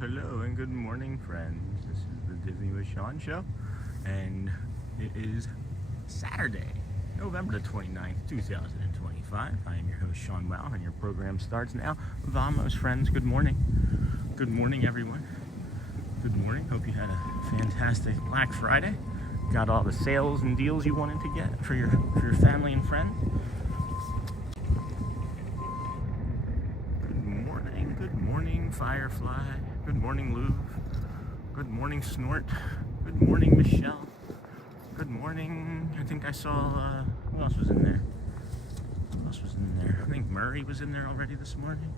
Hello, and good morning, friends. This is the Disney with Sean show, and it is Saturday, November the 29th, 2025. I am your host, Sean Wow, and your program starts now. Vamos, friends. Good morning. Good morning, everyone. Good morning. Hope you had a fantastic Black Friday. Got all the sales and deals you wanted to get for your family and friends. Good morning, Firefly. Good morning, Louvre. Good morning, Snort. Good morning, Michelle. Good morning. I think I saw, who else was in there? Who else was in there? I think Murray was in there already this morning.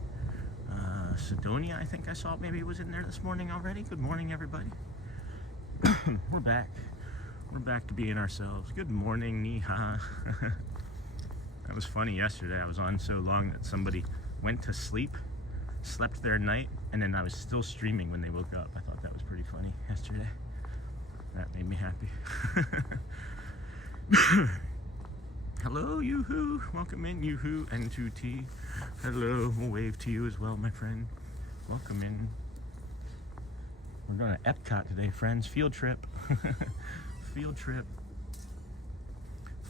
Sidonia, I think I saw maybe was in there this morning already. Good morning, everybody. We're back. We're back to being ourselves. Good morning, Niha. That was funny yesterday. I was on so long that somebody went to sleep, slept their night, and then I was still streaming when they woke up. I thought that was pretty funny yesterday. That made me happy. Hello, Yoo-hoo. Welcome in, Yoo-hoo, N2T. Hello, we'll wave to you as well, my friend. Welcome in. We're going to Epcot today, friends. Field trip. Field trip.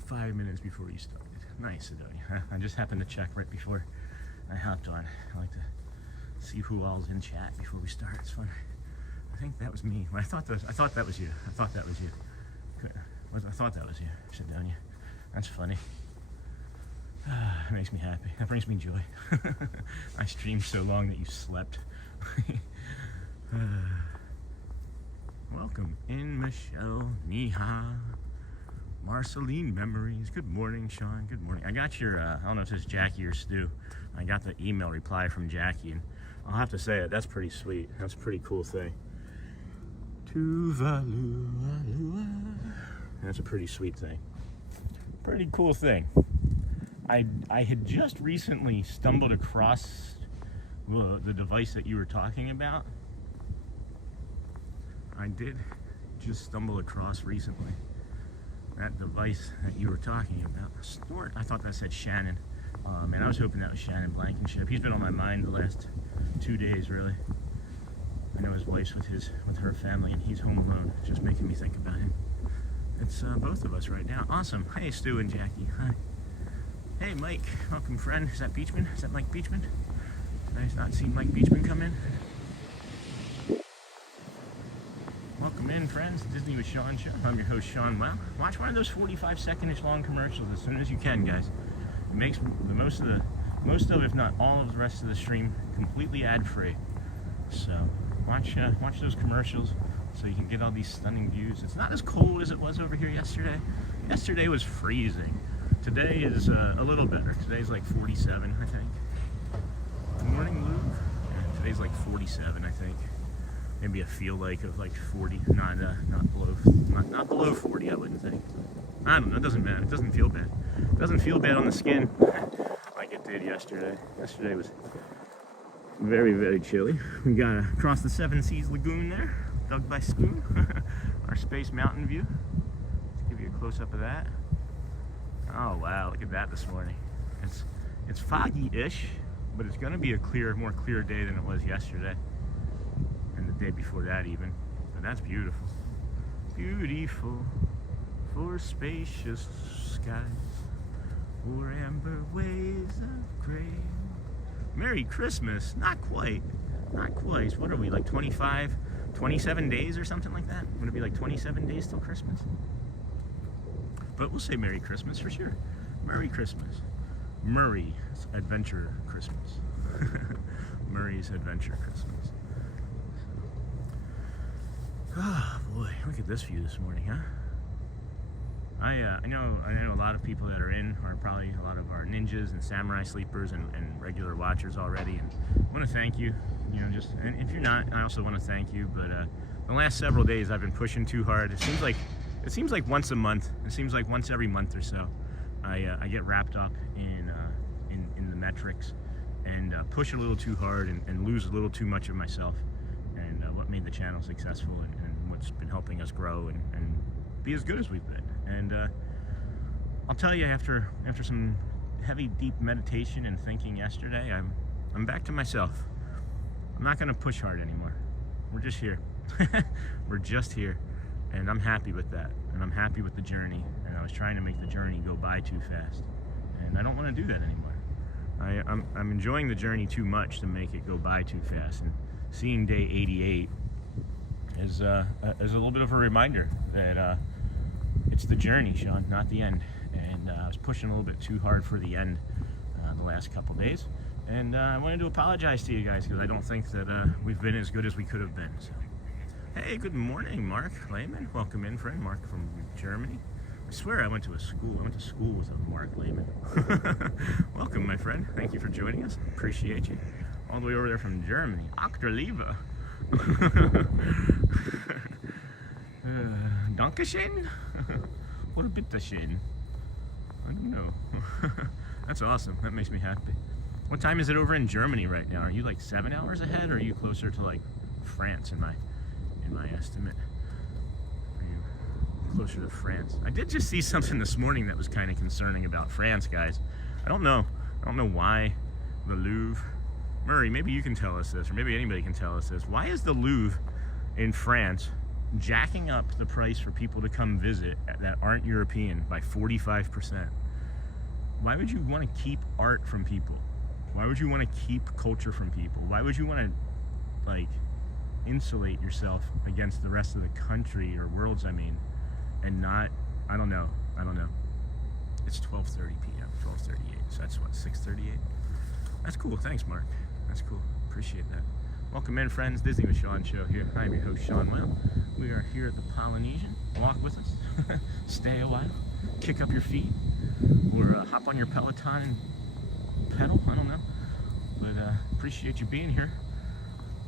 5 minutes before you started. Nice, Sidonia. I just happened to check right before I hopped on. I like to see who all's in chat before we start. It's fun. I think that was me. I thought that was you. I thought that was you. I thought that was you, Sidonia. That's funny. It makes me happy. That brings me joy. I streamed so long that you slept. Welcome in, Michelle, Niha, Marceline Memories. Good morning, Sean. Good morning. I got your, I don't know if it's Jackie or Stu. I got the email reply from Jackie, and I'll have to say it. That's pretty sweet. That's a pretty cool thing. That's a pretty sweet thing. Pretty cool thing. I had just recently stumbled across the device that you were talking about. I did just stumble across recently that device that you were talking about. Snort. I thought that said Shannon. And I was hoping that was Shannon Blankenship. He's been on my mind the last 2 days, really. I know his wife's with her family, and he's home alone. It's just making me think about him. It's both of us right now. Awesome. Hey, Stu and Jackie. Hi. Hey, Mike. Welcome, friend. Is that Beachman? Is that Mike Beachman? Did I not see Mike Beachman come in? Welcome in, friends. Disney with Sean show. I'm your host, Sean Wow. Watch one of those 45-second-ish long commercials as soon as you can, guys. It makes the most of, if not all of the rest of the stream completely ad-free. So watch those commercials so you can get all these stunning views. It's not as cold as it was over here yesterday. Yesterday was freezing. Today is a little better. Today's like 47, I think. Good morning, Luke. Yeah, today's like 47, I think. Maybe a feel like of like 40, not below 40, I wouldn't think. I don't know, it doesn't matter. It doesn't feel bad. It doesn't feel bad on the skin like it did yesterday. Yesterday was very, very chilly. We got across the Seven Seas Lagoon there, dug by Spoon. Our Space Mountain view. Let's give you a close-up of that. Oh wow, look at that this morning. It's foggy-ish, but it's gonna be a more clear day than it was yesterday. And the day before that even. But that's beautiful. Beautiful. For spacious skies, for amber waves of gray. Merry Christmas. Not quite. Not quite. What are we, like 25 27 days or something like that. Would it be like 27 days till Christmas? But we'll say Merry Christmas for sure. Merry Christmas. Murray's Adventure Christmas. Murray's Adventure Christmas. Oh boy, look at this view this morning, huh? I know a lot of people that are in are probably a lot of our ninjas and samurai sleepers and regular watchers already, and I want to thank you. You know, just, and if you're not, I also want to thank you. But the last several days I've been pushing too hard. It seems like once a month. It seems like once every month or so, I get wrapped up in the metrics and push a little too hard and lose a little too much of myself. And what made the channel successful and what's been helping us grow and be as good as we've been. And I'll tell you, after some heavy, deep meditation and thinking yesterday, I'm back to myself. I'm not going to push hard anymore. We're just here. We're just here, and I'm happy with that. And I'm happy with the journey. And I was trying to make the journey go by too fast, and I don't want to do that anymore. I'm enjoying the journey too much to make it go by too fast. And seeing day 88 is a little bit of a reminder that it's the journey, Sean, not the end. And I was pushing a little bit too hard for the end the last couple days. And I wanted to apologize to you guys because I don't think that we've been as good as we could have been. So, hey, good morning, Mark Lehman. Welcome in, friend. Mark from Germany. I swear I went to school with a Mark Lehman. Welcome, my friend. Thank you for joining us. Appreciate you. All the way over there from Germany. Achterliebe. Dankeschön? What a bitteschön? I don't know. That's awesome. That makes me happy. What time is it over in Germany right now? Are you like 7 hours ahead, or are you closer to like France in my estimate? Are you closer to France? I did just see something this morning that was kind of concerning about France, guys. I don't know why the Louvre. Murray, maybe you can tell us this, or maybe anybody can tell us this. Why is the Louvre in France jacking up the price for people to come visit that aren't European by 45%? Why would you want to keep art from people? Why would you want to keep culture from people? Why would you want to, like, insulate yourself against the rest of the country or worlds, I mean, and not, I don't know. It's 12:30 p.m., 12:38, so that's what, 6:38? That's cool, thanks, Mark. That's cool, appreciate that. Welcome in, friends. Disney with Sean show here. I'm your host, Sean Well. We are here at the Polynesian. Walk with us, stay a while, kick up your feet, or hop on your Peloton and pedal, I don't know. But appreciate you being here.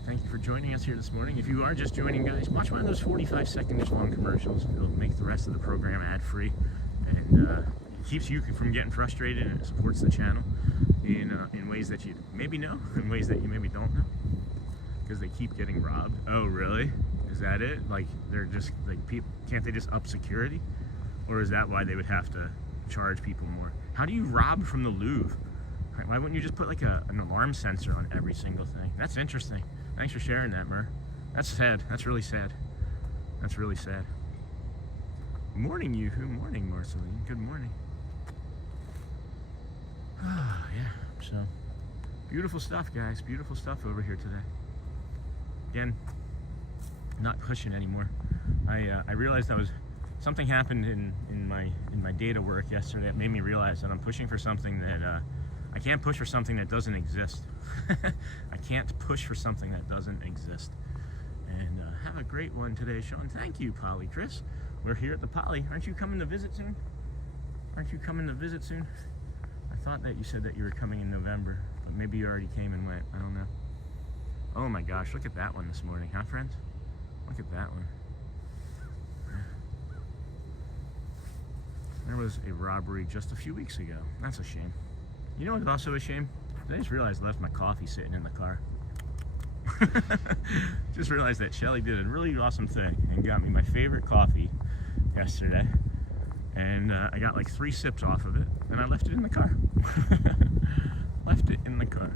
Thank you for joining us here this morning. If you are just joining, guys, watch one of those 45-second long commercials. It'll make the rest of the program ad-free, and it keeps you from getting frustrated, and it supports the channel in ways that you maybe know, in ways that you maybe don't know, because they keep getting robbed. Oh, really? Is that it? Like, they're just, like, people, can't they just up security? Or is that why they would have to charge people more? How do you rob from the Louvre? Why wouldn't you just put like an alarm sensor on every single thing? That's interesting. Thanks for sharing that, Mur. That's sad. That's really sad. That's really sad. Morning, you. Good morning, Marceline. Good morning. Yeah, so beautiful stuff, guys. Beautiful stuff over here today. Again, not pushing anymore. I realized something happened in my data work yesterday that made me realize that I'm pushing for something that I can't push for something that doesn't exist. I can't push for something that doesn't exist. And have a great one today, Sean. Thank you, Polly. Chris, we're here at the Poly. Aren't you coming to visit soon? Aren't you coming to visit soon? I thought that you said that you were coming in November, but maybe you already came and went. I don't know. Oh my gosh, look at that one this morning, huh, friends? Look at that one. There was a robbery just a few weeks ago. That's a shame. You know what's also a shame? I just realized I left my coffee sitting in the car. Just realized that Shelly did a really awesome thing and got me my favorite coffee yesterday. And I got like 3 sips off of it, and I left it in the car. Left it in the car.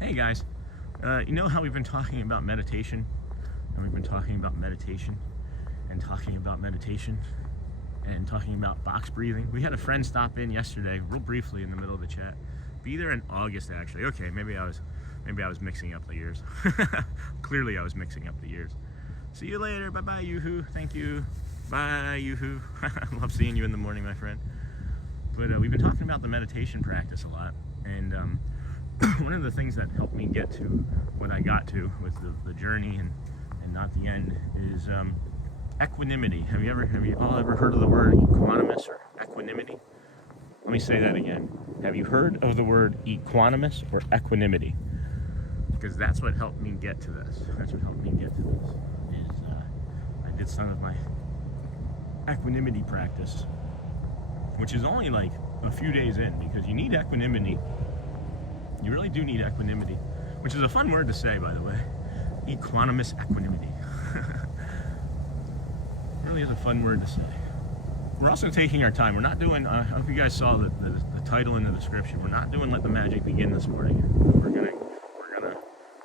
Hey guys, you know how we've been talking about meditation? And we've been talking about meditation and talking about meditation and talking about box breathing. We had a friend stop in yesterday, real briefly in the middle of the chat. Be there in August, actually. Okay, maybe I was Maybe I was mixing up the years. Clearly I was mixing up the years. See you later. Bye-bye, yoo-hoo. Thank you. Bye, yoo-hoo. Love seeing you in the morning, my friend. But we've been talking about the meditation practice a lot. And one of the things that helped me get to what I got to with the journey and not the end is equanimity. Have you all ever heard of the word equanimous or equanimity? Let me say that again. Have you heard of the word equanimous or equanimity? Because that's what helped me get to this. That's what helped me get to this. I did some of my equanimity practice, which is only like a few days in, because you need equanimity. You really do need equanimity, which is a fun word to say, by the way. Equanimous equanimity. Really is a fun word to say. We're also taking our time. We're not doing, I hope you guys saw the title in the description. We're not doing Let the Magic Begin this morning.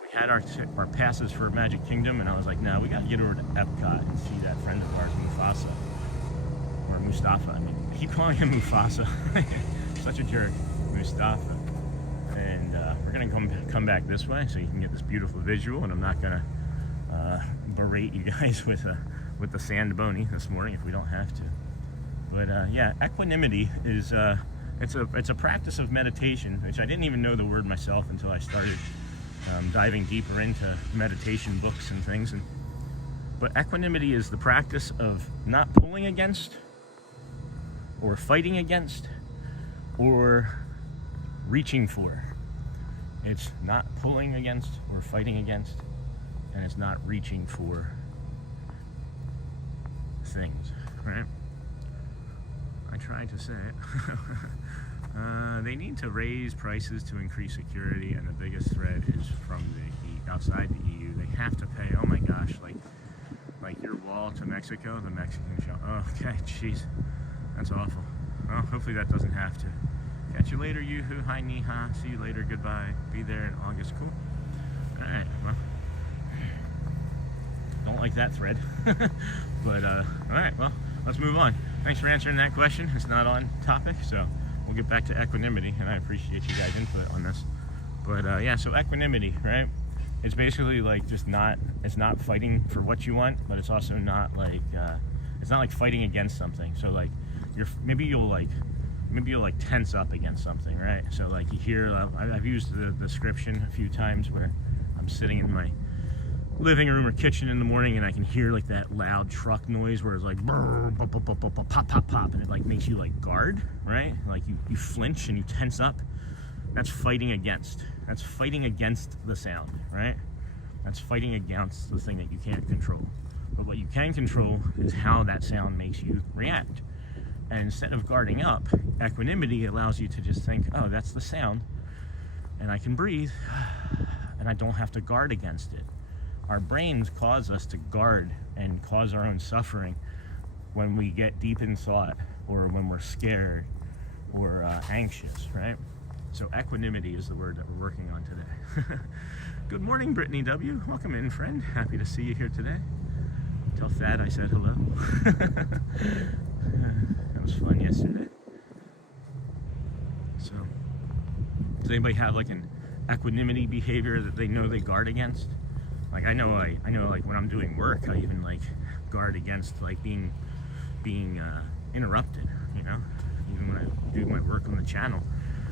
We had our passes for Magic Kingdom, and I was like, no, we got to get over to Epcot and see that friend of ours, Mufasa. Or Mustafa. I mean, I keep calling him Mufasa. Such a jerk. Mustafa. And we're going to come back this way so you can get this beautiful visual, and I'm not going to berate you guys with the sand bony this morning if we don't have to. But yeah, equanimity is it's a practice of meditation, which I didn't even know the word myself until I started diving deeper into meditation books and things. But equanimity is the practice of not pulling against or fighting against or reaching for. It's not pulling against or fighting against, and it's not reaching for things, right? I tried to say it. They need to raise prices to increase security, and the biggest threat is from outside the EU. They have to pay. Oh my gosh, like your wall to Mexico, the Mexican show. Oh, okay, jeez, that's awful. Well, hopefully that doesn't have to. Catch you later, yoo-hoo. Hi, ni-ha. See you later. Goodbye. Be there in August. Cool. All right. Well, don't like that thread. But all right. Well, let's move on. Thanks for answering that question. It's not on topic, so we'll get back to equanimity, and I appreciate you guys' input on this. But yeah, so equanimity, right? It's basically like just not. It's not fighting for what you want, but it's also not like it's not like fighting against something. So like maybe you'll tense up against something, right? So like you hear, I've used the description a few times where I'm sitting in my living room or kitchen in the morning and I can hear like that loud truck noise where it's like brrr, pop, pop, pop, pop, pop, pop, pop, and it like makes you like guard, right? Like you flinch and you tense up. That's fighting against. That's fighting against the sound, right? That's fighting against the thing that you can't control. But what you can control is how that sound makes you react. And instead of guarding up, equanimity allows you to just think, oh, that's the sound, and I can breathe, and I don't have to guard against it. Our brains cause us to guard and cause our own suffering when we get deep in thought or when we're scared or anxious, right? So equanimity is the word that we're working on today. Good morning, Brittany W. Welcome in, friend. Happy to see you here today. Tell Thad I said hello. That was fun yesterday. So, does anybody have like an equanimity behavior that they know they guard against? Like I know like when I'm doing work, I even like guard against like being interrupted, you know? Even when I do my work on the channel,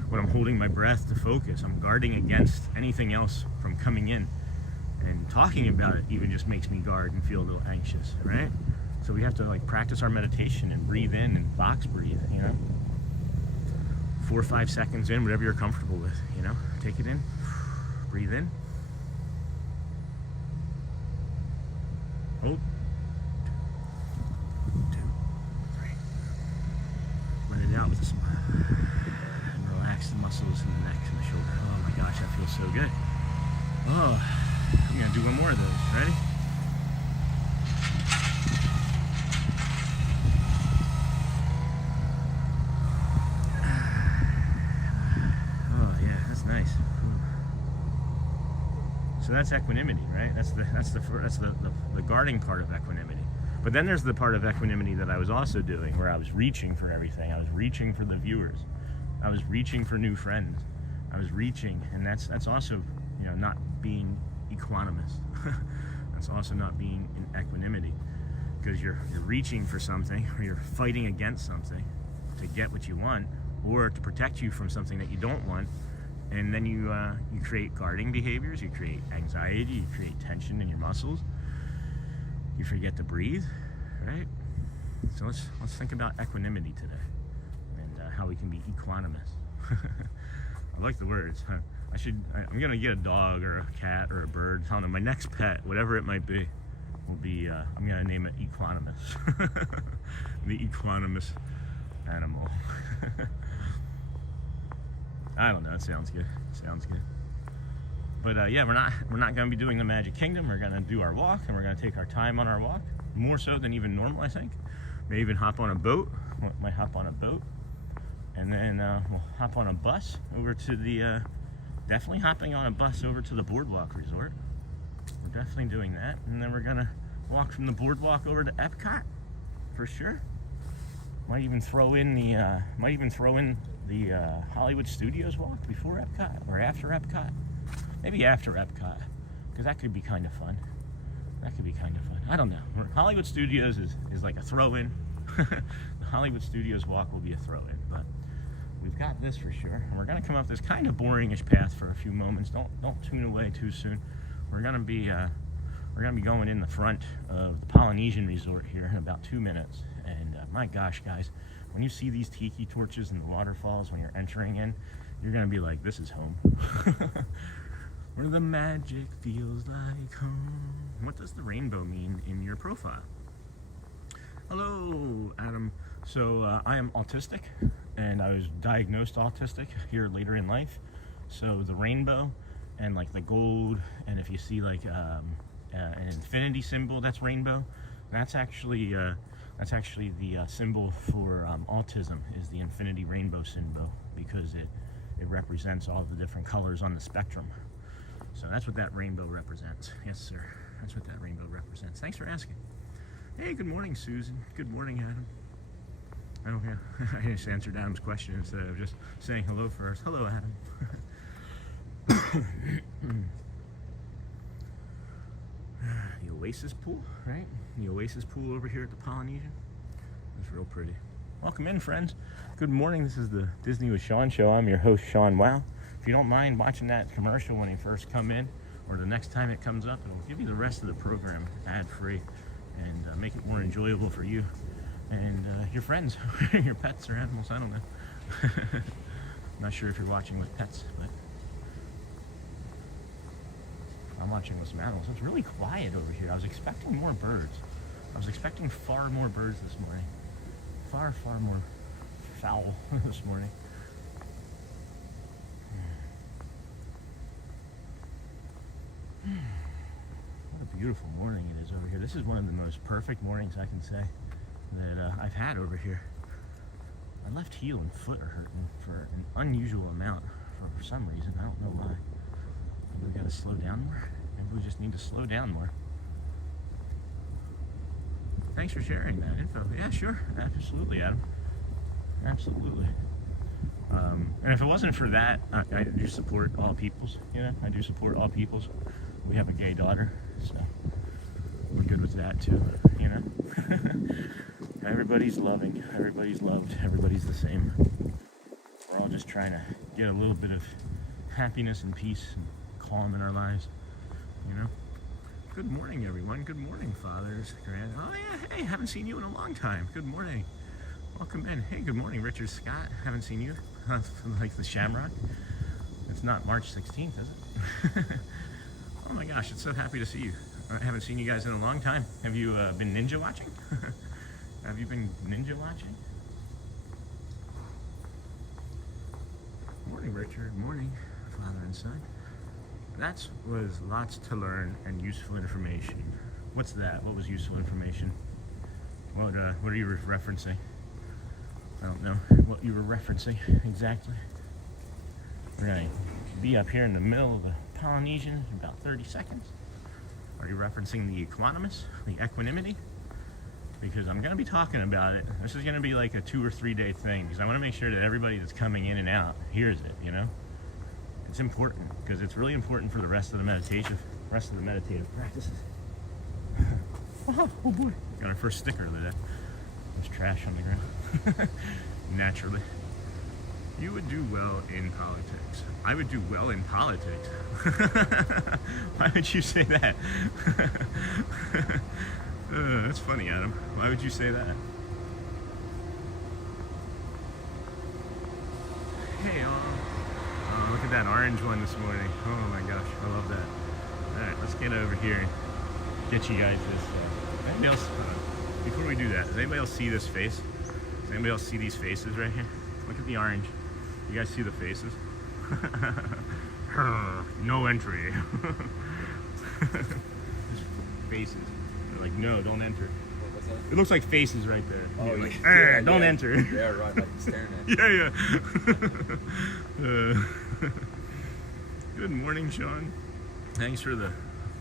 when I'm holding my breath to focus, I'm guarding against anything else from coming in. And talking about it even just makes me guard and feel a little anxious, right? So we have to like practice our meditation and breathe in and box breathe, you know? 4 or 5 seconds in, whatever you're comfortable with, you know? Take it in, breathe in. Hold. 2, 3. Let it out with a smile. And relax the muscles in the neck and the shoulder. Oh my gosh, that feels so good. Oh, I'm gonna do one more of those. Ready? Oh yeah, that's nice. So that's equanimity, right? That's the guarding part of equanimity. But then there's the part of equanimity that I was also doing, where I was reaching for everything. I was reaching for the viewers. I was reaching for new friends. I was reaching, and that's also you know, not being equanimous. That's also not being in equanimity, because you're reaching for something, or you're fighting against something to get what you want, or to protect you from something that you don't want, and then you create guarding behaviors, you create anxiety, you create tension in your muscles, you forget to breathe, right? So let's think about equanimity today, and how we can be equanimous. I like the words. I'm gonna get a dog or a cat or a bird. I don't know, my next pet, whatever it might be, will be, I'm gonna name it Equanimous. The equanimous animal. I don't know, it sounds good. But yeah, we're not gonna be doing the Magic Kingdom. We're gonna do our walk, and we're gonna take our time on our walk, more so than even normal, I think. May even hop on a boat. Might hop on a boat, and then we'll hop on a bus over to the. Definitely hopping on a bus over to the BoardWalk Resort. We're definitely doing that, and then we're gonna walk from the BoardWalk over to Epcot, for sure. Might even throw in the Hollywood Studios walk before Epcot or after Epcot. Maybe after Epcot, because that could be kind of fun. I don't know. Hollywood Studios is like a throw-in. The Hollywood Studios walk will be a throw-in, but we've got this for sure. And we're gonna come up this kind of boring-ish path for a few moments. Don't tune away too soon. We're gonna be going in the front of the Polynesian Resort here in about 2 minutes. And my gosh, guys, when you see these tiki torches and the waterfalls when you're entering in, you're gonna be like, this is home. Where the magic feels like home. What does the rainbow mean in your profile? Hello, Adam. So I am autistic, and I was diagnosed autistic here later in life. So the rainbow and like the gold, and if you see like an infinity symbol, that's rainbow. That's actually the symbol for autism, is the infinity rainbow symbol, because it represents all the different colors on the spectrum. So that's what that rainbow represents. Yes, sir. That's what that rainbow represents. Thanks for asking. Hey, good morning, Susan. Good morning, Adam. Oh, yeah. I just answered Adam's question instead of just saying hello first. Hello, Adam. The Oasis pool, right? The Oasis pool over here at the Polynesian. It's real pretty. Welcome in, friends. Good morning. This is the Disney with Sean show. I'm your host, Sean Wow. If you don't mind watching that commercial when you first come in, or the next time it comes up, it'll give you the rest of the program ad-free, and make it more enjoyable for you and your friends, your pets or animals. I don't know. Not sure if you're watching with pets, but I'm watching with some animals. It's really quiet over here. I was expecting more birds. I was expecting far more birds this morning. Far more fowl this morning. What a beautiful morning it is over here. This is one of the most perfect mornings I can say that I've had over here. My left heel and foot are hurting for an unusual amount for some reason. I don't know why. Maybe we gotta slow down more. Maybe we just need to slow down more. Thanks for sharing that info. Yeah, sure. Absolutely, Adam. Absolutely. And if it wasn't for that, I do support all peoples. You know, I do support all peoples. We have a gay daughter, so we're good with that too. You know, everybody's loving, everybody's loved, everybody's the same. We're all just trying to get a little bit of happiness and peace and calm in our lives. You know. Good morning, everyone. Good morning, fathers. Oh yeah, hey, haven't seen you in a long time. Good morning. Welcome in. Hey, good morning, Richard Scott. Haven't seen you. Like the Shamrock. It's not March 16th, is it? Oh my gosh, it's so happy to see you. I haven't seen you guys in a long time. Have you been ninja watching? Have you been ninja watching? Morning, Richard. Morning, father and son. That was lots to learn and useful information. What's that? What was useful information? What are you referencing? I don't know what you were referencing exactly. We're going to be up here in the middle of the Polynesian in about 30 seconds. Are you referencing the equanimous, the equanimity? Because I'm going to be talking about it. This is going to be like a 2 or 3 day thing, because I want to make sure that everybody that's coming in and out hears it, you know? It's important because it's really important for the rest of the meditative practices. Oh boy, got our first sticker of the day. There's trash on the ground. Naturally. You would do well in politics. I would do well in politics. Why would you say that? That's funny, Adam. Why would you say that? Hey, oh, look at that orange one this morning. Oh my gosh, I love that. All right, let's get over here and get you guys this. Anybody else? Before we do that, does anybody else see this face? Does anybody else see these faces right here? Look at the orange. You guys see the faces? No entry. Faces. They're like, no, don't enter. What's that? It looks like faces right there. Oh, like, yeah, don't enter. Yeah, right, like staring at you. Yeah. Good morning, Sean. Thanks for the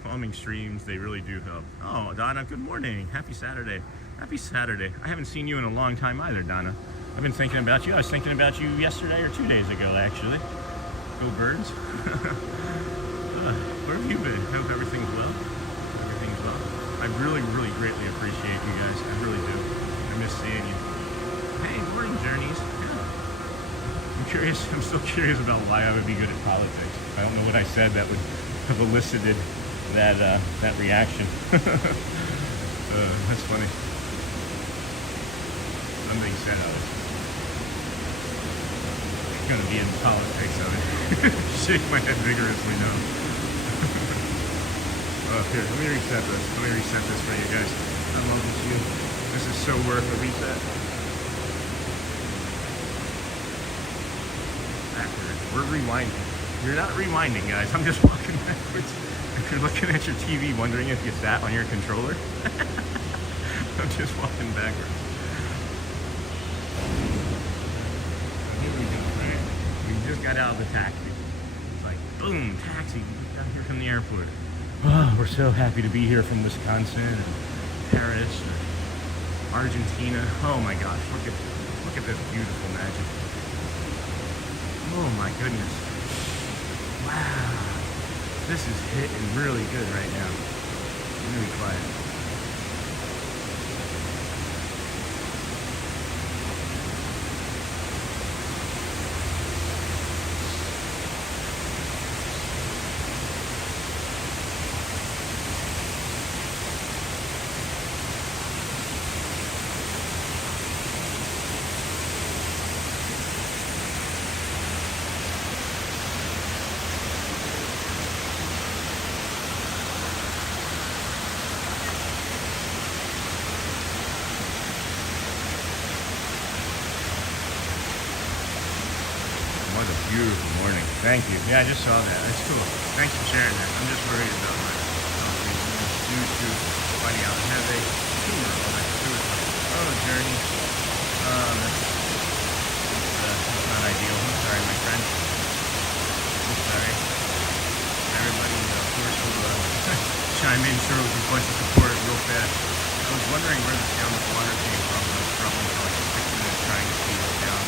calming streams. They really do help. Oh, Donna, good morning. Happy Saturday. Happy Saturday. I haven't seen you in a long time either, Donna. I've been thinking about you. I was thinking about you yesterday or 2 days ago, actually. Go Birds. Where have you been? Hope everything's well. Everything's well. I really, really greatly appreciate you guys. I really do. I miss seeing you. Hey, morning journeys. Yeah. I'm curious. I'm still curious about why I would be good at politics. I don't know what I said that would have elicited that reaction. That's funny. Something said I was going to be in politics. I would shake my head vigorously no. Here, let me reset this. Let me reset this for you guys. I love this. This is so worth a reset. Backward. We're rewinding. You're not rewinding, guys. I'm just walking backwards. If you're looking at your TV wondering if you sat on your controller, I'm just walking backwards. We just got out of the taxi. It's like, boom, taxi. We got here from the airport. Oh, we're so happy to be here from Wisconsin and Paris and Argentina. Oh my gosh, look at this beautiful magic. Oh my goodness. Wow. This is hitting really good right now. Really quiet. What a beautiful morning. Thank you. Yeah, I just saw that. That's cool. Thanks for sharing that. I'm just worried about my too funny out. Have a humor on that too. Oh, journey. That's not ideal. I'm sorry, my friend. I'm sorry. Everybody, of course, will chime in, show us a bunch of support real fast. I was wondering where the sound of water came from. I was struggling for like 6 minutes trying to speed it down.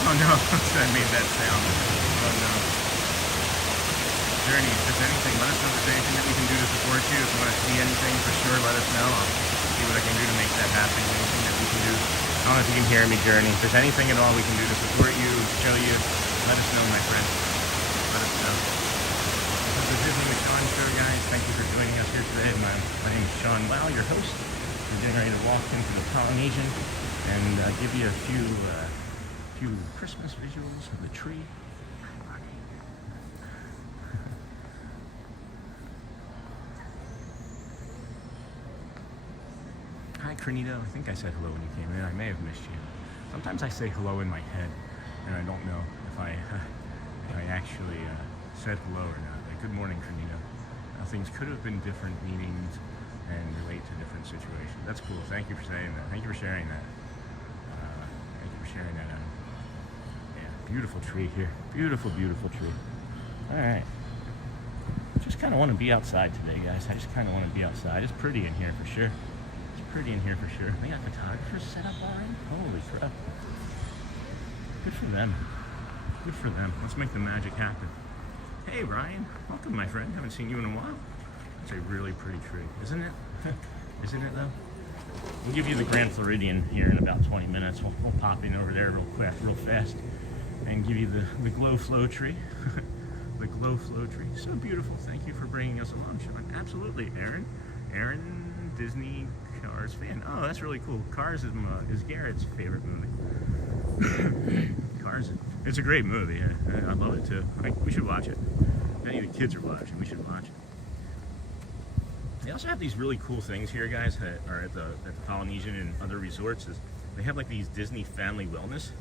Oh no, I made that sound. Oh no. Journey, if there's anything, let us know if there's anything that we can do to support you. If you want to see anything, for sure, let us know. I'll see what I can do to make that happen. Anything that we can do. I don't know if you can hear me, Journey. If there's anything at all we can do to support you, show you, let us know, my friend. Let us know. This is the Disney with Sean show, guys. Thank you for joining us here today. My name is Sean Wow, your host. We're getting ready to walk into the Polynesian and give you a few Christmas visuals of the tree. Hi, Crenito. I think I said hello when you came in. I may have missed you. Sometimes I say hello in my head, and I don't know if I actually said hello or not. Like, good morning, Crenito. Things could have been different meanings and relate to different situations. That's cool. Thank you for saying that. Thank you for sharing that. Thank you for sharing that. Beautiful tree here. Beautiful, beautiful tree. All right. Just kind of want to be outside today, guys. I just kind of want to be outside. It's pretty in here for sure. It's pretty in here for sure. They got photographers set up already? Holy crap. Good for them. Good for them. Let's make the magic happen. Hey, Ryan. Welcome, my friend. Haven't seen you in a while. It's a really pretty tree, isn't it? Isn't it, though? We'll give you the Grand Floridian here in about 20 minutes. We'll pop in over there real quick, real fast, and give you the glow flow tree. The glow flow tree. So beautiful. Thank you for bringing us along, Sean. Absolutely, Aaron. Aaron, Disney Cars fan. Oh, that's really cool. Cars is Garrett's favorite movie. Cars. It's a great movie. I love it too. We should watch it. If any of the kids are watching, we should watch it. They also have these really cool things here, guys, that are at the Polynesian and other resorts. They have like these Disney family wellness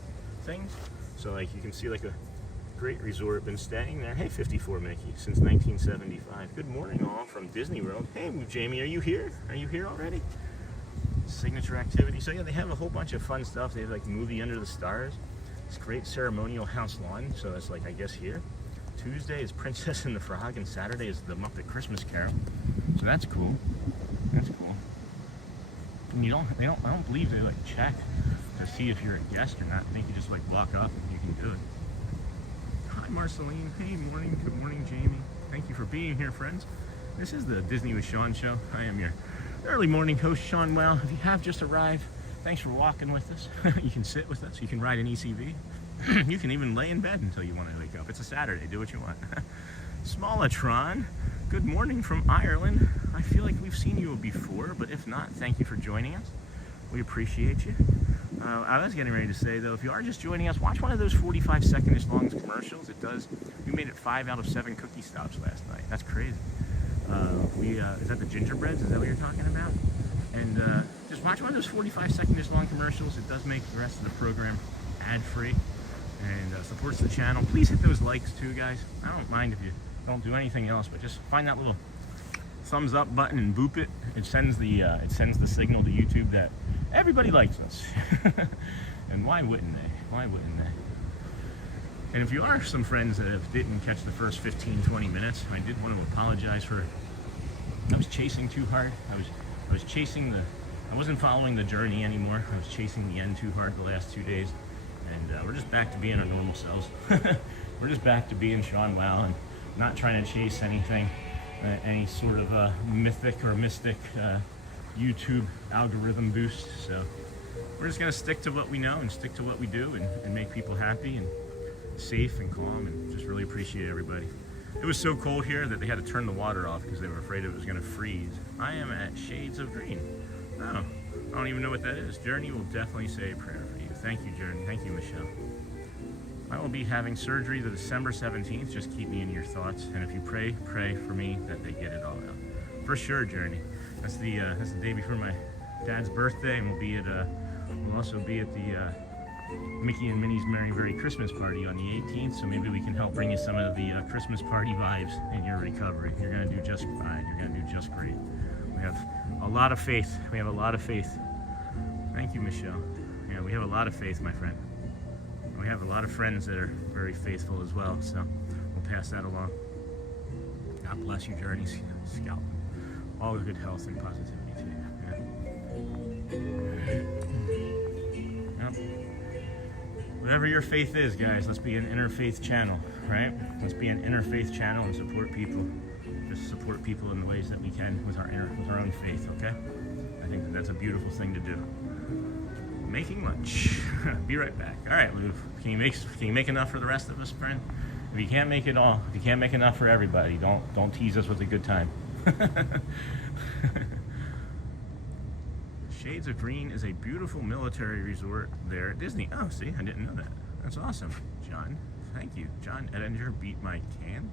things. So like you can see like a great resort, been staying there. Hey, 54 Mickey, since 1975. Good morning all from Disney World. Hey, Jamie, are you here? Are you here already? Signature activity. So yeah, they have a whole bunch of fun stuff. They have like movie Under the Stars. It's great ceremonial house lawn. So that's like, I guess here. Tuesday is Princess and the Frog, and Saturday is the Muppet Christmas Carol. So that's cool. That's cool. And I don't believe they like check to see if you're a guest or not. I think you just like walk up and you can do it. Hi, Marceline. Hey, morning. Good morning, Jamie. Thank you for being here, friends. This is the Disney with Sean show. I am your early morning host, Sean Well. If you have just arrived, thanks for walking with us. You can sit with us. You can ride an ECV. You can even lay in bed until you want to wake up. It's a Saturday. Do what you want. Smalatron, good morning from Ireland. I feel like we've seen you before, but if not, thank you for joining us. We appreciate you. I was getting ready to say, though, if you are just joining us, watch one of those 45-second-ish long commercials. We made it 5 out of 7 cookie stops last night. That's crazy. Is that the gingerbreads? Is that what you're talking about? And just watch one of those 45-second-ish long commercials. It does make the rest of the program ad-free and supports the channel. Please hit those likes too, guys. I don't mind if you don't do anything else, but just find that little thumbs up button and boop it. It sends the signal to YouTube that everybody likes us. And why wouldn't they? Why wouldn't they? And if you are some friends that didn't catch the first 15-20 minutes, I did want to apologize for, I was chasing too hard. I was chasing I wasn't following the journey anymore. I was chasing the end too hard the last 2 days. And we're just back to being our normal selves. We're just back to being Sean Wow and not trying to chase anything, any sort of mythic or mystic YouTube algorithm boost. So we're just going to stick to what we know and stick to what we do and make people happy and safe and calm, and just really appreciate everybody. It was so cold here that they had to turn the water off because they were afraid it was going to freeze. I am at Shades of Green. Oh, I don't even know what that is. Journey will definitely say a prayer for you. Thank you, Journey. Thank you, Michelle. I will be having surgery the December 17th. Just keep me in your thoughts. And if you pray for me that they get it all out. For sure, Journey. That's the day before my dad's birthday, and we'll also be at the Mickey and Minnie's Merry Christmas party on the 18th. So maybe we can help bring you some of the Christmas party vibes in your recovery. You're gonna do just fine. You're gonna do just great. We have a lot of faith. We have a lot of faith. Thank you, Michelle. Yeah, we have a lot of faith, my friend. We have a lot of friends that are very faithful as well, so we'll pass that along. God bless you, Journey Scout. All good health and positivity to you. Yeah. Yep. Whatever your faith is, guys, let's be an interfaith channel, right? Let's be an interfaith channel and support people. Just support people in the ways that we can with our own faith, okay? I think that's a beautiful thing to do. Making lunch. Be right back. All right, Lou. Can you make enough for the rest of us, friend? If you can't make it all, if you can't make enough for everybody, don't tease us with a good time. Shades of Green is a beautiful military resort there at Disney. Oh, see, I didn't know that. That's awesome, John. Thank you, John Edinger. Beat my can.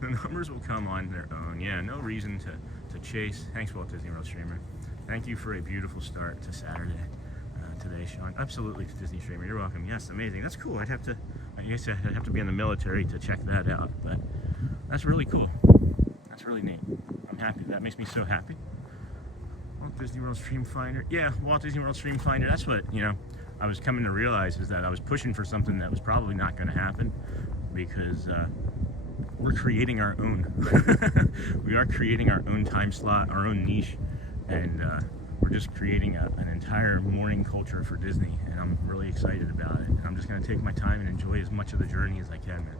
The numbers will come on their own. Yeah, no reason to chase. Thanks, Walt Disney World Streamer. Thank you for a beautiful start to Saturday today, Sean. Absolutely, Disney Streamer. You're welcome. Yes, amazing. That's cool. I guess I'd have to be in the military to check that out, but that's really cool. That's really neat. I'm happy. That makes me so happy. Walt Disney World Stream Finder. Yeah, Walt Disney World Stream Finder. That's what, I was coming to realize is that I was pushing for something that was probably not going to happen because we're creating our own. We are creating our own time slot, our own niche, and we're just creating an entire morning culture for Disney, and I'm really excited about it. And I'm just going to take my time and enjoy as much of the journey as I can, man.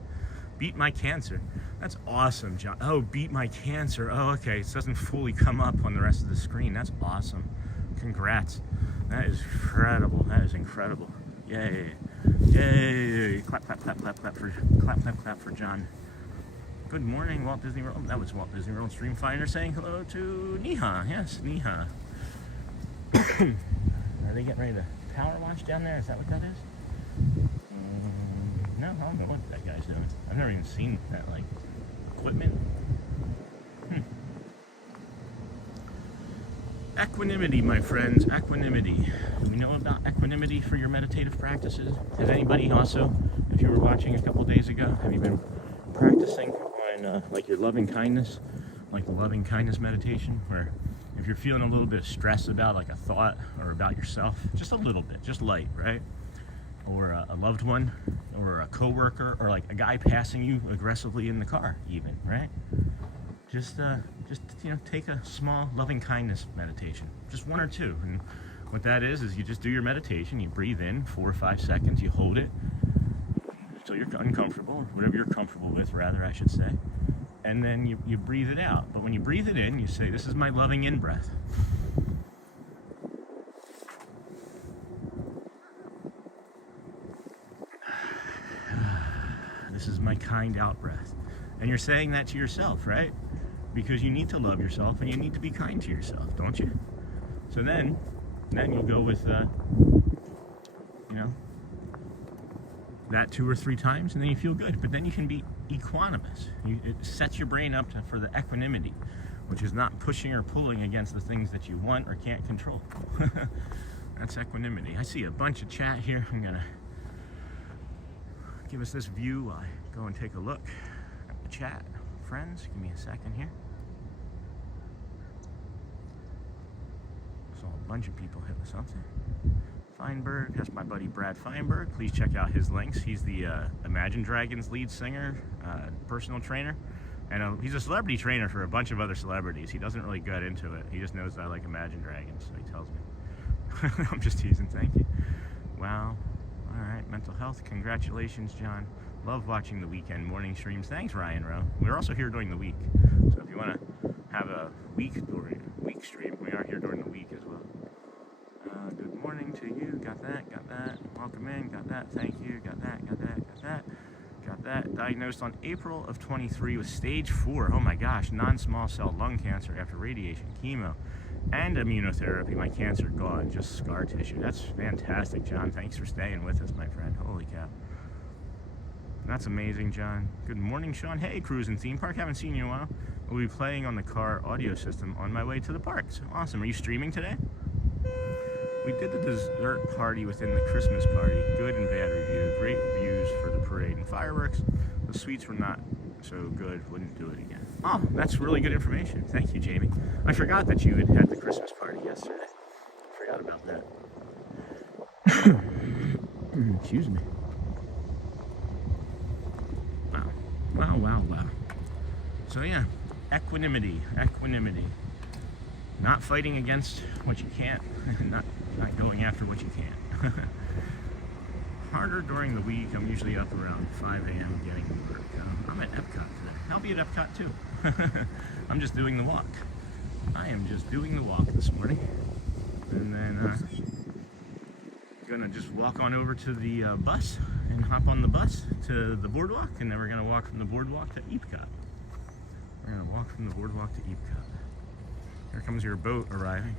Beat my cancer. That's awesome, John. Oh, beat my cancer. Oh, okay. It doesn't fully come up on the rest of the screen. That's awesome. Congrats. That is incredible. That is incredible. Yay. Yay. Clap, clap, clap, clap, clap for John. Good morning, Walt Disney World. That was Walt Disney World Stream Finder saying hello to Niha. Yes, Niha. Are they getting ready to power launch down there? Is that what that is? No, I don't know what that guy's doing. I've never even seen that, like, equipment. Equanimity, my friends. Equanimity. Do we know about equanimity for your meditative practices? Has anybody also, if you were watching a couple days ago, have you been practicing on, like, your loving kindness? Like the loving kindness meditation, where if you're feeling a little bit of stress about, like, a thought or about yourself, just a little bit, just light, right? Or a loved one, or a coworker, or like a guy passing you aggressively in the car, even, right? Just take a small loving kindness meditation, just one or two. And what that is you just do your meditation. You breathe in 4 or 5 seconds. You hold it until you're uncomfortable, whatever you're comfortable with, rather, I should say. And then you breathe it out. But when you breathe it in, you say, "This is my loving in breath." This is my kind out breath. And you're saying that to yourself, right? Because you need to love yourself and you need to be kind to yourself, don't you? So then you go with, that 2 or 3 times, and then you feel good. But then you can be equanimous. It sets your brain up for the equanimity, which is not pushing or pulling against the things that you want or can't control. That's equanimity. I see a bunch of chat here. I'm gonna give us this view while I go and take a look at the chat. Friends, give me a second here. Saw a bunch of people hitting something. Feinberg, that's my buddy Brad Feinberg. Please check out his links. He's the Imagine Dragons lead singer, personal trainer. And he's a celebrity trainer for a bunch of other celebrities. He doesn't really get into it. He just knows that I like Imagine Dragons, so he tells me. I'm just teasing, thank you. Wow. All right, mental health. Congratulations, John. Love watching the weekend morning streams. Thanks, Ryan Rowe. We're also here during the week. So if you want to have a week stream, we are here during the week as well. Good morning to you. Got that. Welcome in. Got that. Thank you. Got that. Diagnosed on April of 23 with stage 4. Oh my gosh, non-small cell lung cancer after radiation, chemo, and immunotherapy. My cancer gone, just scar tissue. That's fantastic, John. Thanks for staying with us, my friend. Holy cow. That's amazing, John. Good morning, Sean. Hey, Cruising Theme Park. Haven't seen you in a while. We'll be playing on the car audio system on my way to the parks. Awesome. Are you streaming today? We did the dessert party within the Christmas party. Good and bad review. Great views for the parade and fireworks. The sweets were not so good. Wouldn't do it again. Oh, that's really good information. Thank you, Jamie. I forgot that you had the Christmas party yesterday. Forgot about that. Excuse me. Wow. So yeah, equanimity. Not fighting against what you can't, not going after what you can't. Harder during the week. I'm usually up around 5 a.m. getting to work. I'm at Epcot today. I'll be at Epcot too. I'm just doing the walk. I am just doing the walk this morning. And then gonna just walk on over to the bus and hop on the bus to the boardwalk, and then we're gonna walk from the boardwalk to Epcot. We're gonna walk from the boardwalk to Epcot. Here comes your boat arriving.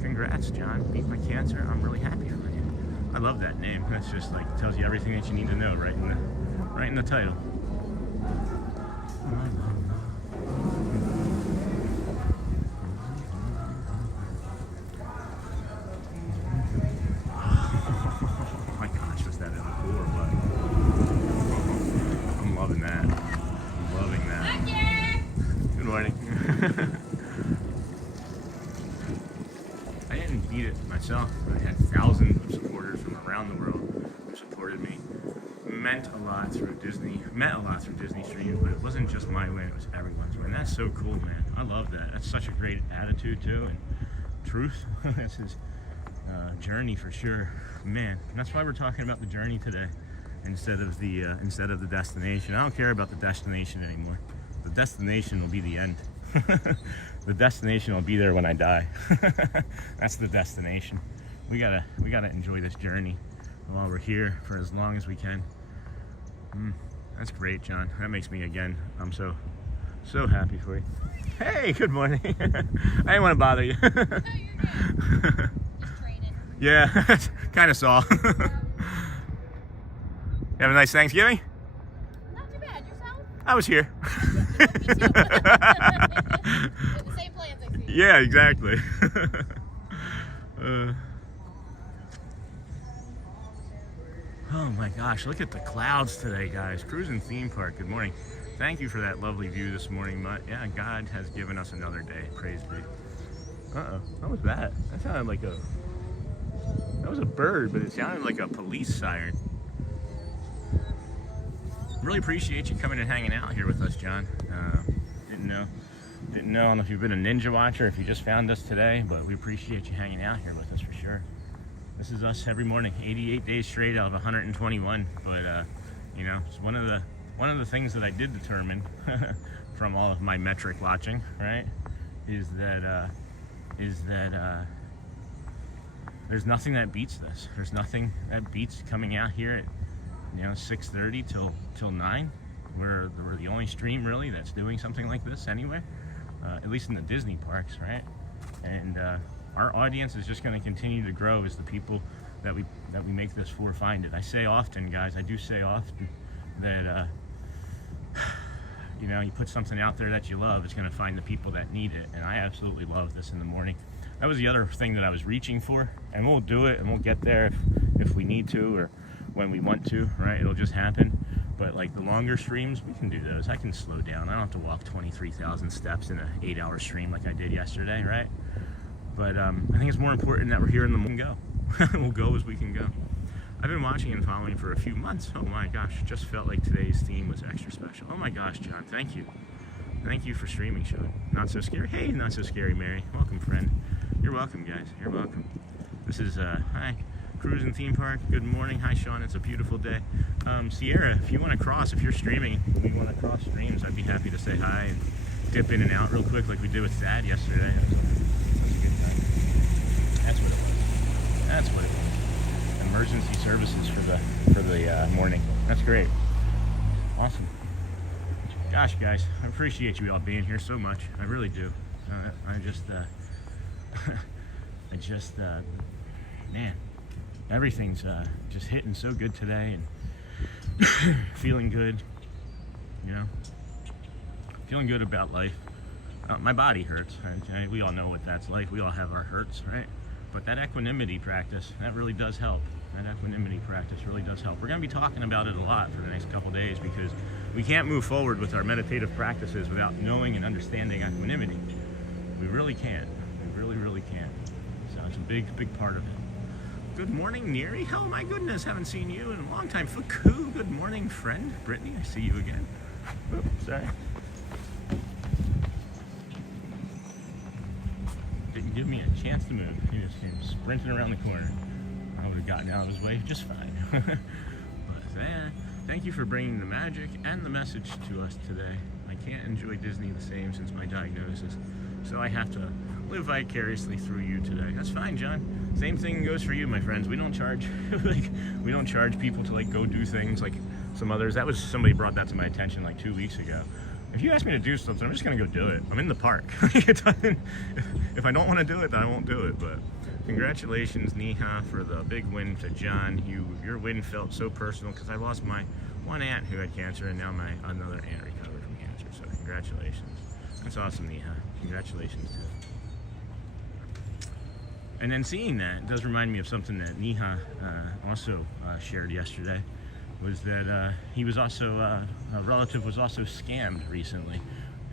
Congrats, John. Beat my cancer. I'm really happy for you. I love that name. That's just like tells you everything that you need to know right in the title. Oh my gosh, was that in the pool or what? I'm loving that. I'm loving that. Good morning. I didn't beat it myself. I had thousands of supporters from around the world who supported me. Met a lot through Disney streams, but it wasn't just my win, it was everyone's win. That's so cool, man. I love that. That's such a great attitude too, and truth. That's his journey for sure. Man, that's why we're talking about the journey today instead of the destination. I don't care about the destination anymore. The destination will be the end. The destination will be there when I die. That's the destination. We gotta enjoy this journey while we're here for as long as we can. That's great, John. That makes me, again, I'm so happy for you. Hey, good morning. I didn't want to bother you. No, you're good. Just training. Yeah, kind of saw. You have a nice Thanksgiving? Not too bad. Yourself? I was here. Me too. We have the same plans, I see. Yeah, exactly. Oh my gosh, look at the clouds today, guys. Cruising theme park, good morning. Thank you for that lovely view this morning, Mutt. Yeah, God has given us another day. Praise be. Uh-oh, what was that? That sounded like that was a bird, but it sounded like a police siren. Really appreciate you coming and hanging out here with us, John. Didn't know. I don't know if you've been a Ninja Watcher, if you just found us today, but we appreciate you hanging out here with us for sure. This is us every morning, 88 days straight out of 121. But you know, it's one of the things that I did determine from all of my metric watching, right, is that there's nothing that beats this. There's nothing that beats coming out here at 6:30 till 9. We're the only stream really that's doing something like this anywhere, at least in the Disney parks, right? And our audience is just going to continue to grow as the people that we make this for find it. I say often, guys, I do say often that you put something out there that you love, it's going to find the people that need it. And I absolutely love this in the morning. That was the other thing that I was reaching for, and we'll do it, and we'll get there if we need to or when we want to, right? It'll just happen. But like the longer streams, we can do those. I can slow down. I don't have to walk 23,000 steps in an 8-hour stream like I did yesterday, right? But I think it's more important that we're here in the morning. We'll go as we can go. I've been watching and following for a few months. Oh my gosh, just felt like today's theme was extra special. Oh my gosh, John, thank you. Thank you for streaming, Sean. Not so scary. Hey, not so scary, Mary. Welcome, friend. You're welcome, guys. You're welcome. This is, hi, Cruising Theme Park. Good morning. Hi, Sean. It's a beautiful day. Sierra, if you want to cross, if you're streaming, we want to cross streams, I'd be happy to say hi and dip in and out real quick like we did with Thad yesterday. That's what it was. That's what it was. Emergency services for the morning. That's great. Awesome. Gosh, guys, I appreciate you all being here so much. I really do. Man, everything's just hitting so good today and feeling good. Feeling good about life. My body hurts. We all know what that's like. We all have our hurts, right? But that equanimity practice, that really does help. That equanimity practice really does help. We're going to be talking about it a lot for the next couple days because we can't move forward with our meditative practices without knowing and understanding equanimity. We really can't. We really, really can't. So it's a big, big part of it. Good morning, Neri. Oh my goodness, haven't seen you in a long time. Fuku, good morning, friend. Brittany, I see you again. Oh, sorry. Didn't give me a chance to move. He just came sprinting around the corner. I would have gotten out of his way just fine. But thank you for bringing the magic and the message to us today. I can't enjoy Disney the same since my diagnosis, so I have to live vicariously through you today. That's fine, John. Same thing goes for you, my friends. We don't charge we don't charge people to go do things like some others. Somebody brought that to my attention like 2 weeks ago. If you ask me to do something, I'm just gonna go do it. I'm in the park. If I don't want to do it, then I won't do it. But congratulations, Neha, for the big win to John. Your win felt so personal because I lost my one aunt who had cancer, and now my another aunt recovered from cancer. So congratulations. That's awesome, Neha. Congratulations too. And then seeing that does remind me of something that Neha also shared yesterday. Was that he was also, a relative was also scammed recently.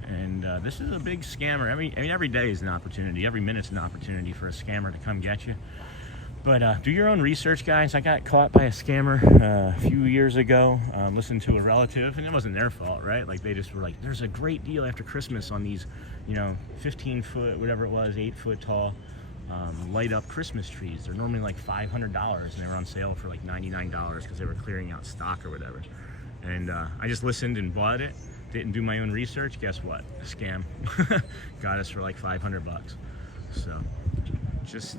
And this is a big scammer. Every day is an opportunity. Every minute's an opportunity for a scammer to come get you. But do your own research, guys. I got caught by a scammer a few years ago. Listened to a relative, and it wasn't their fault, right? Like they just were like, "There's a great deal after Christmas on these, 15 foot, whatever it was, 8 foot tall, light up Christmas trees. They're normally like $500 and they were on sale for like $99 because they were clearing out stock or whatever. And I just listened and bought it. Didn't do my own research. Guess what? Scam. Got us for like 500 bucks. So just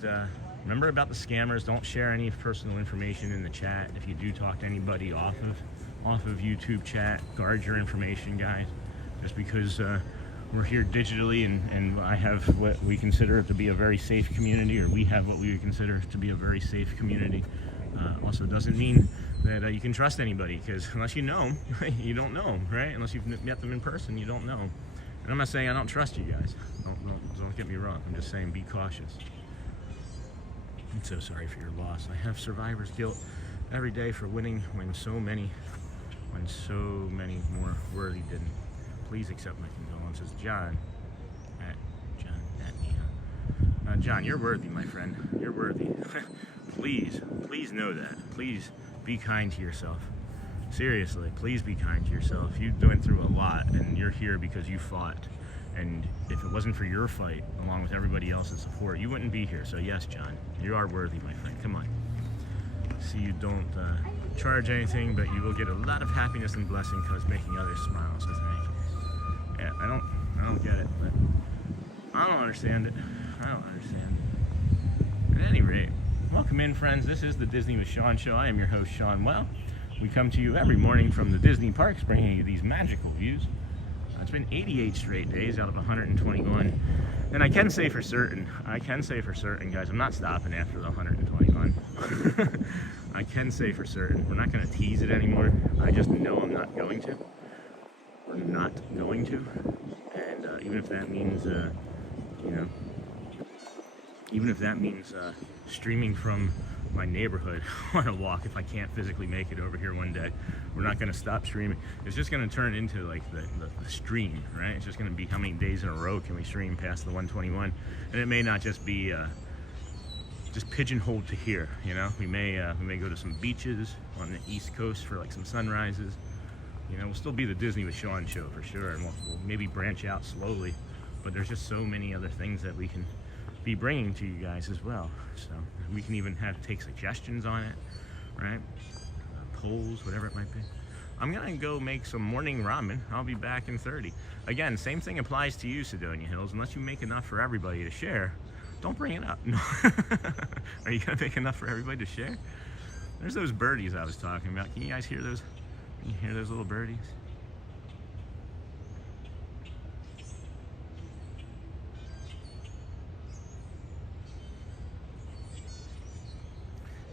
remember about the scammers. Don't share any personal information in the chat. If you do talk to anybody off of YouTube chat, guard your information, guys. Just because we're here digitally and I have what we consider to be a very safe community, or we have what we would consider to be a very safe community, also doesn't mean that you can trust anybody, because unless you know them, you don't know them, right? Unless you've met them in person, you don't know them. And I'm not saying I don't trust you guys. Don't get me wrong. I'm just saying be cautious. I'm so sorry for your loss. I have survivor's guilt every day for winning when so many more worthy didn't. Please accept my condolences, John. John, you're worthy, my friend. You're worthy. Please know that. Please be kind to yourself. Seriously, please be kind to yourself. You've been through a lot, and you're here because you fought. And if it wasn't for your fight, along with everybody else's support, you wouldn't be here. So yes, John, you are worthy, my friend. Come on. See, you don't charge anything, but you will get a lot of happiness and blessing because making others smile. So thank you. Yeah, I don't get it, but I don't understand it. I don't understand it. At any rate, welcome in, friends. This is the Disney with Sean show. I am your host, Sean Well. We come to you every morning from the Disney parks, bringing you these magical views. It's been 88 straight days out of 121, and I can say for certain, guys, I'm not stopping after the 121. I can say for certain, we're not going to tease it anymore. I just know I'm not going to. We're not going to, and even if that means, streaming from my neighborhood on a walk, if I can't physically make it over here one day, we're not going to stop streaming. It's just going to turn into like the stream, right? It's just going to be how many days in a row can we stream past the 121, and it may not just be just pigeonholed to here, you know. We may go to some beaches on the East Coast for like some sunrises. You know, we'll still be the Disney with Sean show for sure, and we'll maybe branch out slowly, but there's just so many other things that we can be bringing to you guys as well. So we can even take suggestions on it, right? Polls, whatever it might be. I'm gonna go make some morning ramen. I'll be back in 30. Again, same thing applies to you, Sedonia Hills. Unless you make enough for everybody to share, don't bring it up. No. Are you gonna make enough for everybody to share? There's those birdies I was talking about. Can you guys hear those? Can you hear those little birdies?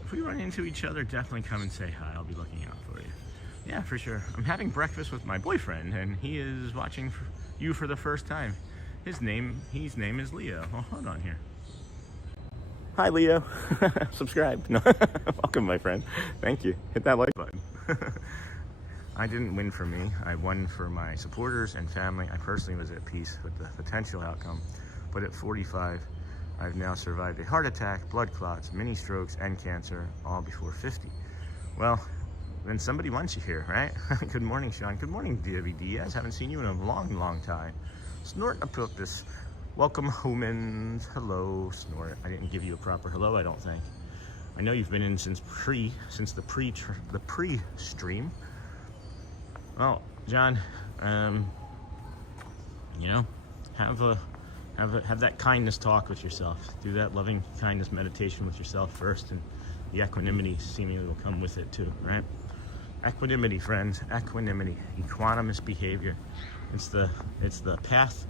If we run into each other, definitely come and say hi. I'll be looking out for you. Yeah, for sure. I'm having breakfast with my boyfriend, and he is watching you for the first time. His name is Leo. Oh, hold on here. Hi, Leo. Subscribe. No. Welcome, my friend. Thank you. Hit that like button. I didn't win for me. I won for my supporters and family. I personally was at peace with the potential outcome, but at 45, I've now survived a heart attack, blood clots, mini strokes, and cancer, all before 50. Well, then somebody wants you here, right? Good morning, Sean. Good morning, Debbie Diaz. Haven't seen you in a long, long time. Snort about this. Welcome, humans. Hello, Snort. I didn't give you a proper hello, I don't think. I know you've been in since the pre-stream. Well, John, you know, have that kindness talk with yourself. Do that loving kindness meditation with yourself first, and the equanimity seemingly will come with it too, right? Equanimity, friends. Equanimity. Equanimous behavior. It's the path.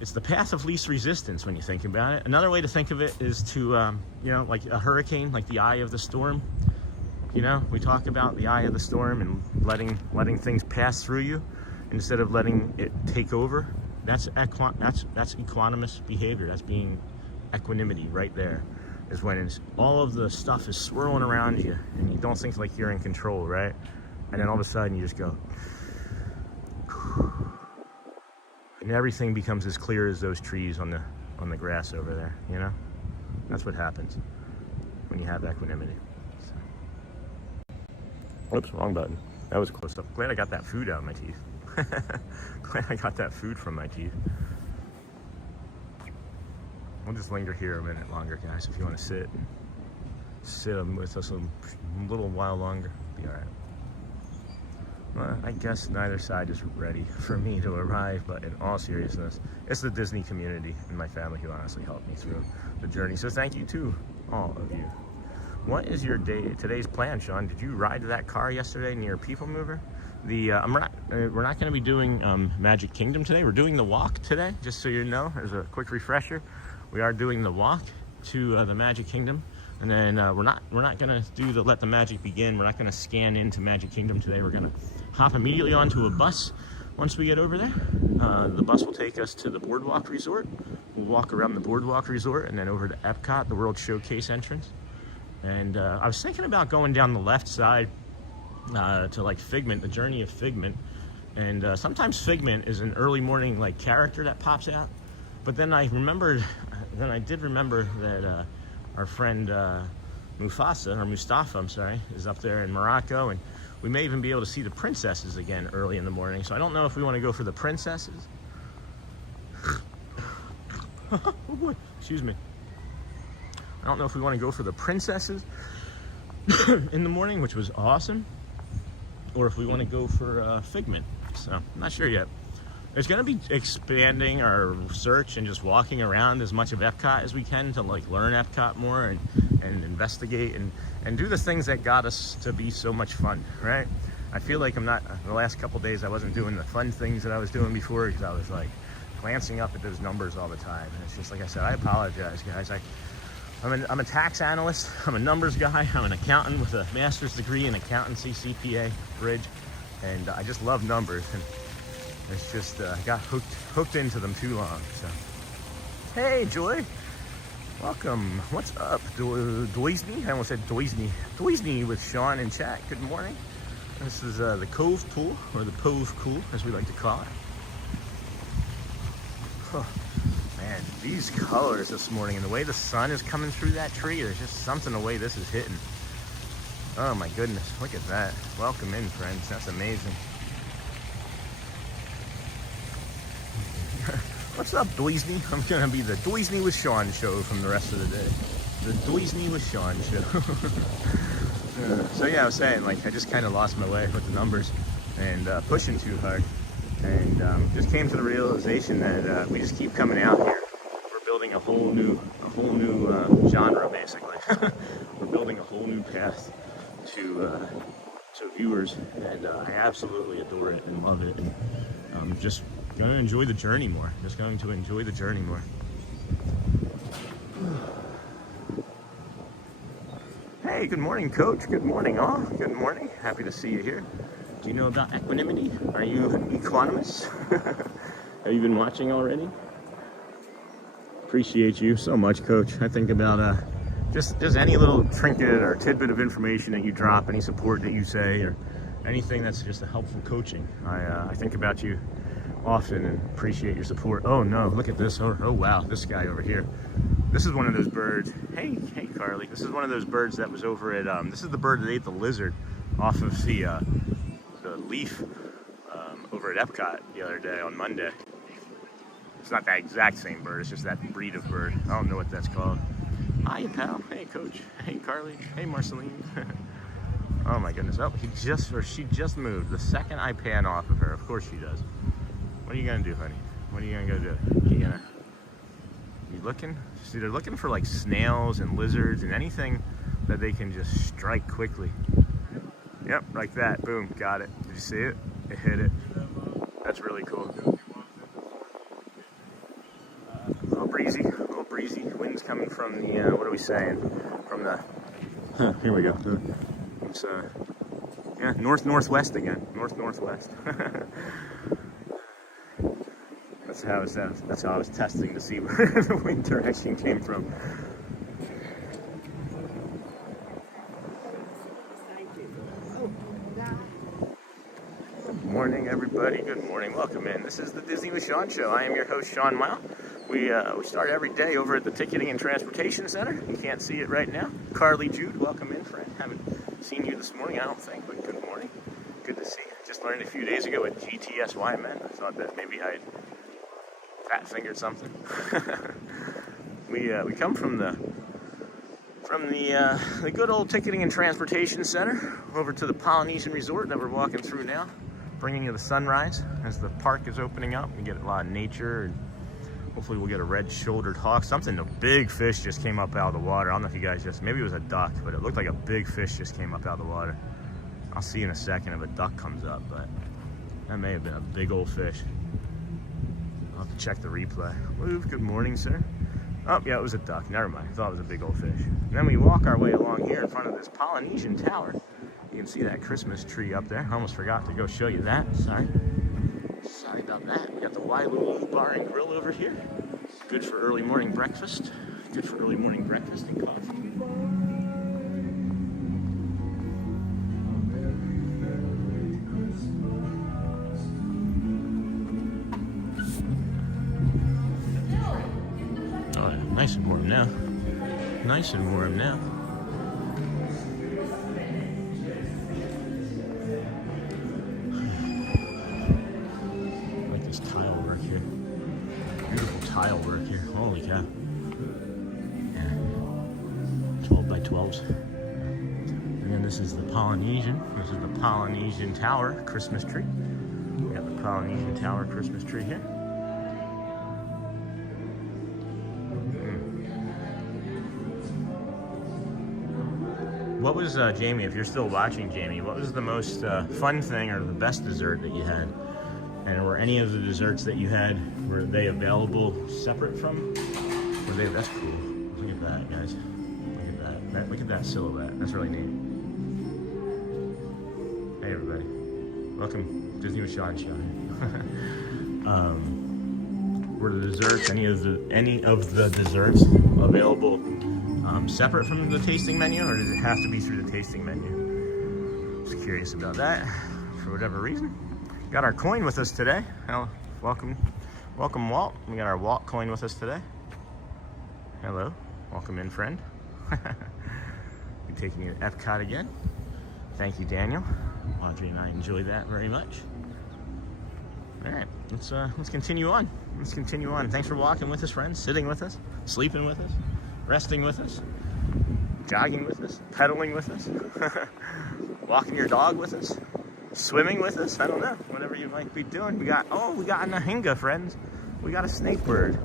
It's the path of least resistance when you think about it. Another way to think of it is to, you know, like a hurricane, like the eye of the storm. You know, we talk about the eye of the storm and letting things pass through you instead of letting it take over. That's equanimous behavior. That's being equanimity right there. Is when all of the stuff is swirling around you and you don't think like you're in control, right? And then all of a sudden you just go, and everything becomes as clear as those trees on the grass over there. You know, that's what happens when you have equanimity. So. Oops, wrong button. That was close up. Glad I got that food out of my teeth. Glad I got that food from my teeth. We'll just linger here a minute longer, guys. If you want to sit with us a little while longer, be all right. Well, I guess neither side is ready for me to arrive, but in all seriousness, it's the Disney community and my family who honestly helped me through the journey. So thank you to all of you. What is your today's plan, Sean? Did you ride that car yesterday near People Mover? We're not going to be doing Magic Kingdom today. We're doing the walk today, just so you know. There's a quick refresher. We are doing the walk to the Magic Kingdom, and then we're not going to do the Let the Magic Begin. We're not going to scan into Magic Kingdom today. We're going to hop immediately onto a bus once we get over there. The bus will take us to the BoardWalk Resort. We'll walk around the BoardWalk Resort and then over to Epcot, the World Showcase entrance. And I was thinking about going down the left side to like Figment, the Journey of Figment. And sometimes Figment is an early morning like character that pops out. But then I did remember that our friend Mustafa, I'm sorry, is up there in Morocco, and we may even be able to see the princesses again early in the morning. So I don't know if we want to go for the princesses. Oh boy, excuse me. I don't know if we want to go for the princesses in the morning, which was awesome, or if we want to go for Figment. So I'm not sure yet. There's going to be expanding our research and just walking around as much of Epcot as we can to like learn Epcot more and investigate and do the things that got us to be so much fun, right? I feel like the last couple days I wasn't doing the fun things that I was doing before because I was like glancing up at those numbers all the time. And it's just like I said, I apologize, guys. I'm a tax analyst, I'm a numbers guy, I'm an accountant with a master's degree in accountancy, CPA, bridge, and I just love numbers. And it's just, I got hooked into them too long, so. Hey, Joy. Welcome. What's up, Doisney? I almost said Doisney. Doisney with Sean in chat. Good morning. This is the Cove Pool, or the Pove Pool, as we like to call it. Oh, man, these colors this morning, and the way the sun is coming through that tree, there's just something the way this is hitting. Oh my goodness, look at that. Welcome in, friends. That's amazing. What's up, Doisney? I'm gonna be the Doisney with Sean show from the rest of the day. The Doisney with Sean show. So yeah, I was saying, like, I just kind of lost my way with the numbers and pushing too hard, and just came to the realization that we just keep coming out here. We're building a whole new genre, basically. We're building a whole new path to viewers, and I absolutely adore it and love it. And I'm just going to enjoy the journey more. Just going to enjoy the journey more. Hey, good morning, Coach. Good morning, all. Good morning. Happy to see you here. Do you know about equanimity? Are you an equanimous? Have you been watching already? Appreciate you so much, Coach. I think about just any little trinket or tidbit of information that you drop, any support that you say, or anything that's just a helpful coaching. I think about you often and appreciate your support. Oh no, look at this. Oh wow, this guy over here. This is one of those birds. Hey Carly. This is one of those birds that was over at this is the bird that ate the lizard off of the leaf over at Epcot the other day on Monday. It's not that exact same bird, it's just that breed of bird. I don't know what that's called. Hiya, pal. Hey, Coach. Hey, Carly. Hey, Marceline. Oh my goodness. Oh, she just moved. The second I pan off of her, of course she does. What are you gonna do, honey? What are you gonna go do? You looking? See, they're looking for like snails and lizards and anything that they can just strike quickly. Yep, like that. Boom, got it. Did you see it? It hit it. That's really cool. A little breezy. Wind's coming from the, what are we saying? From the, here we go. It's, yeah, northwest again. Northwest. That's how I was testing to see where the wind direction came from. Good morning, everybody. Good morning. Welcome in. This is the Disney with Sean show. I am your host, Sean Mile. We start every day over at the Ticketing and Transportation Center. You can't see it right now. Carly Jude, welcome in, friend. Haven't seen you this morning, I don't think, but good morning. Good to see you. Just learned a few days ago at GTSYMN. I thought that maybe I'd fat fingered something. We come from the good old ticketing and transportation center over to the Polynesian Resort that we're walking through now, bringing you the sunrise as the park is opening up. We get a lot of nature, and hopefully we'll get a red-shouldered hawk. A big fish just came up out of the water. I don't know if you guys maybe it was a duck, but it looked like a big fish just came up out of the water. I'll see in a second if a duck comes up, but that may have been a big old fish. I'll have to check the replay. Move, good morning, sir. Oh, yeah, it was a duck. Never mind. I thought it was a big old fish. And then we walk our way along here in front of this Polynesian tower. You can see that Christmas tree up there. I almost forgot to go show you that. Sorry. Sorry about that. We got the Wailuku Bar and Grill over here. Good for early morning breakfast. Good for early morning breakfast and coffee. Oh, yeah. Nice and warm now. Nice and warm now. Tile work here. Holy cow. Yeah. 12 by 12s. And then this is the Polynesian. This is the Polynesian Tower Christmas tree. We got the Polynesian Tower Christmas tree here. What was, Jamie, if you're still watching, Jamie, what was the most fun thing or the best dessert that you had? And were any of the desserts that you had, were they available separate from? Were they? That's cool. Look at that, guys. Look at that. Look at that silhouette. That's really neat. Hey, everybody. Welcome, Disney with Sean Show. Were the desserts, any of the desserts available separate from the tasting menu, or does it have to be through the tasting menu? Just curious about that, for whatever reason. Got our coin with us today. Welcome, Walt. We got our Walt coin with us today. Hello, welcome in, friend. We're taking you to Epcot again. Thank you, Daniel. Audrey and I enjoy that very much. All right, let's continue on. Let's continue on. Thanks for walking with us, friends. Sitting with us, sleeping with us, resting with us, jogging with us, pedaling with us, walking your dog with us. Swimming with us? I don't know. Whatever you might be doing. We got a nahinga, friends. We got a snake bird.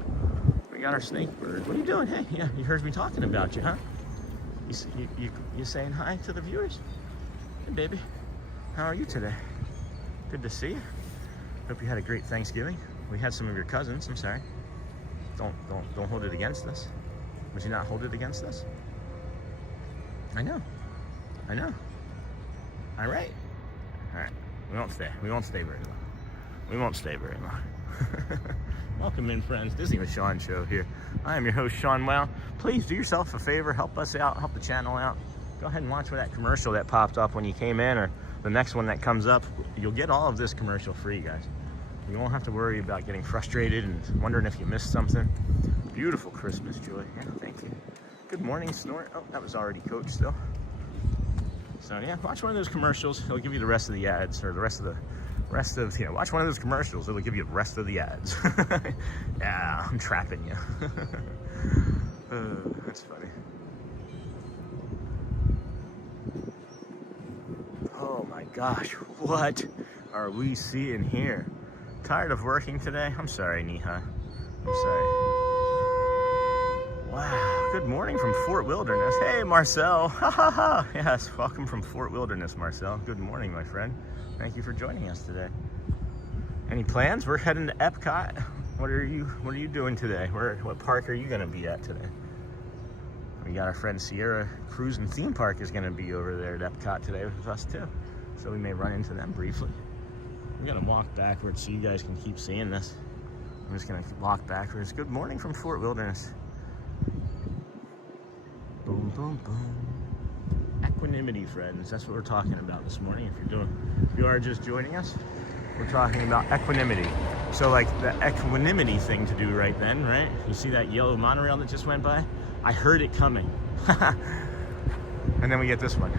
We got our snake bird. What are you doing? Hey, yeah, you heard me talking about you, huh? You saying hi to the viewers? Hey, baby. How are you today? Good to see you. Hope you had a great Thanksgiving. We had some of your cousins. I'm sorry. Don't hold it against us. Would you not hold it against us? I know. All right. All right, we won't stay very long. We won't stay very long. Welcome in, friends. Disney with Sean Show here. I am your host, Sean Wow. Please do yourself a favor, help us out, help the channel out. Go ahead and watch that commercial that popped up when you came in, or the next one that comes up. You'll get all of this commercial free, guys. You won't have to worry about getting frustrated and wondering if you missed something. Beautiful Christmas, Joy. Yeah, thank you. Good morning, Snort. Oh, that was already Coach still. So yeah, watch one of those commercials. It'll give you the rest of the ads, or watch one of those commercials. It'll give you the rest of the ads. Yeah, I'm trapping you. That's funny. Oh my gosh, what are we seeing here? Tired of working today? I'm sorry, Neha. I'm sorry. Wow, good morning from Fort Wilderness. Hey, Marcel. Ha ha ha. Yes, welcome from Fort Wilderness, Marcel. Good morning, my friend. Thank you for joining us today. Any plans? We're heading to Epcot. What are you doing today? What park are you going to be at today? We got our friend Sierra Cruise and Theme Park is going to be over there at Epcot today with us too. So we may run into them briefly. We're going to walk backwards so you guys can keep seeing this. I'm just going to walk backwards. Good morning from Fort Wilderness. Boom, boom, boom. Equanimity, friends. That's what we're talking about this morning. If you are just joining us, we're talking about equanimity. So like the equanimity thing to do right then, right? You see that yellow monorail that just went by? I heard it coming. And then we get this one.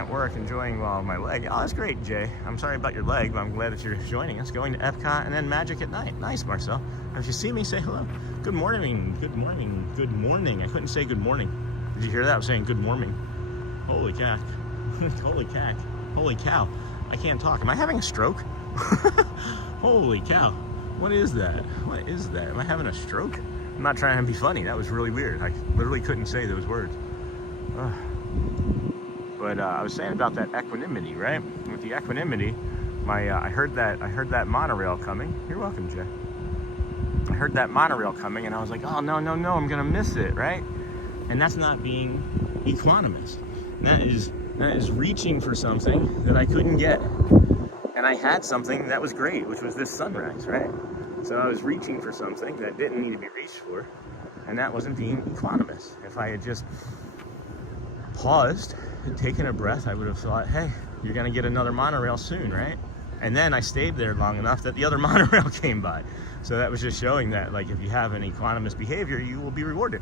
at work enjoying my leg. Oh, that's great, Jay. I'm sorry about your leg, but I'm glad that you're joining us. Going to Epcot and then Magic at night. Nice, Marcel. If you see me, say hello. Good morning. Good morning. Good morning. I couldn't say good morning. Did you hear that? I was saying good morning. Holy cack. Holy cack. Holy cow. I can't talk. Am I having a stroke? Holy cow. What is that? What is that? Am I having a stroke? I'm not trying to be funny. That was really weird. I literally couldn't say those words. But I was saying about that equanimity, right? With the equanimity, I heard that monorail coming. You're welcome, Jay. I heard that monorail coming, and I was like, oh no, I'm gonna miss it, right? And that's not being equanimous. That is reaching for something that I couldn't get, and I had something that was great, which was this sunrise, right? So I was reaching for something that didn't need to be reached for, and that wasn't being equanimous. If I had just paused and taken a breath, I would have thought, hey, you're gonna get another monorail soon, right? And then I stayed there long enough that the other monorail came by. So that was just showing that, like, if you have an equanimous behavior, you will be rewarded.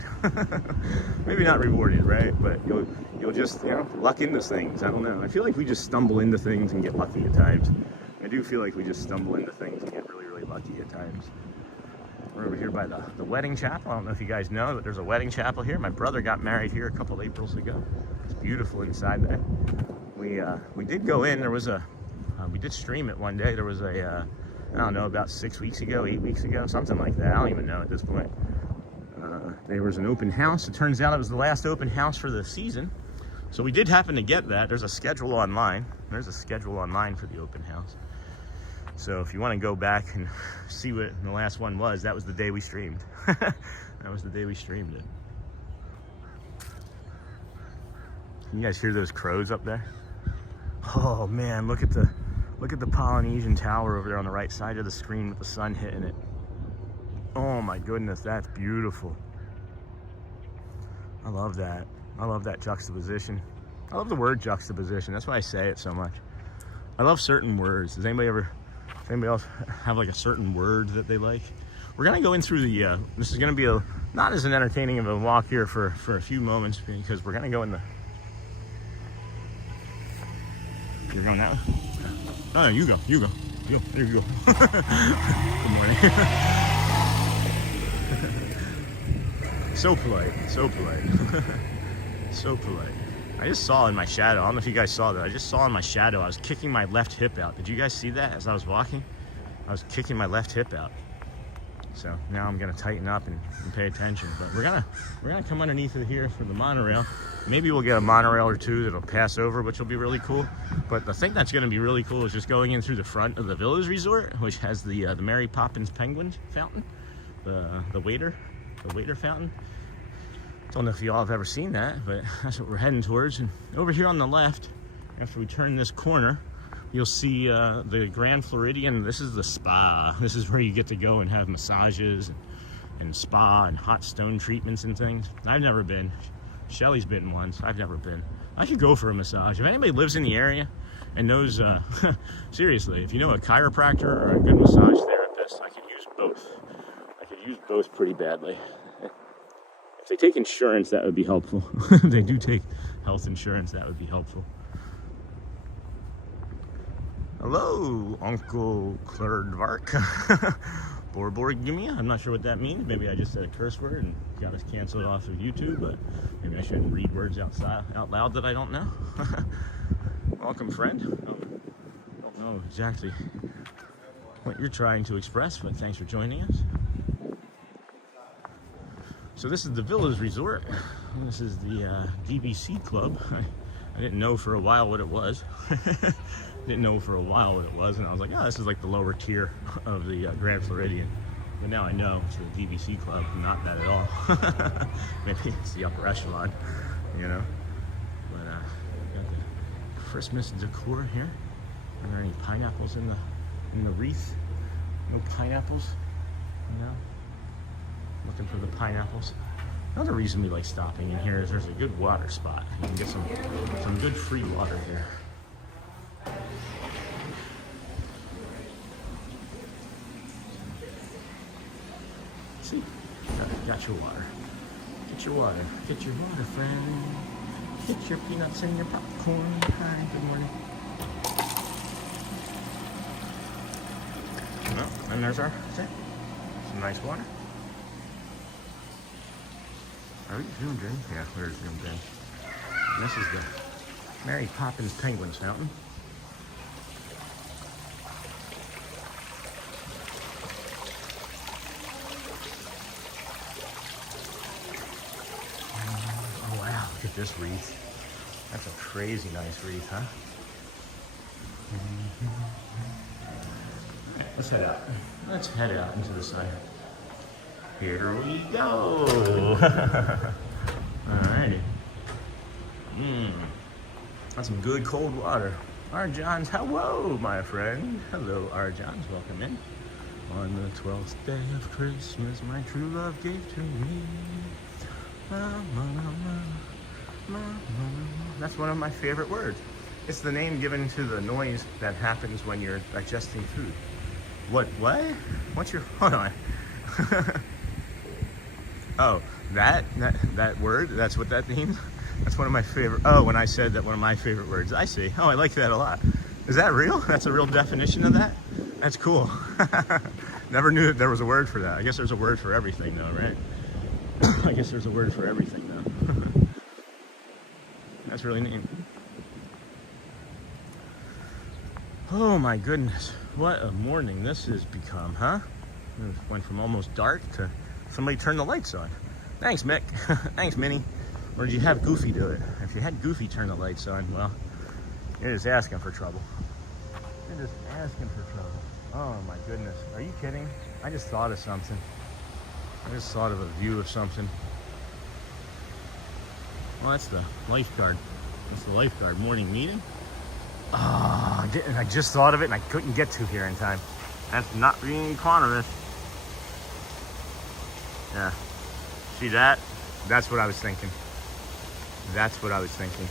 Maybe not rewarded, right? But you'll just, luck into things. I don't know. I feel like we just stumble into things and get lucky at times. I do feel like we just stumble into things and get really, really lucky at times. We're over here by the wedding chapel. I don't know if you guys know, but there's a wedding chapel here. My brother got married here a couple Aprils ago. It's beautiful inside there. We did go in. There was we did stream it one day. There was I don't know, about 6 weeks ago, 8 weeks ago, something like that. I don't even know at this point. There was an open house. It turns out it was the last open house for the season. So we did happen to get that. There's a schedule online. There's a schedule online for the open house. So if you want to go back and see what the last one was, that was the day we streamed. That was the day we streamed it. Can you guys hear those crows up there? Oh man, look at the Polynesian Tower over there on the right side of the screen with the sun hitting it. Oh my goodness, that's beautiful. I love that. I love that juxtaposition. I love the word juxtaposition. That's why I say it so much. I love certain words. Does anybody else have like a certain word that they like? We're gonna go in through the, this is gonna be not as an entertaining of a walk here for a few moments, because we're gonna go in the, you're going that way? Oh, you go. There you go. Good morning. So polite. So polite. I just saw in my shadow, I don't know if you guys saw that, I just saw in my shadow, I was kicking my left hip out. Did you guys see that as I was walking? I was kicking my left hip out. So now I'm gonna tighten up and pay attention. But we're gonna come underneath of here for the monorail. Maybe we'll get a monorail or two that'll pass over, which will be really cool. But the thing that's gonna be really cool is just going in through the front of the Villas Resort, which has the Mary Poppins Penguin fountain, the waiter fountain. Don't know if y'all have ever seen that, but that's what we're heading towards. And over here on the left, after we turn this corner, you'll see the Grand Floridian. This is the spa. This is where you get to go and have massages and spa and hot stone treatments and things. I've never been. Shelly's been once. I've never been. I should go for a massage. If anybody lives in the area and knows, seriously, if you know a chiropractor or a good massage therapist, I could use both. I could use both pretty badly. If they take insurance, that would be helpful. If they do take health insurance, that would be helpful. Hello, Uncle Klerdvark. BoardWalk. I'm not sure what that means. Maybe I just said a curse word and got us canceled off of YouTube, but maybe I shouldn't read words out loud that I don't know. Welcome, friend. I don't know exactly what you're trying to express, but thanks for joining us. So this is the Villas Resort. This is the DBC Club. I didn't know for a while what it was. And I was like, oh, this is like the lower tier of the Grand Floridian. But now I know it's the DBC Club, not that at all. Maybe it's the upper echelon, you know. But got the Christmas decor here. Are there any pineapples in the wreath? No pineapples? No. Looking for the pineapples. Another reason we like stopping in here is there's a good water spot. You can get some good free water here. See, got your water. Get your water, friend. Get your peanuts and your popcorn. Hi, good morning. Well, and there's our set. Some nice water. Are we zoomed in? Yeah, we're zoomed in. And this is the Mary Poppins Penguins Fountain. Oh wow, look at this wreath. That's a crazy nice wreath, huh? Let's head out. Let's head out into the sun. Here we go. Alrighty. That's some good cold water. Arjans, hello, my friend. Hello, Arjans. Welcome in. On the 12th day of Christmas, my true love gave to me. That's one of my favorite words. It's the name given to the noise that happens when you're digesting food. What? What's your... Hold on. Oh, that word? That's what that means? That's one of my favorite... Oh, when I said that one of my favorite words. I see. Oh, I like that a lot. Is that real? That's a real definition of that? That's cool. Never knew that there was a word for that. I guess there's a word for everything though, right? I guess there's a word for everything though. That's really neat. Oh my goodness. What a morning this has become, huh? It went from almost dark to somebody turned the lights on. Thanks, Mick. Thanks, Minnie. Or did you have Goofy do it? If you had Goofy turn the lights on, well, you're just asking for trouble. You're just asking for trouble. Oh my goodness. Are you kidding? I just thought of something. I just thought of a view of something. Well, that's the lifeguard. That's the lifeguard morning meeting. Oh, I just thought of it and I couldn't get to here in time. That's not being economist. Yeah. See that? That's what I was thinking. That's what I was thinking.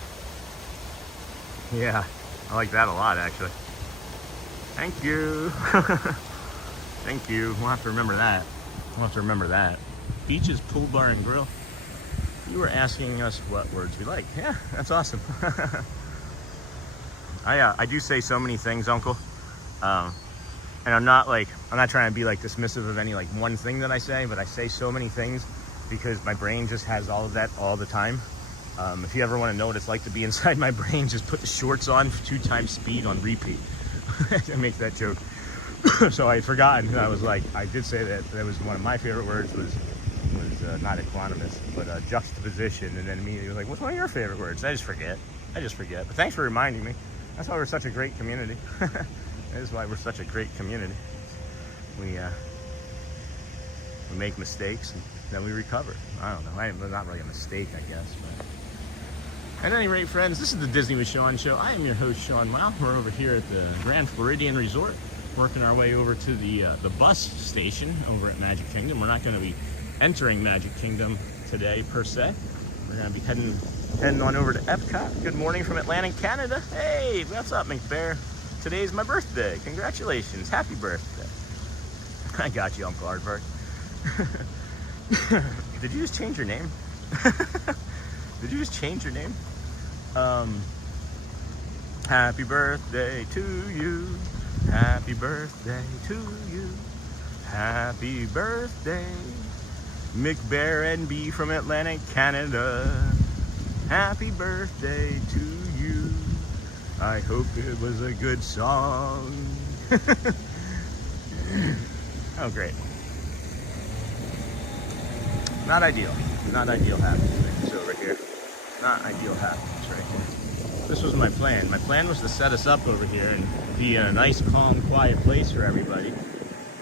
Yeah, I like that a lot, actually. Thank you. Thank you. We'll have to remember that. We'll have to remember that. Beaches, pool bar, and grill. You were asking us what words we like. Yeah, that's awesome. I do say so many things, Uncle. And I'm not trying to be like dismissive of any like one thing that I say, but I say so many things because my brain just has all of that all the time. If you ever want to know what it's like to be inside my brain, just put the shorts on 2 times speed on repeat. I make that joke. So I had forgotten. I was like, I did say that was one of my favorite words was not equanimous, but juxtaposition. And then immediately was like, what's one of your favorite words? I just forget. But thanks for reminding me. That's why we're such a great community. That is why we're such a great community. We make mistakes and then we recover. I don't know. Not really a mistake, I guess. But at any rate, friends, this is the Disney with Sean show. I am your host, Sean Wow. We're over here at the Grand Floridian Resort, working our way over to the bus station over at Magic Kingdom. We're not going to be entering Magic Kingdom today, per se. We're going to be heading on over to Epcot. Good morning from Atlantic Canada. Hey, what's up, McBear? Today's my birthday. Congratulations. Happy birthday. I got you, Uncle Aardvark. Did you just change your name? Did you just change your name? Happy birthday to you. Happy birthday to you. Happy birthday, McBear NB from Atlantic Canada. Happy birthday to you. I hope it was a good song. Oh, great. Not ideal. Not ideal happenings over here. Not ideal happenings right here. This was my plan. My plan was to set us up over here and be in a nice, calm, quiet place for everybody.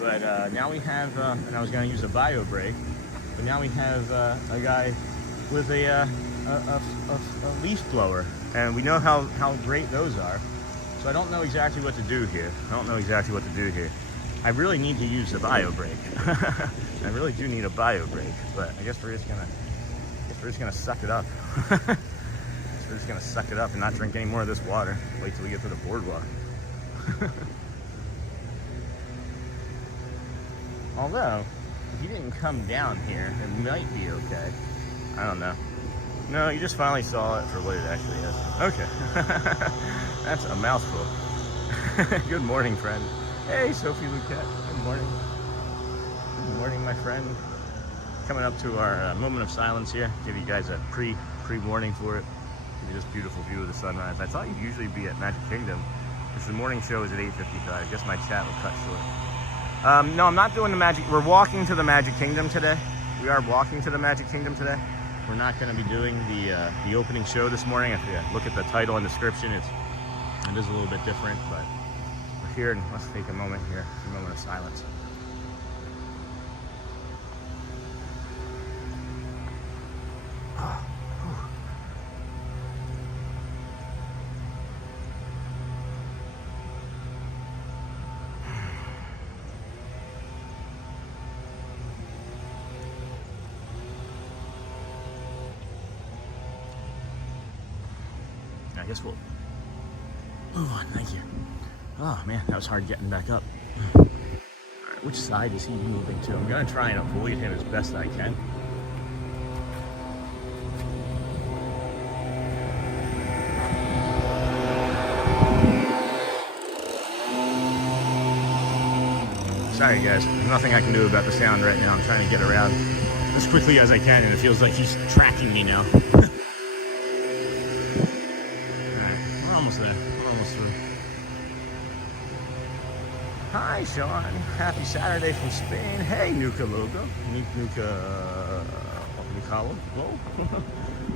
But now we have, and I was going to use a bio break, but now we have a guy with a leaf blower, and we know how great those are. So I don't know exactly what to do here. I really need to use a bio break. I really do need a bio break, but I guess we're just gonna suck it up. We're just gonna suck it up and not drink any more of this water. Wait till we get to the boardwalk. Although, if you didn't come down here, it might be okay. I don't know. No, you just finally saw it for what it actually is. Okay. That's a mouthful. Good morning, friend. Hey, Sophie Luquette. Good morning. Good morning, my friend. Coming up to our moment of silence here. Give you guys a pre-warning for it. Give you this beautiful view of the sunrise. I thought you'd usually be at Magic Kingdom, because the morning show is at 8:55. I guess my chat will cut short. No, I'm not doing the Magic. We're walking to the Magic Kingdom today. We are walking to the Magic Kingdom today. We're not going to be doing the opening show this morning. If you look at the title and description, it is a little bit different, but we're here, and let's take a moment here, a moment of silence. I guess we'll move on. Thank you. Oh man, that was hard getting back up. All right, which side is he moving to? I'm gonna try and avoid him as best I can. Sorry guys, there's nothing I can do about the sound right now. I'm trying to get around as quickly as I can, and it feels like he's tracking me now. Almost there. We're almost through. Hi, Sean. Happy Saturday from Spain. Hey, Nuka Logo. Nuka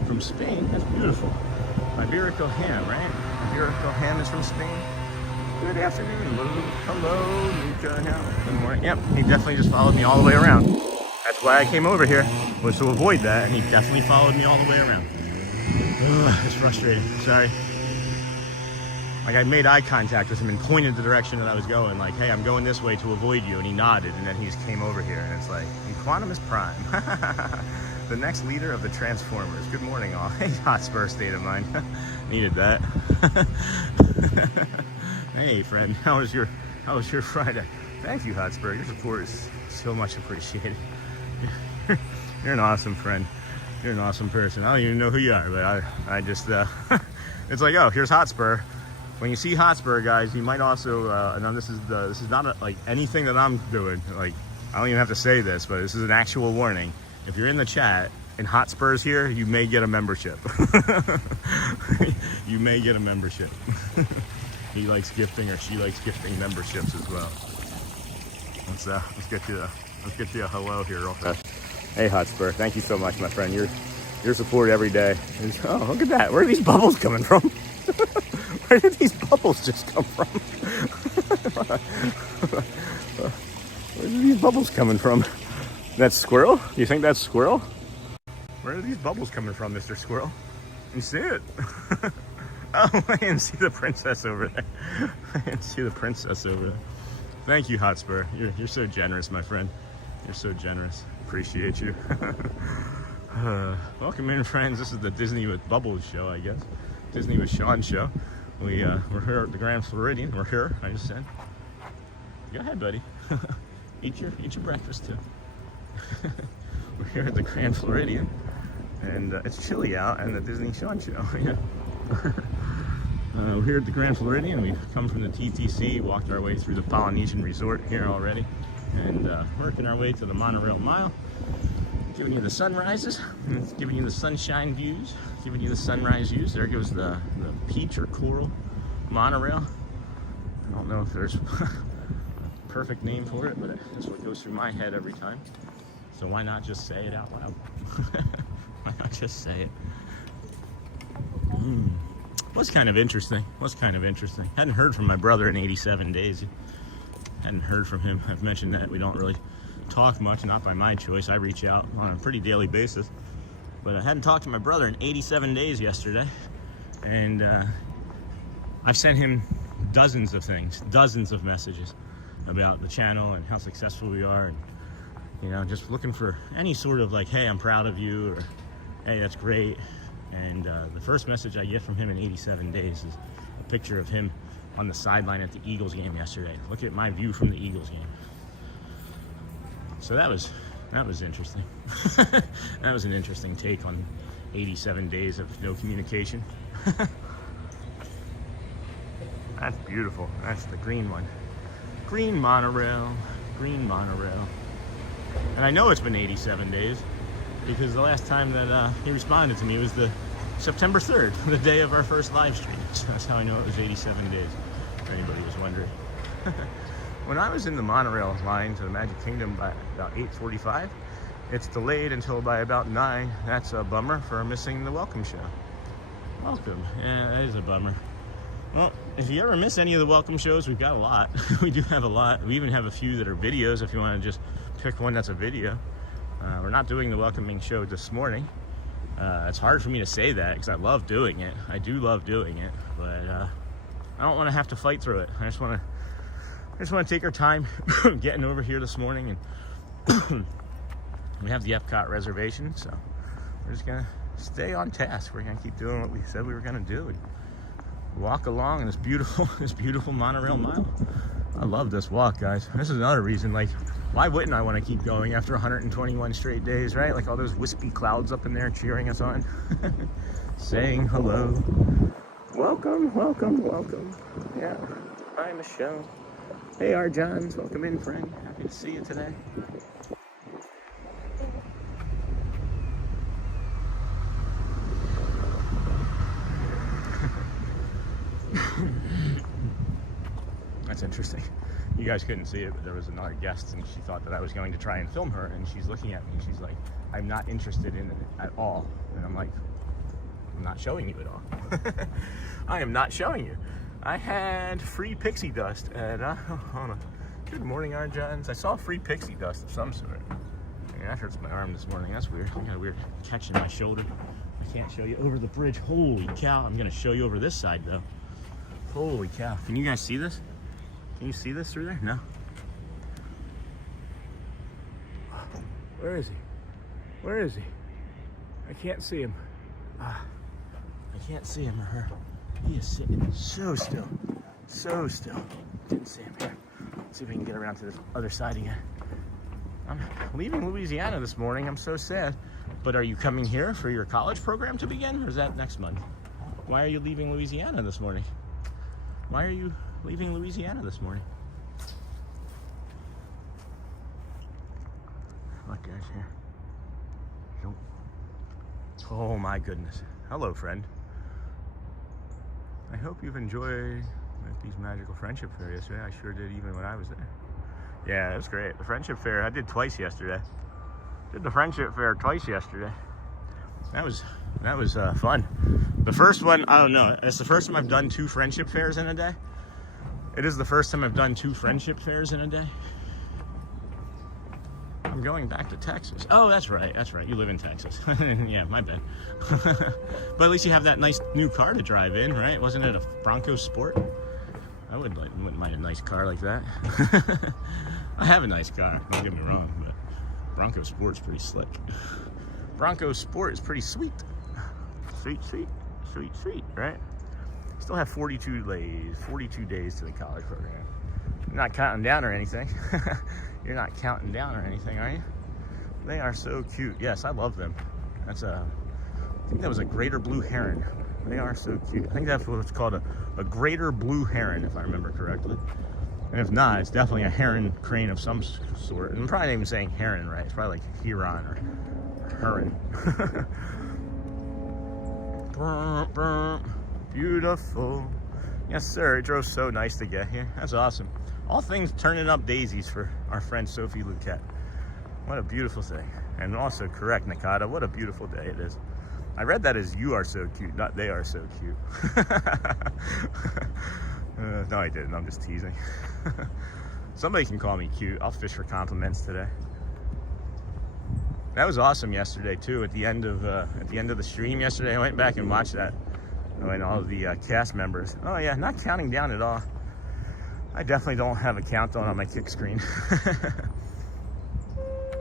from Spain. That's beautiful. Iberico ham, right? Iberico ham is from Spain. Good afternoon. Hello, Nuka ham. Good morning. Yep, he definitely just followed me all the way around. That's why I came over here, was to avoid that, and he definitely followed me all the way around. Ugh, it's frustrating. Sorry. Like, I made eye contact with him and pointed the direction that I was going, like, hey, I'm going this way to avoid you, and he nodded, and then he just came over here, and it's like, Quantum is Prime. The next leader of the Transformers. Good morning, all. Hey, Hotspur state of mind. Needed that. Hey, friend, how was your Friday? Thank you, Hotspur. Your support is so much appreciated. You're an awesome friend. You're an awesome person. I don't even know who you are, but I just, it's like, oh, here's Hotspur. When you see Hotspur, guys, you might also, and this is not like anything that I'm doing. Like, I don't even have to say this, but this is an actual warning. If you're in the chat and Hotspur's here, you may get a membership. You may get a membership. He likes gifting, or she likes gifting memberships as well. Let's get you a hello here real fast. Hey, Hotspur, thank you so much, my friend. Your support every day. Oh, look at that. Where are these bubbles coming from? Where did these bubbles just come from? Where are these bubbles coming from? That's Squirrel? You think that's Squirrel? Where are these bubbles coming from, Mr. Squirrel? You see it? Oh, I didn't see the princess over there. I didn't see the princess over there. Thank you, Hotspur. You're so generous, my friend. You're so generous. Appreciate you. Welcome in, friends. This is the Disney with Bubbles show, I guess. Disney with Sean show. We're here at the Grand Floridian. We're here, I just said. Go ahead, buddy. Eat your breakfast too. We're here at the Grand Floridian, and it's chilly out, and the Disney Sean show. Yeah. We're here at the Grand Floridian. We've come from the TTC, walked our way through the Polynesian Resort here already, and working our way to the monorail mile. Giving you the sunrises, giving you the sunshine views, giving you the sunrise views. There goes the peach or coral monorail. I don't know if there's a perfect name for it, but that's what goes through my head every time. So why not just say it out loud? Why not just say it? Was kind of interesting. Hadn't heard from my brother in 87 days. Hadn't heard from him. I've mentioned that we don't really talk much, not by my choice. I reach out on a pretty daily basis, but I hadn't talked to my brother in 87 days yesterday, and I've sent him dozens of things, dozens of messages about the channel and how successful we are, and you know, just looking for any sort of like, hey, I'm proud of you, or hey, that's great. And the first message I get from him in 87 days is a picture of him on the sideline at the Eagles game yesterday. Look at my view from the Eagles game. So that was interesting. That was an interesting take on 87 days of no communication. That's beautiful. That's the green one. Green monorail. Green monorail. And I know it's been 87 days because the last time that he responded to me was the September 3rd, the day of our first live stream. So that's how I know it was 87 days, if anybody was wondering. When I was in the monorail line to the Magic Kingdom by about 8:45, it's delayed until by about 9. That's a bummer for missing the welcome show. Welcome. Yeah, that is a bummer. Well, if you ever miss any of the welcome shows, we've got a lot. We do have a lot. We even have a few that are videos if you want to just pick one that's a video. We're not doing the welcoming show this morning. It's hard for me to say that because I love doing it. I do love doing it, but I don't want to have to fight through it. I just want to take our time getting over here this morning, and we have the Epcot reservation, so we're just gonna stay on task. We're gonna keep doing what we said we were gonna do and walk along this beautiful monorail mile. I love this walk, guys. This is another reason, like, why wouldn't I want to keep going after 121 straight days, right? Like all those wispy clouds up in there cheering us on, saying hello. Welcome, welcome, welcome. Yeah, hi, Michelle. Hey, our Johns, welcome in, friend. Happy to see you today. That's interesting. You guys couldn't see it, but there was another guest, and she thought that I was going to try and film her, and she's looking at me, and she's like, I'm not interested in it at all. And I'm like, I'm not showing you at all. I am not showing you. I had free pixie dust at, hold on. Good morning, Arjans. I saw free pixie dust of some sort. Yeah, that hurts my arm this morning. That's weird. I got a weird catch in my shoulder. I can't show you over the bridge. Holy cow. I'm going to show you over this side, though. Holy cow. Can you guys see this? Can you see this through there? No. Where is he? Where is he? I can't see him. I can't see him or her. He is sitting so still. So still. Didn't see him here. Let's see if we can get around to this other side again. I'm leaving Louisiana this morning. I'm so sad. But are you coming here for your college program to begin, or is that next month? Why are you leaving Louisiana this morning? Why are you leaving Louisiana this morning? Look, guys, here. Nope. Oh my goodness. Hello, friend. I hope you've enjoyed these magical friendship fairs yesterday. I sure did, even when I was there. Yeah, it was great. The friendship fair, I did twice yesterday. Did the friendship fair twice yesterday. That was fun. The first one, I don't know. It's the first time I've done 2 friendship fairs in a day. It is the first time I've done 2 friendship fairs in a day. I'm going back to Texas. Oh, that's right. That's right. You live in Texas. Yeah, my bad. But at least you have that nice new car to drive in, right? Wasn't it a Bronco Sport? I wouldn't mind a nice car like that. I have a nice car, don't get me wrong, but Bronco Sport's pretty slick. Bronco Sport is pretty sweet. Sweet, sweet, sweet, sweet, right? Still have 42 days to the college program. You're not counting down or anything. You're not counting down or anything, are you? They are so cute. Yes, I love them. I think that was a greater blue heron. They are so cute. I think that's what it's called, a greater blue heron, if I remember correctly. And if not, it's definitely a heron crane of some sort. And I'm probably not even saying heron, right? It's probably like heron or heron. Beautiful. Yes, sir. It drove so nice to get here. That's awesome. All things turning up daisies for our friend Sophie Luquette. What a beautiful thing. And also correct, Nakata. What a beautiful day it is. I read that as you are so cute, not they are so cute. No, I didn't. I'm just teasing. Somebody can call me cute. I'll fish for compliments today. That was awesome yesterday too. At the end of the stream yesterday, I went back and watched that. And all of the cast members. Oh yeah, not counting down at all. I definitely don't have a countdown on my kick screen.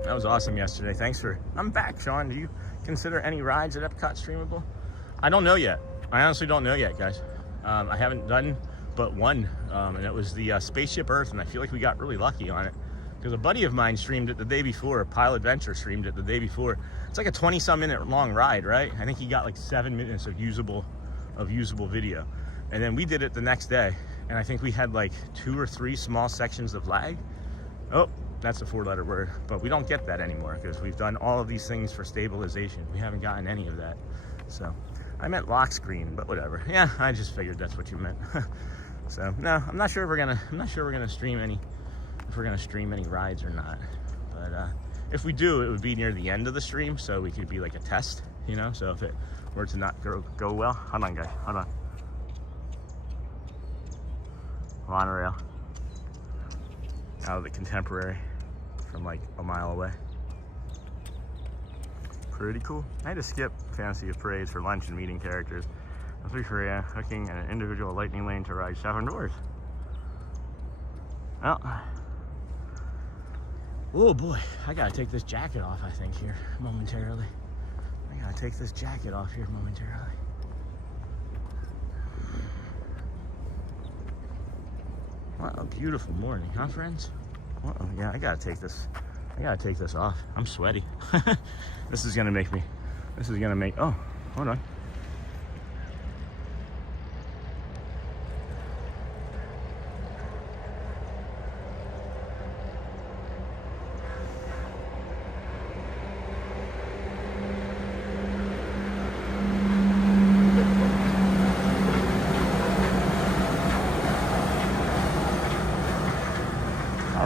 That was awesome yesterday. Thanks for. I'm back, Sean. Do you consider any rides at Epcot streamable? I don't know yet. I honestly don't know yet, guys. I haven't done but one, and it was the Spaceship Earth, and I feel like we got really lucky on it. because a buddy of mine streamed it the day before. Pile Adventure streamed it the day before. It's like a 20-some minute long ride, right? I think he got like 7 minutes of usable video. And then we did it the next day, and I think we had like 2 or 3 small sections of lag. Oh, that's a 4-letter word, but we don't get that anymore because we've done all of these things for stabilization. We haven't gotten any of that. So I meant lock screen, but whatever. Yeah, I just figured that's what you meant. So no, I'm not sure if we're gonna stream any rides or not. But if we do, it would be near the end of the stream, so we could be like a test, you know. So if it were to not go well, hold on, guys, hold on. Monorail out of the Contemporary from like a mile away. Pretty cool. I had to skip Fantasy of Parades for lunch and meeting characters. Through Korea, hooking an individual lightning lane to ride 7 doors. Well, oh boy, I gotta take this jacket off, I think, here momentarily. I gotta take this jacket off here momentarily. What a beautiful morning, huh, friends? Uh-oh, yeah, I gotta take this off. I'm sweaty. This is gonna make, oh, hold on.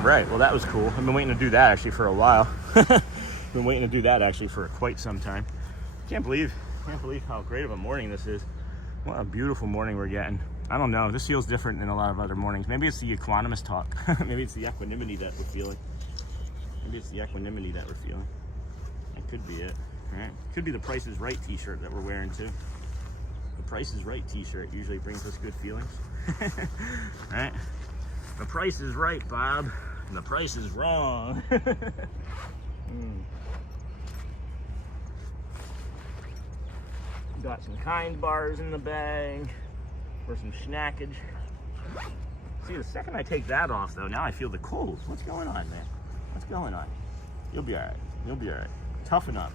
Right, well that was cool. I've been waiting to do that actually for a while. Been waiting to do that actually for quite some time. Can't believe how great of a morning this is. What a beautiful morning we're getting. I don't know, this feels different than a lot of other mornings. Maybe it's the equanimous talk. Maybe it's the equanimity that we're feeling. That could be it. Right? Could be the Price is Right t-shirt that we're wearing too. The Price is Right t-shirt usually brings us good feelings. Right? The price is right, Bob. And the price is wrong. Got some Kind bars in the bag for some snackage. See, the second I take that off, though, now I feel the cold. What's going on, man? What's going on? You'll be all right. You'll be all right. Toughen up.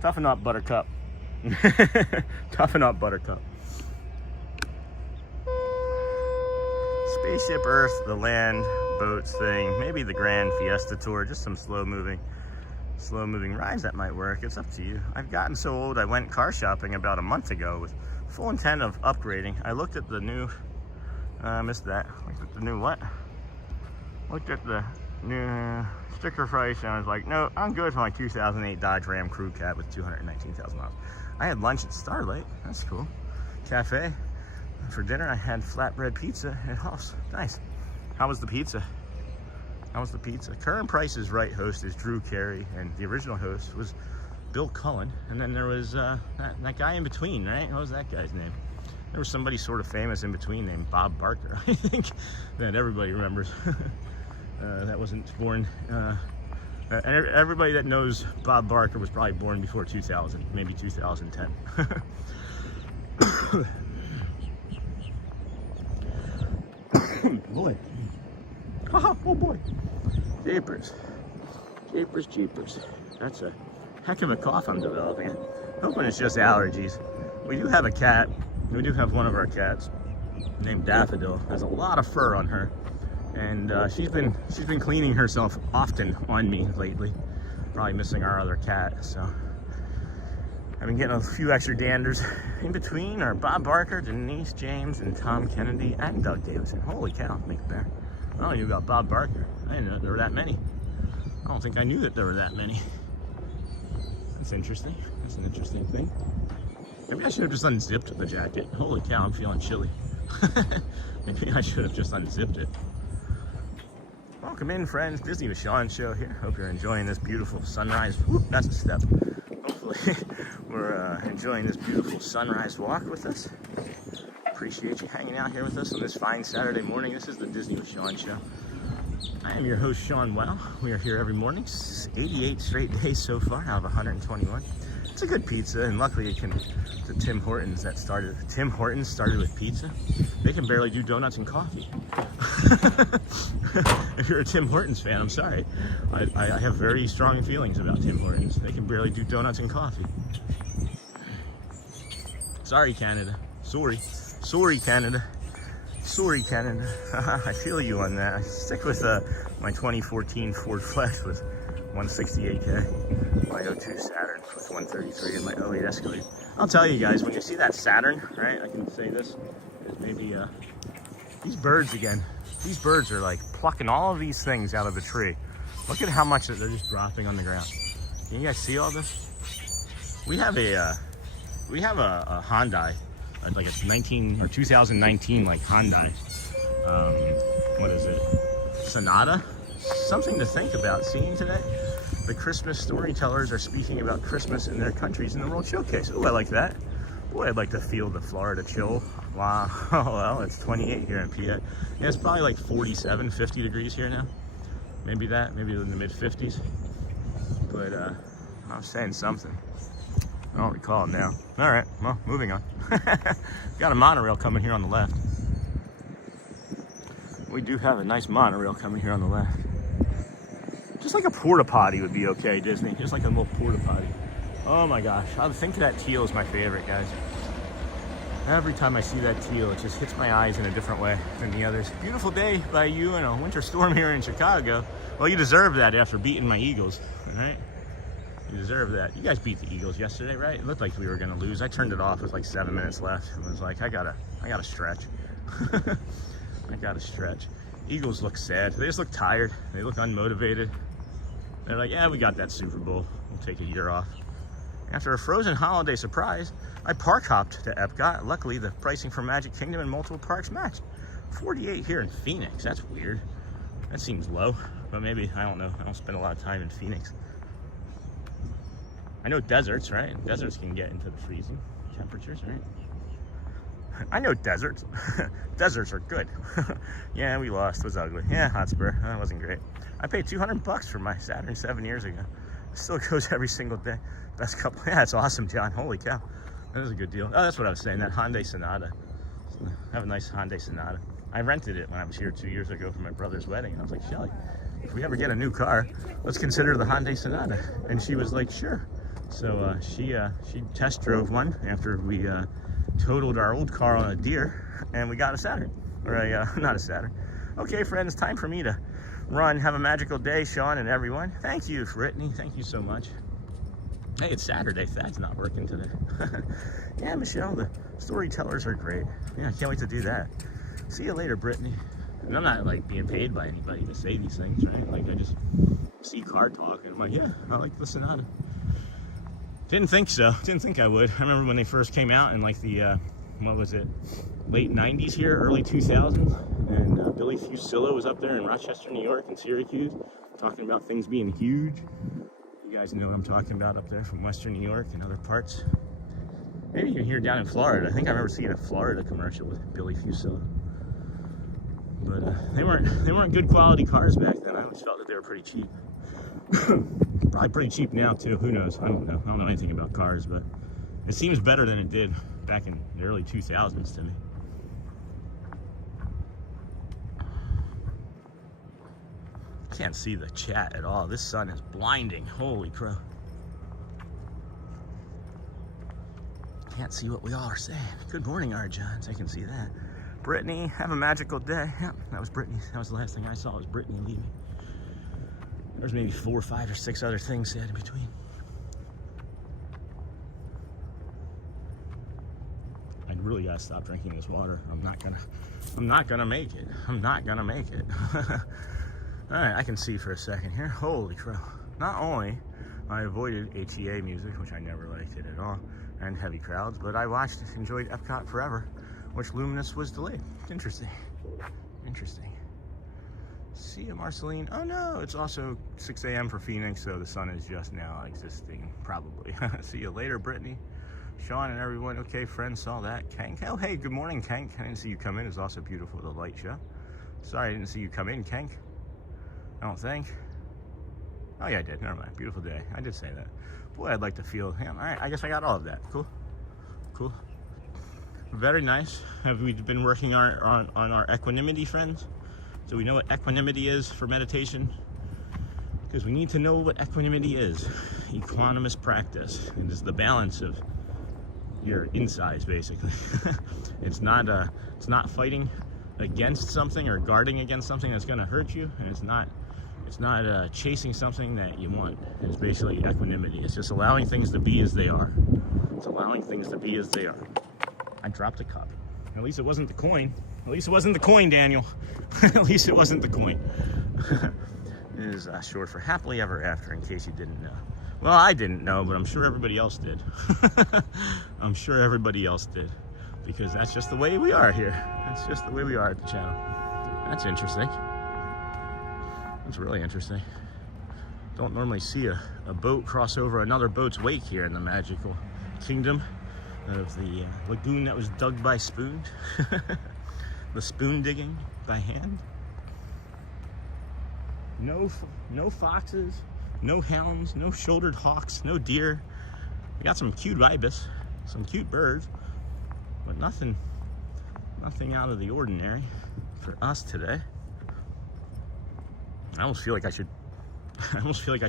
Toughen up, Buttercup. Toughen up, Buttercup. Spaceship Earth, the land boats thing, maybe the Grand Fiesta Tour, just some slow moving rides that might work. It's up to you. I've gotten so old, I went car shopping about a month ago with full intent of upgrading. I looked at the new, missed that, looked at the new what? Looked at the new sticker price and I was like, no, I'm good for my 2008 Dodge Ram Crew Cab with 219,000 miles. I had lunch at Starlight, that's cool. Cafe. For dinner, I had flatbread pizza at Hoff's. Nice. How was the pizza? Current Price is Right host is Drew Carey, and the original host was Bill Cullen. And then there was that guy in between, right? What was that guy's name? There was somebody sort of famous in between named Bob Barker, I think, that everybody remembers. That wasn't born. And everybody that knows Bob Barker was probably born before 2000, maybe 2010. Boy. Oh boy. Jeepers. That's a heck of a cough I'm developing. Hoping it's just allergies. We do have a cat. We do have one of our cats named Daffodil. There's a lot of fur on her. And she's been cleaning herself often on me lately. Probably missing our other cat, so I've been getting a few extra danders. In between are Bob Barker, Denise James, and Tom Kennedy, and Doug Davidson. Holy cow, Big Bear. Oh, you got Bob Barker. I didn't know there were that many. I don't think I knew that there were that many. That's interesting. That's an interesting thing. Maybe I should have just unzipped the jacket. Holy cow, I'm feeling chilly. Maybe I should have just unzipped it. Welcome in, friends. Disney with Sean show here. Hope you're enjoying this beautiful sunrise. Whoop, that's a step. Hopefully we're enjoying this beautiful sunrise walk with us. Appreciate you hanging out here with us on this fine Saturday morning. This is the Disney with Sean show. I am your host, Sean Wow. We are here every morning, 88 straight days so far out of 121. It's It's a good pizza, and luckily it can. The Tim Hortons that started. Tim Hortons started with pizza. They can barely do donuts and coffee. If you're a Tim Hortons fan, I'm sorry. I have very strong feelings about Tim Hortons. They can barely do donuts and coffee. Sorry, Canada. Sorry, Canada. Sorry, Canada. I feel you on that. I stick with my 2014 Ford Flex with 168K, my 02 Saturn with 133, and my 08 Escalade. I'll tell you guys, when you see that Saturn, right, I can say this, is maybe, these birds again, these birds are like plucking all of these things out of the tree. Look at how much they're just dropping on the ground. Can you guys see all this? We have a Hyundai, like a 2019 like Hyundai, what is it, Sonata? Something to think about seeing today. The Christmas storytellers are speaking about Christmas in their countries in the World Showcase. Oh, I like that. Boy, I'd like to feel the Florida chill. Wow. Well, it's 28 here in PA. Yeah, it's probably like 47, 50 degrees here now. Maybe in the mid 50s. But I was saying something. I don't recall now. All right, well, moving on. Got a monorail coming here on the left. We do have a nice monorail coming here on the left. Just like a porta potty would be okay, Disney. Just like a little porta potty. Oh my gosh, I think that teal is my favorite, guys. Every time I see that teal, it just hits my eyes in a different way than the others. Beautiful day by you in a winter storm here in Chicago. Well, you deserve that after beating my Eagles, all right? You deserve that. You guys beat the Eagles yesterday, right? It looked like we were gonna lose. I turned it off with like 7 minutes left. I was like, I gotta stretch. I gotta stretch. Eagles look sad. They just look tired. They look unmotivated. They're like, yeah, we got that Super Bowl. We'll take a year off. After a frozen holiday surprise, I park hopped to Epcot. Luckily, the pricing for Magic Kingdom and multiple parks matched. 48 here in Phoenix. That's weird. That seems low, but maybe, I don't know. I don't spend a lot of time in Phoenix. I know deserts, right? Deserts can get into the freezing temperatures, right? I know deserts. Deserts are good. Yeah, we lost. It was ugly. Yeah, Hotspur. That wasn't great. I paid $200 for my Saturn 7 years ago. It still goes every single day. Best couple. Yeah, that's awesome, John. Holy cow. That was a good deal. Oh, that's what I was saying. That Hyundai Sonata. I have a nice Hyundai Sonata. I rented it when I was here 2 years ago for my brother's wedding. I was like, Shelly, if we ever get a new car, let's consider the Hyundai Sonata. And she was like, sure. So she test drove one after we totaled our old car on a Deere, and we got a Saturn. Or not a Saturn. Okay, friends, time for me to run. Have a magical day, Sean and everyone. Thank you, Brittany. Thank you so much. Hey, it's Saturday. Thad's not working today. Yeah, Michelle, the storytellers are great. Yeah, I can't wait to do that. See you later, Brittany. And I'm not like being paid by anybody to say these things, right? Like I just see car talk and I'm like, yeah, I like the Sonata. Didn't think so. Didn't think I would. I remember when they first came out in like the, what was it? Late 90s here, early 2000s. And Billy Fusillo was up there in Rochester, New York and Syracuse talking about things being huge. You guys know what I'm talking about up there from Western New York and other parts. Maybe even here down in Florida. I think I remember seeing a Florida commercial with Billy Fusillo. But they weren't good quality cars back then. I always felt that they were pretty cheap. Probably pretty cheap now too. Who knows? I don't know. I don't know anything about cars, but it seems better than it did back in the early 2000s to me. Can't see the chat at all. This sun is blinding. Holy crow. Can't see what we all are saying. Good morning, our Johns. I can see that. Brittany, have a magical day. Yep, that was Brittany. That was the last thing I saw was Brittany leaving. There's maybe 4, 5, or 6 other things said in between. I really gotta stop drinking this water. I'm not gonna make it. I'm not gonna make it. All right, I can see for a second here. Holy crow. Not only I avoided HEA music, which I never liked it at all, and heavy crowds, but I enjoyed Epcot Forever, which Luminous was delayed. Interesting. Interesting. See you, Marceline. Oh no, it's also 6 a.m. for Phoenix, so the sun is just now existing, probably. See you later, Brittany. Sean and everyone. Okay, friends, saw that. Kank. Oh, hey, good morning, Kank. I didn't see you come in. It's also beautiful, the light show. Sorry, I didn't see you come in, Kank. I don't think. Oh yeah, I did. Never mind. Beautiful day. I did say that. Boy, I'd like to feel. Yeah, all right. I guess I got all of that. Cool. Cool. Very nice. Have we been working on our equanimity, friends? Do we know what equanimity is for meditation? Because we need to know what equanimity is. Equanimous practice. It is the balance of your insides, basically. It's not fighting against something or guarding against something that's going to hurt you, and it's not chasing something that you want. It's basically equanimity. It's just allowing things to be as they are. It's allowing things to be as they are. I dropped a cup. At least it wasn't the coin. At least it wasn't the coin, Daniel. At least it wasn't the coin. It is short for happily ever after, in case you didn't know. Well, I didn't know, but I'm sure everybody else did. I'm sure everybody else did. Because that's just the way we are here. That's just the way we are at the channel. That's interesting. That's really interesting. Don't normally see a boat cross over another boat's wake here in the magical kingdom of the lagoon that was dug by spoon. The spoon digging by hand. No foxes, no hounds, no shouldered hawks, no deer. We got some cute ibis, some cute birds, but nothing out of the ordinary for us today. I almost feel like I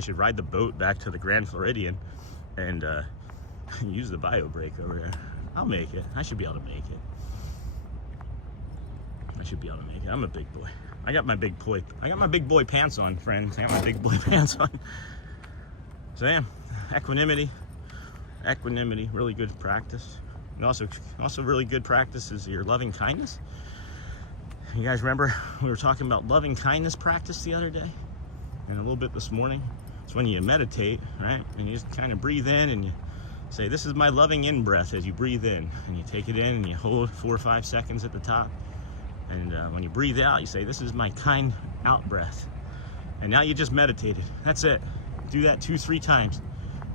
should ride the boat back to the Grand Floridian and use the bio brake over there. I'll make it. I should be able to make it. I'm a big boy. I got my big boy pants on, friends. I got my big boy pants on. So yeah, equanimity, really good practice. And also really good practice is your loving kindness. You guys remember we were talking about loving kindness practice the other day, and a little bit this morning. It's when you meditate, right? And you just kind of breathe in and you say, "This is my loving in breath," as you breathe in, and you take it in and you hold 4 or 5 seconds at the top. And when you breathe out, you say, "This is my kind out breath." And now you just meditated. That's it. Do that 2-3 times.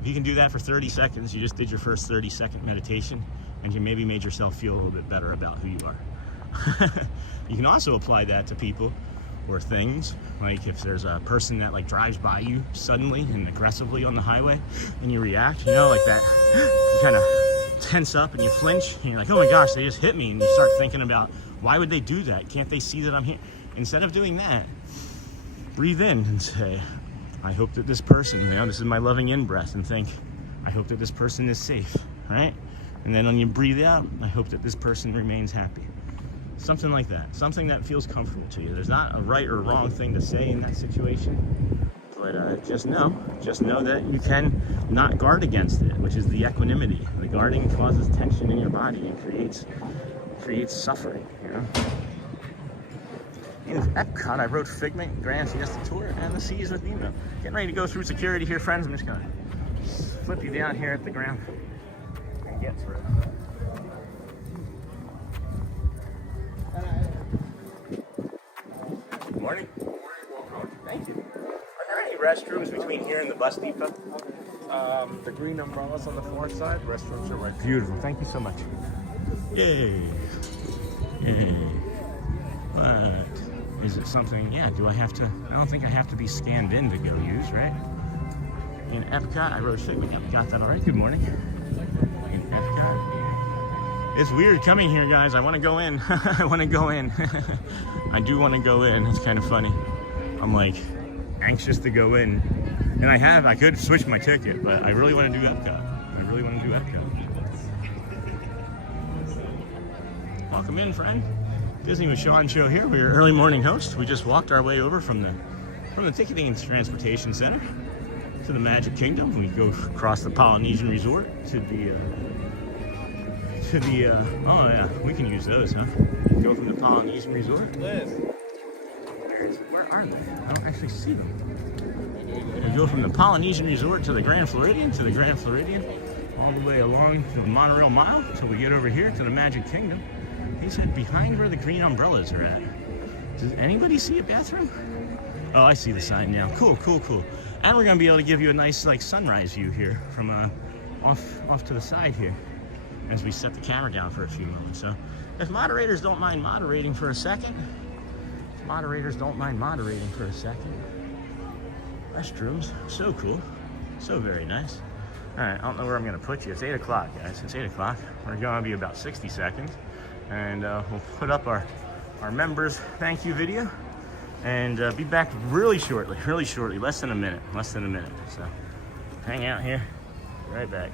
If you can do that for 30 seconds, you just did your first 30-second meditation, and you maybe made yourself feel a little bit better about who you are. You can also apply that to people or things. Like if there's a person that like drives by you suddenly and aggressively on the highway, and you react, you know, like that, you kind of tense up and you flinch, and you're like, "Oh my gosh, they just hit me," and you start thinking about, why would they do that? Can't they see that I'm here? Instead of doing that, breathe in and say, "I hope that this person, you know, this is my loving in breath," and think, "I hope that this person is safe," right? And then when you breathe out, "I hope that this person remains happy." Something like that. Something that feels comfortable to you. There's not a right or wrong thing to say in that situation, but just know that you can not guard against it, which is the equanimity. The guarding causes tension in your body and creates suffering, you know. In Epcot, I wrote Figment, Grand Fiesta Tour, and the Seas with Nemo. Getting ready to go through security here, friends. I'm just gonna flip you down here at the ground and get through. Good morning. Thank you. Are there any restrooms between here and the bus depot? The green umbrellas on the far side, restrooms are right. Beautiful. Thank you so much. Yay. Yay. But is it something, yeah, do I have to, I don't think I have to be scanned in to go use, right? In Epcot, I wrote Figment. Yep, got that all right. Good morning. In Epcot. It's weird coming here, guys. I want to go in. I want to go in. I do want to go in. It's kind of funny. I'm like anxious to go in. And I could switch my ticket, but I really want to do Epcot. Welcome in, friend. Disney with Sean show here. We're early morning host. We just walked our way over from the ticketing and transportation center to the Magic Kingdom. We go across the Polynesian Resort to the oh yeah, we can use those, huh? Go from the Polynesian Resort. Liz. Where are they? I don't actually see them. We go from the Polynesian Resort to the Grand Floridian, all the way along to the monorail mile until we get over here to the Magic Kingdom. He said behind where the green umbrellas are at. Does anybody see a bathroom? Oh, I see the sign now. Cool. And we're gonna be able to give you a nice like sunrise view here from off to the side here as we set the camera down for a few moments. So if moderators don't mind moderating for a second, Restrooms, so cool, so very nice. All right, I don't know where I'm gonna put you. It's 8 o'clock, guys. It's 8 o'clock. We're gonna be about 60 seconds, and we'll put up our members thank you video, and be back really shortly, less than a minute. So hang out here, be right back.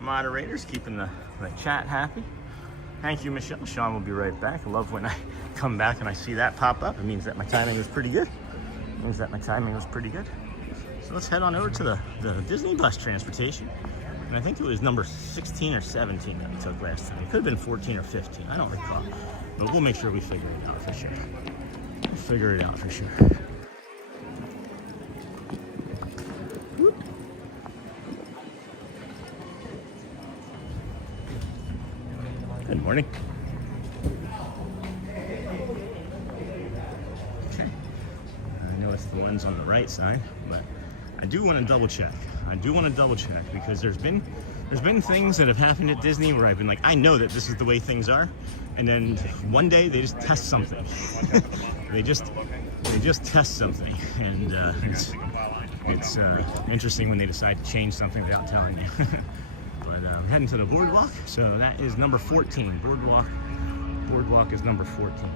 Moderators keeping the chat happy. Thank you, Michelle. Sean will be right back. I love when I come back and I see that pop up. It means that my timing was pretty good. So let's head on over to the Disney bus transportation. And I think it was number 16 or 17 that we took last time. It could have been 14 or 15. I don't recall. But we'll make sure we figure it out for sure. Good morning. Okay. I know it's the ones on the right side, but I do want to double check. Because there's been things that have happened at Disney where I've been like, I know that this is the way things are, and then one day they just test something. they just test something, and it's interesting when they decide to change something without telling you. We're heading to the BoardWalk, so that is number 14. BoardWalk is number 14.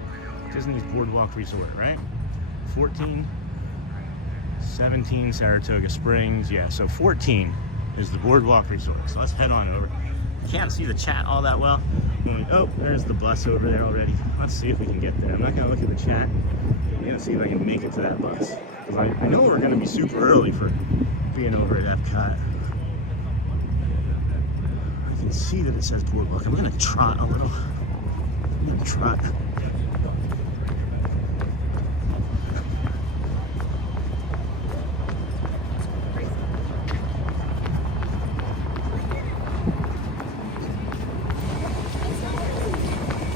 Disney's BoardWalk Resort, right? 14, 17 Saratoga Springs. Yeah, so 14 is the BoardWalk Resort. So let's head on over. Can't see the chat all that well. Oh, there's the bus over there already. Let's see if we can get there. I'm not gonna look at the chat. I'm gonna see if I can make it to that bus. Because I know we're gonna be super early for being over at Epcot. I can see that it says BoardWalk. I'm gonna trot a little.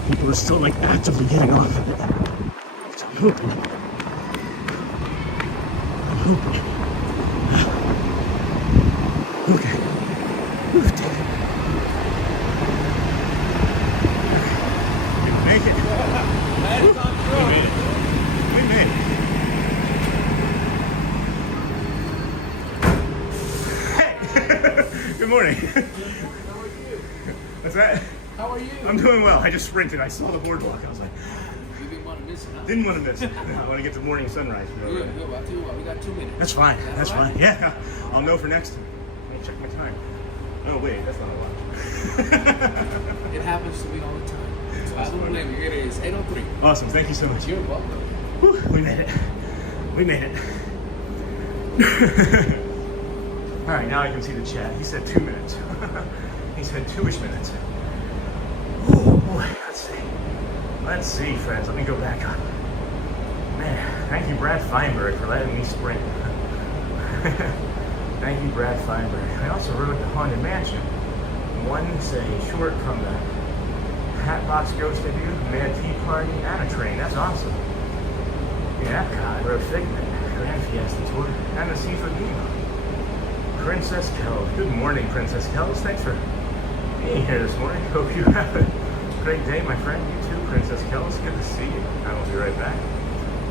People are still like actively getting off of it. So I'm hoping. Okay. Make it. We made it. Hey! Good morning. What's that? How are you? I'm doing well. I just sprinted. I saw the BoardWalk. I was like, You didn't want to miss it, huh? didn't want to miss it. I want to get the morning sunrise. Good. I'll tell you what, we got 2 minutes. That's fine. That's fine. Yeah. I'll know for next time. Let me check my time. Oh, wait. That's not a lot. It happens to me all the time. So I don't blame you. It is 8:03. Awesome. Thank you so much. You're welcome. Whew, we made it. All right, now I can see the chat. He said 2 minutes. He said 2-ish minutes. Oh boy, let's see, friends. Let me go back up. Man, thank you, Brad Feinberg, for letting me sprint. Thank you, Brad Feinberg. I also rode the Haunted Mansion. One, say, short from the Hatbox Ghost Review, Mad Tea Party, and a train. That's awesome. Yeah, Epcot, rode Figment, Grand Fiesta Tour, and the Seafood Nemo. Princess Kells. Good morning, Princess Kells. Thanks for being here this morning. Hope you have a great day, my friend. You too, Princess Kells. Good to see you. I will be right back.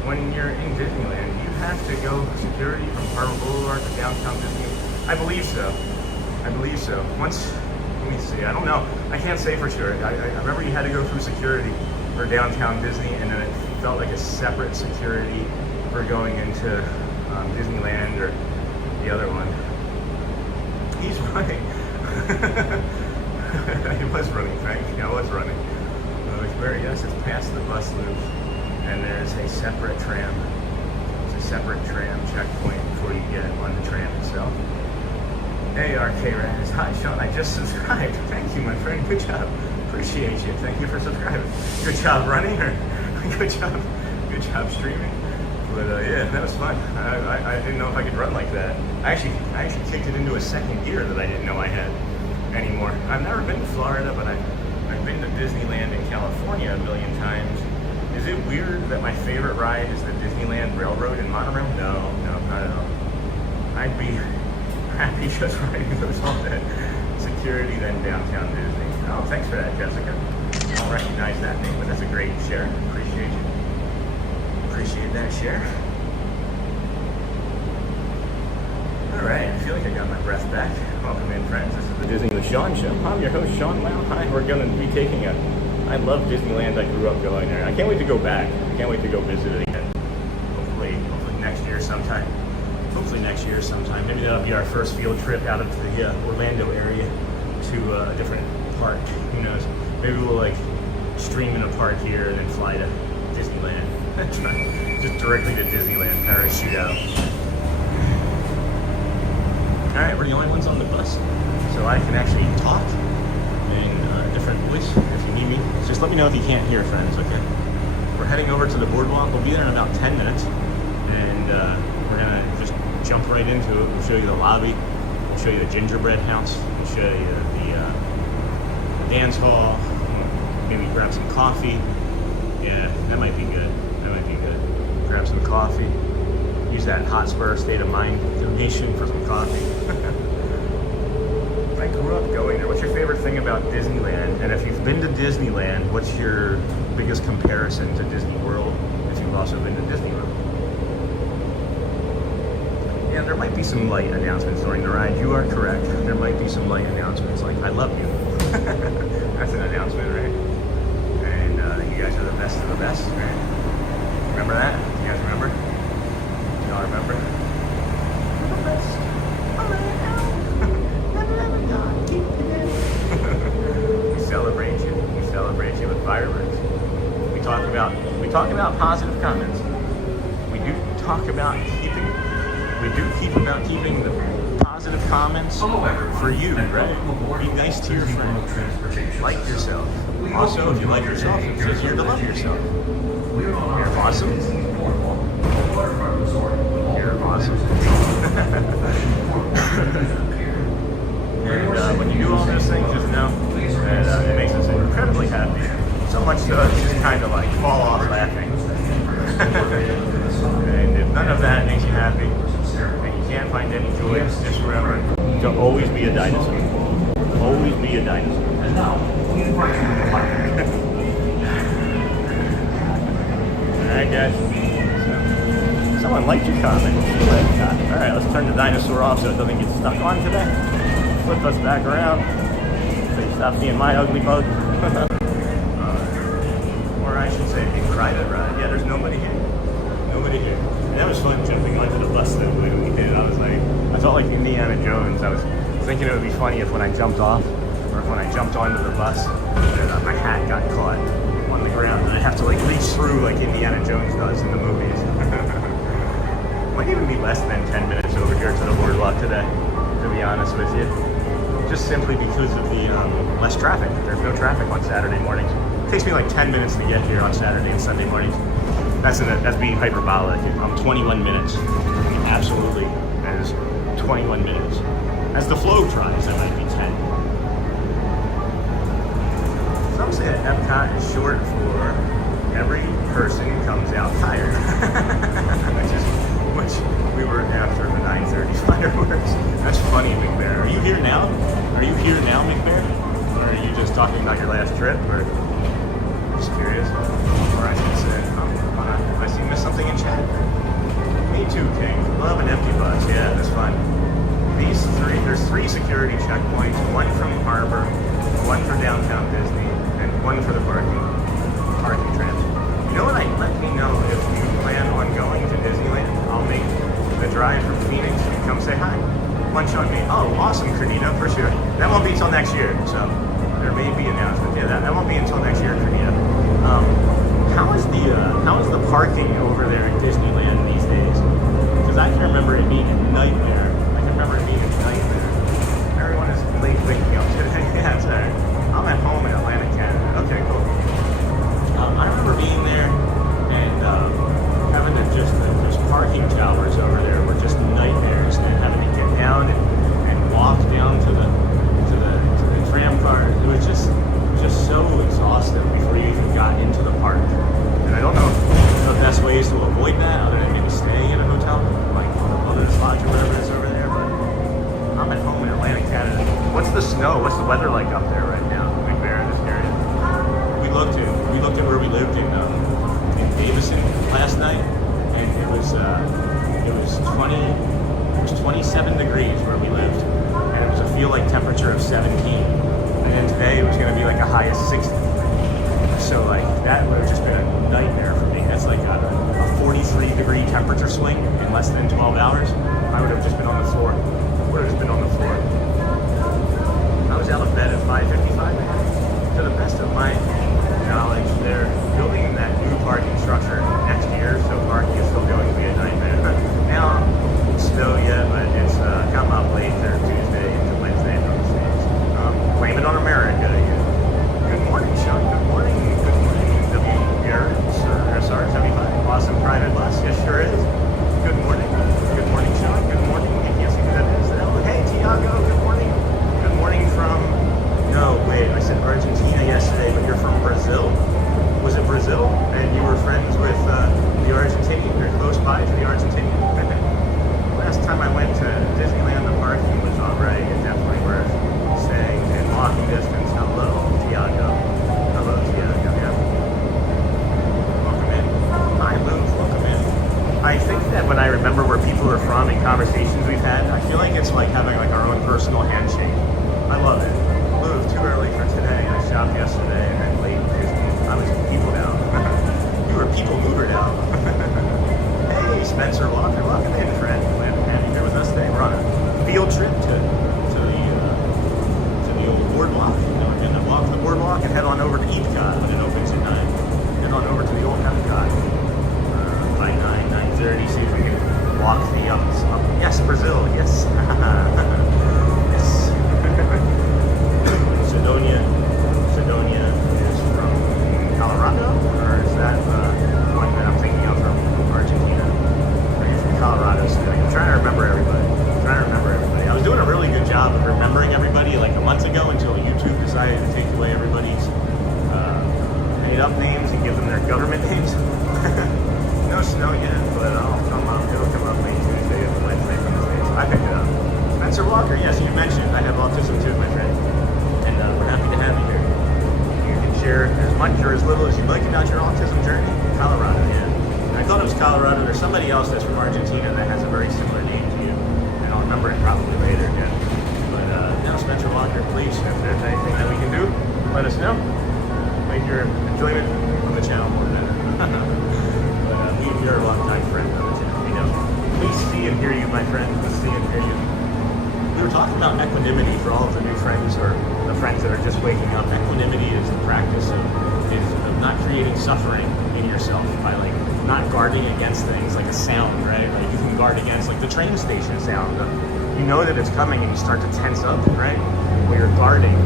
When you're in Disneyland, you have to go security from Harbor Boulevard to downtown Disney. I believe so. Once, let me see. I don't know. I can't say for sure. I remember you had to go through security for downtown Disney, and then it felt like a separate security for going into Disneyland or the other one. He's right. It was running, Frank. Yeah, I was running. It's very, yes, it's past the bus loop, and there's a separate tram. It's a separate tram checkpoint before you get on the tram itself. Hey, RK-Raz. Hi, Sean. I just subscribed. Thank you, my friend. Good job. Appreciate you. Thank you for subscribing. Good job running, or good job streaming. But yeah, that was fun. I didn't know if I could run like that. I actually kicked it into a second gear that I didn't know I had anymore. I've never been to Florida, but I've been to Disneyland in California a million times. Is it weird that my favorite ride is the Disneyland Railroad in monorail? No, not at all. I'd be happy just riding those all day. Security, then downtown Disney. Oh, thanks for that, Jessica. I don't recognize that name, but that's a great share. Appreciate you. Appreciate that share. All right, I feel like I got my breath back. Welcome in, friends. This is the Disney with Sean show. I'm your host, Sean Wow. Hi, we're going to be taking I love Disneyland. I grew up going there. I can't wait to go back. I can't wait to go visit it again. Hopefully next year sometime. Maybe that'll be our first field trip out of the Orlando area to a different park. Who knows? Maybe we'll like stream in a park here and then fly to Disneyland. Just directly to Disneyland, parachute out. Alright, we're the only ones on the bus, so I can actually talk in a different voice if you need me. Just let me know if you can't hear, friends, okay? We're heading over to the BoardWalk. We'll be there in about 10 minutes, and we're going to just jump right into it. We'll show you the lobby, we'll show you the gingerbread house, we'll show you the dance hall, maybe grab some coffee. Yeah, that might be good. Grab some coffee. Use that Hotspur State of Mind donation for some coffee. I grew up going there. What's your favorite thing about Disneyland? And if you've been to Disneyland, what's your biggest comparison to Disney World if you've also been to Disney World? Yeah, there might be some light announcements during the ride. You are correct. There might be some light announcements like, I love you. That's an announcement, right? And you guys are the best of the best, right? Remember that? You guys remember? Y'all remember? The best. We celebrate you with fireworks. We talk about positive comments. We do keep about keeping the positive comments for you, right? Be nice to your friends. Like yourself. Also, if you like yourself, it says here to love yourself. You're awesome. You're awesome. And when you do all those things, just know that it makes us incredibly happy. So much so, it's just kind of like fall off laughing. And if none of that makes you happy, and you can't find any joy, just remember to always be a dinosaur. Always be a dinosaur. Alright, guys. So, someone liked your comment. Alright, let's turn the dinosaur off so it doesn't get stuck on today. Flip us back around so you stop seeing my ugly bug. Or I should say, a private ride. Yeah, there's nobody here. Nobody here. And that was fun jumping onto the bus that way when we did. I felt like Indiana Jones. I was thinking it would be funny if when I jumped off, or if when I jumped onto the bus, that my hat got caught on the ground, and I have to like reach through like Indiana Jones does in the movies. Might even be less than 10 minutes over here to the BoardWalk today, to be honest with you. Just simply because of the less traffic. There's no traffic on Saturday mornings. It takes me like 10 minutes to get here on Saturday and Sunday mornings. That's being hyperbolic. I'm 21 minutes. I mean, absolutely, that is 21 minutes. As the flow tries, that might be 10. Some say that Epcot is short for every person comes out tired. which we were after the 9:30 fireworks. That's funny, McBear. Are you here now? Are you here now, McBear? Or are you just talking about your last trip? Or just curious? Or I should say, I see you missed something in chat. Me too, King. Love an empty bus. Yeah, that's fun. There's three security checkpoints. One from Harbor, one for downtown Disney, and one for the parking trams. You know what? Let me know if you plan on going to Disneyland. I'll make the drive from Phoenix and come say hi. Lunch on me. Oh, awesome, Cardino, for sure. That won't be till next year, so ways to avoid that other than maybe staying in a hotel, like on the Mother's Lodge or whatever is over there. But I'm at home in Atlantic Canada. What's the snow? What's the weather like up there right now? Big Bear in this area. We looked at where we lived in Davison last night, and it was 27 degrees where we lived, and it was a feel like temperature of 17. And then today it was going to be like a high of 60. So like that would have just been a nightmare for me. That's like a 43 degree temperature swing in less than 12 hours. I would have just been on the floor. I was out of bed at 5:55. To the best of my knowledge, they're building that new parking structure next year, so parking is still going to be a nightmare. Now, it's snow yet, but it's come up late there Tuesday into Wednesday in those days. Blame it on America. Yeah. Good morning, Sean. Good morning. Good morning, SR75. Awesome private bus. Yes, sure is. Good morning. Good morning, Sean. Good morning. I can't see who that is. Hey, Tiago. Good morning. Good morning from... No, wait. I said Argentina yesterday, but you're from Brazil. Was it Brazil? And you were friends with the Argentinian? You're close by to the Argentinian? Last time I went to Disneyland, the parking was all right. It's definitely worth staying in walking distance. Hello, Tiago. Hello, Tiago. Yeah. Welcome in. Hi, Luke. Welcome in. I think that when I remember where people are from and conversations we've had, I feel like it's like having like our own personal handshake. I love it. Moved too early for today. I shopped yesterday and then late. I was peopled out. You were people mootered out. Hey, Spencer Walker. Welcome in, friend. Glad to have you here with us today. We're on a field trip to the old BoardWalk. You know, we're going to walk the BoardWalk and head on over to Epcot when it opens at 9. Head on over to the old Epcot by 9:30. See if we can walk the up. Yes, Brazil. Yes. Yes. Sidonia is from Colorado, or is that one that I'm thinking of from Argentina? Or are you from Colorado? I'm trying to remember everybody. I was doing a really good job of remembering everybody like a month ago until YouTube decided to take away everybody's made up names and give them their government names. No snow yet, but it'll come up late Tuesday or Wednesday from the States. I picked it up. Spencer Walker, yes, you mentioned I have autism too, my friend. And we're happy to have you here. You can share as much or as little as you'd like about your autism journey. Colorado, yeah. And I thought it was Colorado. There's somebody else that's from Argentina that has a very similar name to you. And I'll remember it probably later, yeah. But now, Spencer Walker, please, if there's anything that we can do, let us know. Make your enjoyment of the channel more better. But you're a long-time friend of the channel. You know. Please see and hear you, my friend. Please see and hear you. We were talking about equanimity for all of the new friends or the friends that are just waking up. Equanimity is the practice of not creating suffering in yourself by like not guarding against things like a sound, right? Like you can guard against like the train station sound. You know that it's coming and you start to tense up, right? When you're guarding,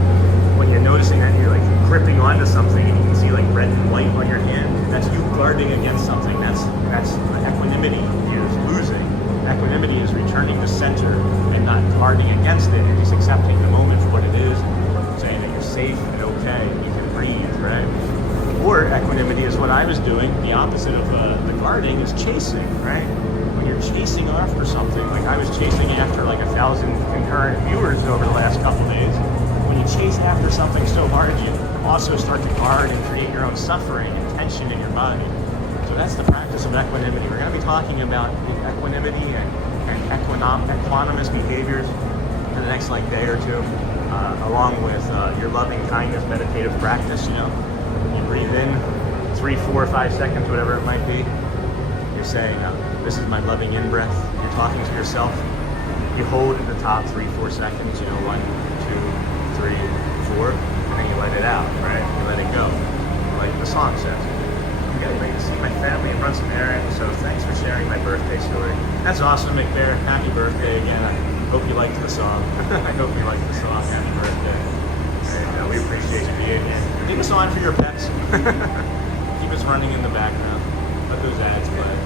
when you're noticing that you're like gripping onto something and you can see like red and white on your hand, that's you guarding against something. That's equanimity is losing. Equanimity is returning to center and not guarding against it and just accepting the moment for what it is, saying that you're safe and okay and you can breathe, right? Or equanimity is what I was doing. The opposite of the guarding is chasing, right? When you're chasing after something, like I was chasing after like 1,000 concurrent viewers over the last couple days. When you chase after something so hard, you also start to guard and create your own suffering and tension in your body. So that's the practice of equanimity. We're going to be talking about equanimity and equanimous behaviors for the next like day or two, along with your loving kindness meditative practice. You know, you breathe in 3, 4, 5 seconds, whatever it might be. You're saying, "This is my loving in breath." You're talking to yourself. You hold at the top 3, 4 seconds. You know, 1, 2, 3, 4, and then you let it out. Right? You let it go, like the song says. I'm getting ready to see my family and run some errands, so thanks for sharing my birthday story. That's awesome, McBear. Happy birthday again. I hope you liked the song. I hope you liked the song. Happy birthday. And we appreciate you being here. Leave us on for your pets. Keep us running in the background. Let those ads play.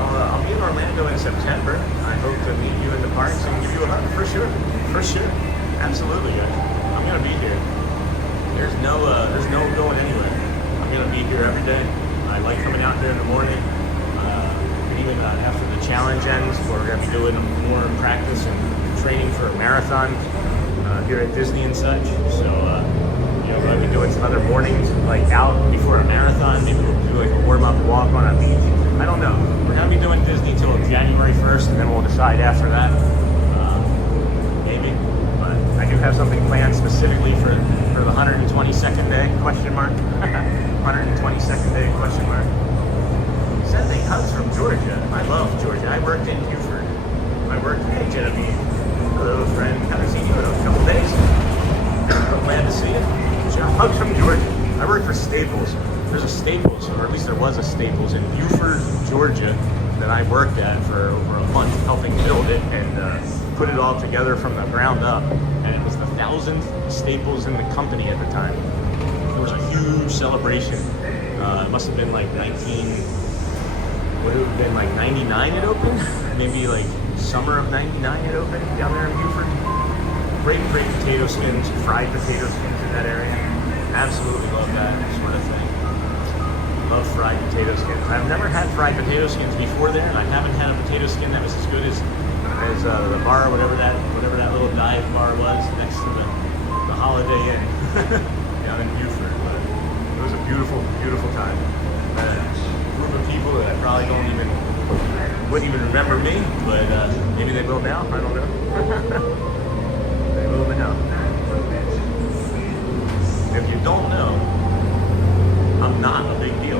I'll be in Orlando in September. I hope to meet you in the parks and give you a hug for sure. For sure. Absolutely, guys. I'm going to be here. There's no going anywhere. I'm going to be here every day. I like coming out here in the morning. Even after the challenge ends, we're going to be doing more practice and training for a marathon here at Disney and such. So, you know, we're going to be doing some other mornings, like out before a marathon. Maybe we'll do like a warm-up walk on a beach. I don't know. We're going to be doing Disney till January 1st, and then we'll decide after that. Maybe. But I do have something planned specifically for the 122nd day, question mark. 122nd day, question mark. Sending hugs from Georgia. I love Georgia. I worked in Buford. I worked in Genevieve. Hello, friend. Haven't seen you in a couple days. I'm glad to see you. Hugs from Georgia. I worked for Staples. There's a Staples, or at least there was a Staples in Buford, Georgia, that I worked at for over a month, helping build it and put it all together from the ground up. And it was the 1,000th Staples in the company at the time. It was a huge celebration. It must have been like would it have been like 99 it opened? Maybe like summer of 99 it opened down there in Buford. Great potato skins, fried potato skins in that area. Absolutely love that sort of thing. Love fried potato skins. I've never had fried potato skins before there, and I haven't had a potato skin that was as good as the bar, whatever that little dive bar was next to the Holiday Inn down in Buford. But it was a beautiful, beautiful time. Group of people that I probably wouldn't even remember me, but maybe they will now. I don't know. They will now. If you don't know, I'm not a big deal.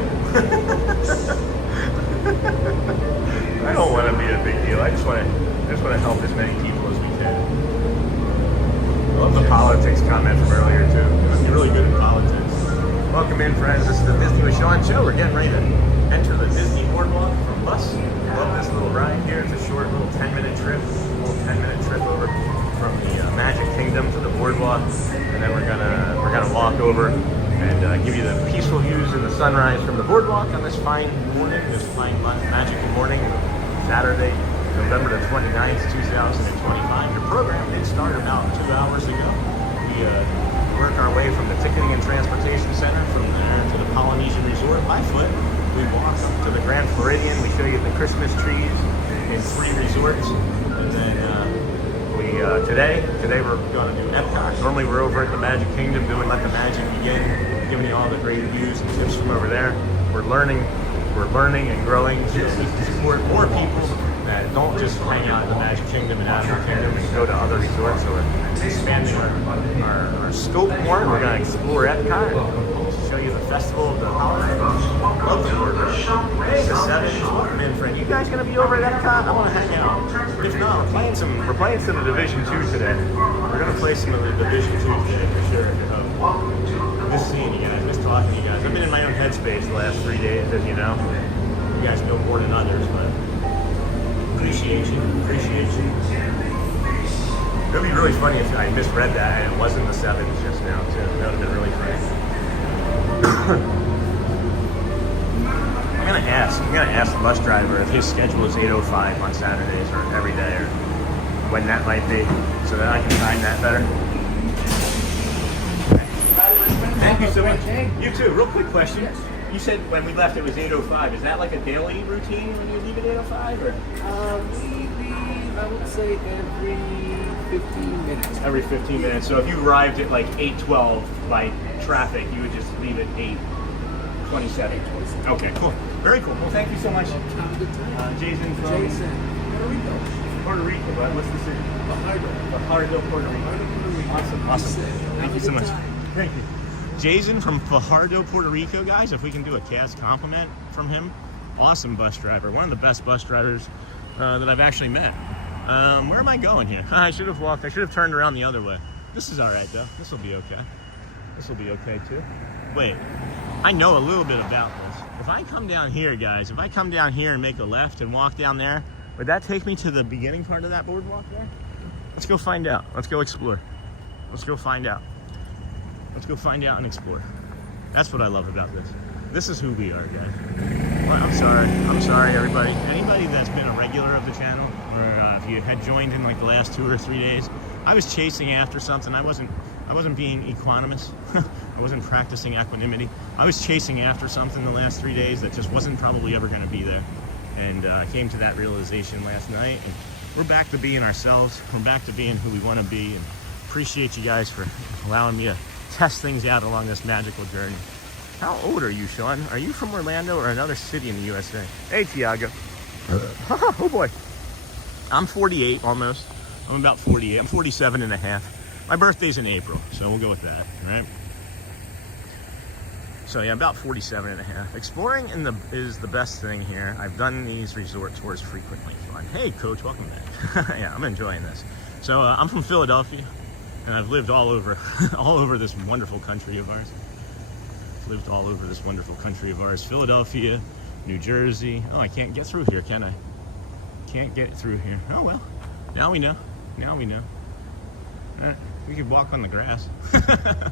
I don't want to be a big deal. I just want to help as many people as we can. I love the politics comment from earlier too. You're really good at politics. Welcome in, friends. This is the Disney with Sean show. We're getting ready to enter the Disney BoardWalk from bus. Love this little ride here. It's a short little 10-minute trip. Over from the Magic Kingdom to the BoardWalk, and then we're gonna walk over and give you the peaceful views and the sunrise from the BoardWalk on this fine morning, this fine magical morning, Saturday, November the 29th, 2025. Your program did start about 2 hours ago. We work our way from the Ticketing and Transportation Center, from there to the Polynesian Resort by foot. We walk up to the Grand Floridian. We show you the Christmas trees in 3 resorts, and then today we're going to do Epcot. Normally we're over at the Magic Kingdom doing Let the Magic Begin, giving you all the great views and tips from over there. We're learning and growing to support more people that don't just hang out in the Magic Kingdom and Animal Kingdom and go to other resorts. So we're expanding our scope more. We're going to explore Epcot and show you the festival of the holiday. Love the order. Hey, the 7 welcome in, friend. You guys going to be over at Epcot? I want to hang out. If not, we're playing some of the Division 2 today. We're going to play some of the Division 2 today for sure. Miss seeing you guys. Miss talking to you guys. I've been in my own headspace the last 3 days, as you know. You guys know more than others, but appreciate you. It would be really funny if I misread that and it wasn't the 7s just now, too. That would have been really funny. I'm gonna ask the bus driver if his schedule is 8:05 on Saturdays or every day, or when that might be, so that I can time that better. Thank you so much. You too. Real quick question. Yes. You said when we left it was 8:05. Is that like a daily routine when you leave at 8:05, or? We leave, I would say, every 15 minutes. Every 15 minutes. So if you arrived at like 8:12 by traffic, you would just leave at 8:27. Okay, cool. Very cool. Well, thank you so much. Have a good time. Jason from Puerto Rico. Puerto Rico. What's the city? Fajardo, Puerto Rico. Awesome. Thank you so much. Thank you. Jason from Fajardo, Puerto Rico, guys. If we can do a cast compliment from him. Awesome bus driver. One of the best bus drivers that I've actually met. Where am I going here? I should have walked. I should have turned around the other way. This is all right, though. This will be okay. This will be okay, too. Wait. I know a little bit about this. If I come down here, guys, if I come down here and make a left and walk down there, would that take me to the beginning part of that boardwalk there? Let's go find out. Let's go explore. Let's go find out. Let's go find out and explore. That's what I love about this. This is who we are, guys. Well, I'm sorry, everybody. Anybody that's been a regular of the channel, or if you had joined in like the last 2 or 3 days, I was chasing after something. I wasn't being equanimous I wasn't practicing equanimity. I was chasing after something the last 3 days that just wasn't probably ever going to be there. And I came to that realization last night. And we're back to being ourselves. We're back to being who we want to be. And appreciate you guys for allowing me to test things out along this magical journey. How old are you, Sean? Are you from Orlando or another city in the USA? Hey, Tiago. Oh boy. I'm 48 almost. I'm about 48. I'm 47 and a half. My birthday's in April, so we'll go with that, right? So yeah, about 47 and a half. Exploring is the best thing here. I've done these resort tours frequently. Fun. Hey, Coach, welcome back. Yeah, I'm enjoying this. So I'm from Philadelphia, and I've lived all over, all over this wonderful country of ours. Lived all over this wonderful country of ours. Philadelphia, New Jersey. Oh, I can't get through here, can I? Can't get through here. Oh well, now we know. Now we know. All right, we could walk on the grass.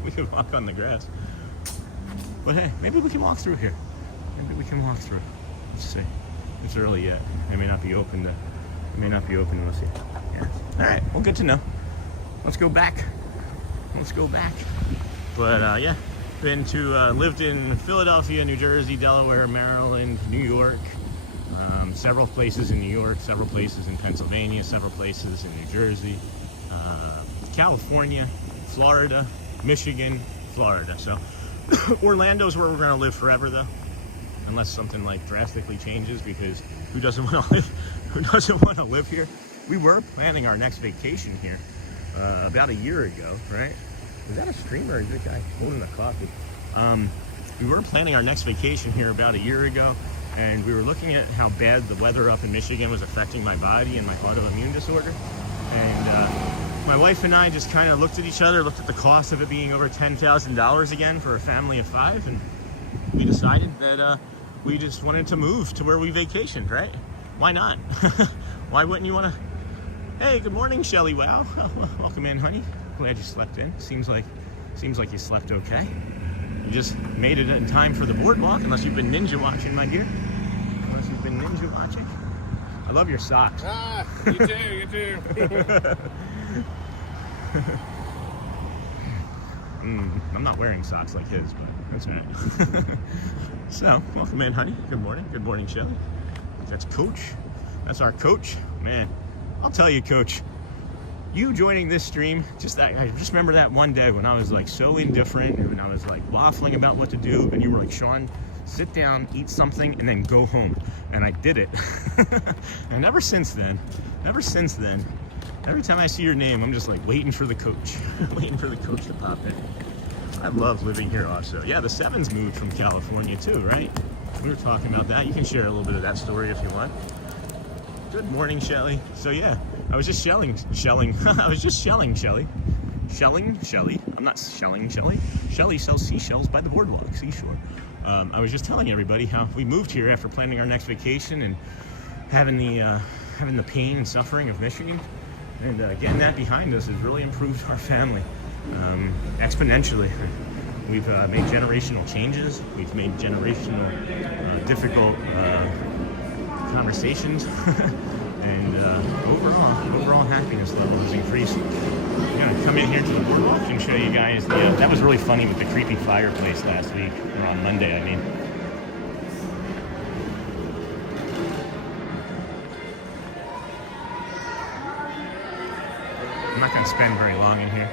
We could walk on the grass. But hey, maybe we can walk through here. Maybe we can walk through. Let's see. It's early yet. It may not be open to. It may not be open. We'll see. Yeah. All right. Well, good to know. Let's go back. Let's go back. But yeah, been to lived in Philadelphia, New Jersey, Delaware, Maryland, New York. Several places in New York, several places in Pennsylvania, several places in New Jersey, California, Florida, Michigan, Florida. So Orlando's where we're going to live forever, though, unless something like drastically changes. Because who doesn't want to live? Who doesn't want to live here? We were planning our next vacation here about a year ago, right? Is that a streamer or is that guy holding a coffee? We were planning our next vacation here about a year ago. And we were looking at how bad the weather up in Michigan was affecting my body and my autoimmune disorder. And my wife and I just kind of looked at each other, looked at the cost of it being over $10,000 again for a family of 5, and we decided that we just wanted to move to where we vacationed, right? Why not? Why wouldn't you want to? Hey, good morning, Shelly. Wow, welcome in, honey. Glad you slept in. Seems like you slept okay. You just made it in time for the boardwalk, unless you've been ninja watching, my dear. Unless you've been ninja watching. I love your socks. Ah, you too, you too. I'm not wearing socks like his, but that's all right. So, welcome in, honey. Good morning. Good morning, Shelly. That's Coach. That's our coach. Man, I'll tell you, Coach. You joining this stream, I just remember that one day when I was like so indifferent and when I was like waffling about what to do, and you were like, Sean, sit down, eat something, and then go home. And I did it. And ever since then, every time I see your name, I'm just like waiting for the coach, waiting for the coach to pop in. I love living here also. Yeah, the Sevens moved from California too, right? We were talking about that. You can share a little bit of that story if you want. Good morning, Shelly. So yeah, I was just shelling. I was just shelling, Shelly. Shelly. I'm not shelling, Shelly. Shelly sells seashells by the boardwalk, seashore. I was just telling everybody how we moved here after planning our next vacation and having the pain and suffering of Michigan. And getting that behind us has really improved our family exponentially. We've made generational changes. We've made generational difficult conversations. And overall happiness level has increased. I'm gonna come in here to the boardwalk and show you guys that was really funny with the creepy fireplace last week, or on Monday, I mean. I'm not gonna spend very long in here.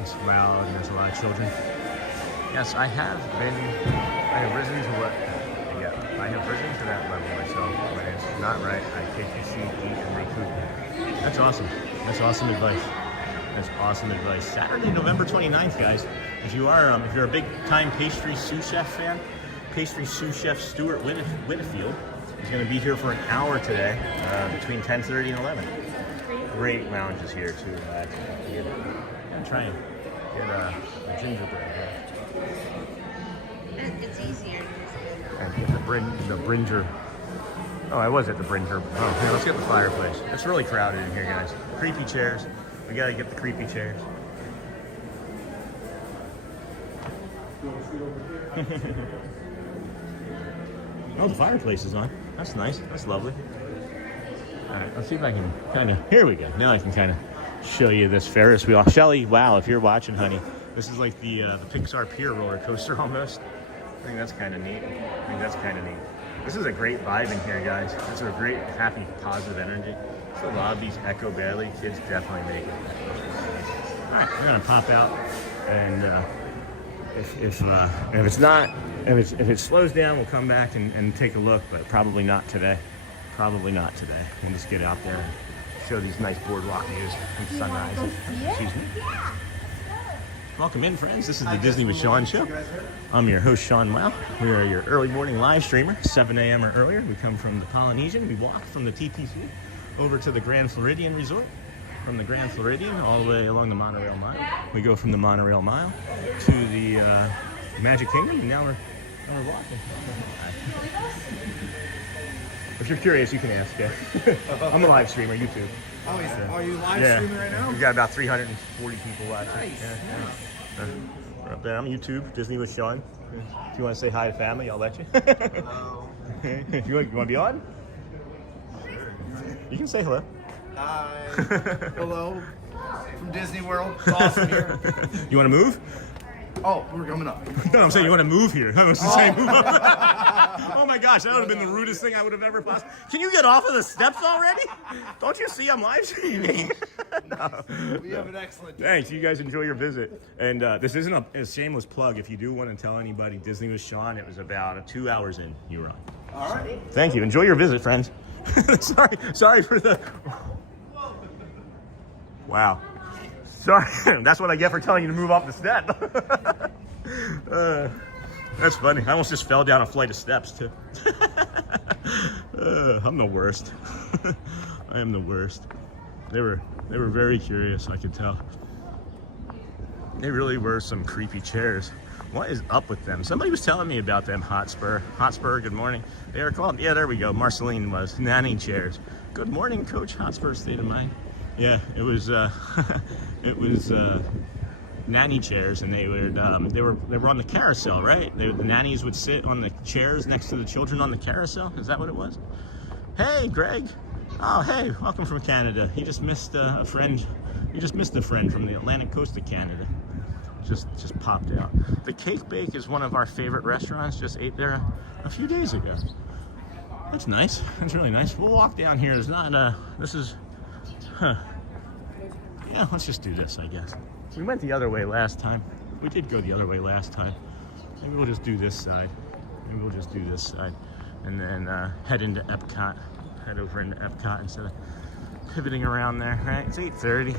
It's loud and there's a lot of children. Yes, I have risen to that level myself, but it's not right. I take the sheep, eat, and recoup. That's awesome. That's awesome advice. Saturday, November 29th, guys. If you're a big time pastry sous chef fan, pastry sous chef Stuart Whitfield is going to be here for an hour today, between 10:30 and 11. Great lounges here too. I'm trying to get a gingerbread here. It's easier. And get the Bringer. Oh, I was at the Bringer. Oh, here, let's get the fireplace. It's really crowded in here, guys. Creepy chairs. We gotta get the creepy chairs. Oh, the fireplace is on. That's nice. That's lovely. All right, let's see if I can kind of. Here we go. Now I can kind of show you this Ferris wheel. Shelly, wow, if you're watching, honey, This is like the Pixar Pier roller coaster almost. I think that's kind of neat. This is a great vibe in here, guys. It's a great, happy, positive energy. So a lot of these echo badly. Kids definitely make it. All right, we're gonna pop out, and if it slows down, we'll come back and take a look. But probably not today. Probably not today. We'll just get out there and show these nice boardwalk views and sunrises. Excuse me. Welcome in, friends. This is the Disney with Sean show. I'm your host, Sean Wow. We are your early morning live streamer, 7 a.m. or earlier. We come from the Polynesian. We walk from the TTC over to the Grand Floridian Resort. From the Grand Floridian all the way along the Monorail Mile. We go from the Monorail Mile to the Magic Kingdom, and now we're walking. If you're curious, you can ask. Yeah. I'm a live streamer, YouTube. Oh, yeah. Are you live streaming right now? We've got about 340 people watching. Nice. We're up there. I'm YouTube, Disney with Sean. If you want to say hi to family, I'll let you. Hello. you want to be on? You can say hello. Hi. Hello. From Disney World. It's awesome here. You want to move? Oh, we're coming up. No, I'm saying you want to move here. I was to say move up. Oh my gosh, that would have been the rudest thing I would have ever possibly. Can you get off of the steps already? Don't you see I'm live streaming? No. We have an excellent day. Thanks. You guys enjoy your visit. And this isn't a shameless plug. If you do want to tell anybody Disney with Sean, it was about 2 hours in you were on. All right. Thank you. Enjoy your visit, friends. Sorry for the. Wow. Sorry. That's what I get for telling you to move off the step. That's funny. I almost just fell down a flight of steps too. I'm the worst. I am the worst. They were very curious, I could tell. They really were some creepy chairs. What is up with them? Somebody was telling me about them Hotspur. Hotspur, good morning. They are called, yeah, there we go. Marceline was nanny chairs. Good morning, Coach Hotspur, state of mind. Yeah, it was nanny chairs, and they were on the carousel, right? The nannies would sit on the chairs next to the children on the carousel. Is that what it was? Hey, Greg. Oh, hey, welcome from Canada. You just missed a friend. You just missed a friend from the Atlantic coast of Canada. Just popped out. The Cake Bake is one of our favorite restaurants. Just ate there a few days ago. That's nice. That's really nice. We'll walk down here. There's not this is. Huh. Yeah, let's just do this, I guess. We went the other way last time. We did go the other way last time. Maybe we'll just do this side. Maybe we'll just do this side. And then head into Epcot. Head over into Epcot instead of pivoting around there, right? It's 8:30.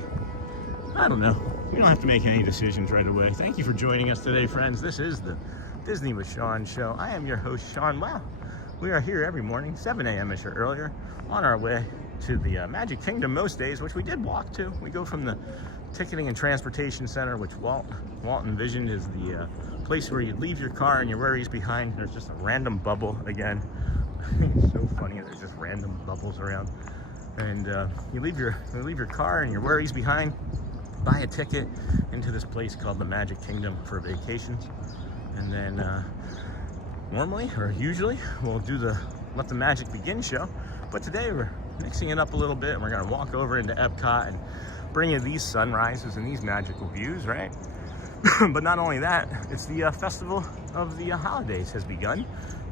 I don't know. We don't have to make any decisions right away. Thank you for joining us today, friends. This is the Disney with Sean show. I am your host, Sean Wow. We are here every morning, 7 a.m.-ish or earlier, on our way to the Magic Kingdom most days, which we did walk to. We go from the Ticketing and Transportation Center, which Walt envisioned is the place where you leave your car and your worries behind. There's just a random bubble again. It's so funny, there's just random bubbles around. And you leave your car and your worries behind, buy a ticket into this place called the Magic Kingdom for vacations. And then normally, or usually, we'll do the Let the Magic Begin show. But today we're mixing it up a little bit, and we're gonna walk over into Epcot and bring you these sunrises and these magical views, right? But not only that, it's the festival of the holidays has begun,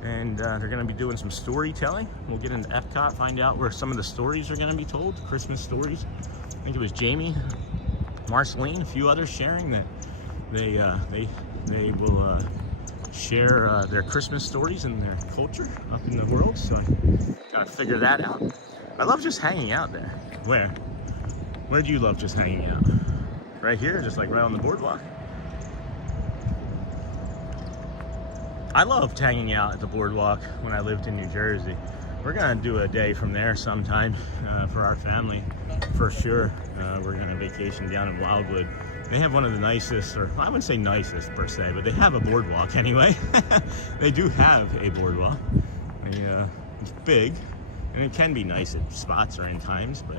and they're gonna be doing some storytelling. We'll get into Epcot, find out where some of the stories are gonna be told, Christmas stories. I think it was Jamie, Marceline, a few others sharing that they will share their Christmas stories and their culture up in the world. So I gotta figure that out. I love just hanging out there. Where do you love just hanging out? Right here, just like right on the boardwalk. I loved hanging out at the boardwalk when I lived in New Jersey. We're gonna do a day from there sometime for our family, for sure. We're gonna vacation down in Wildwood. They have one of the nicest, or I wouldn't say nicest per se, but they have a boardwalk anyway. They do have a boardwalk. It's big, and it can be nice at spots or in times, but.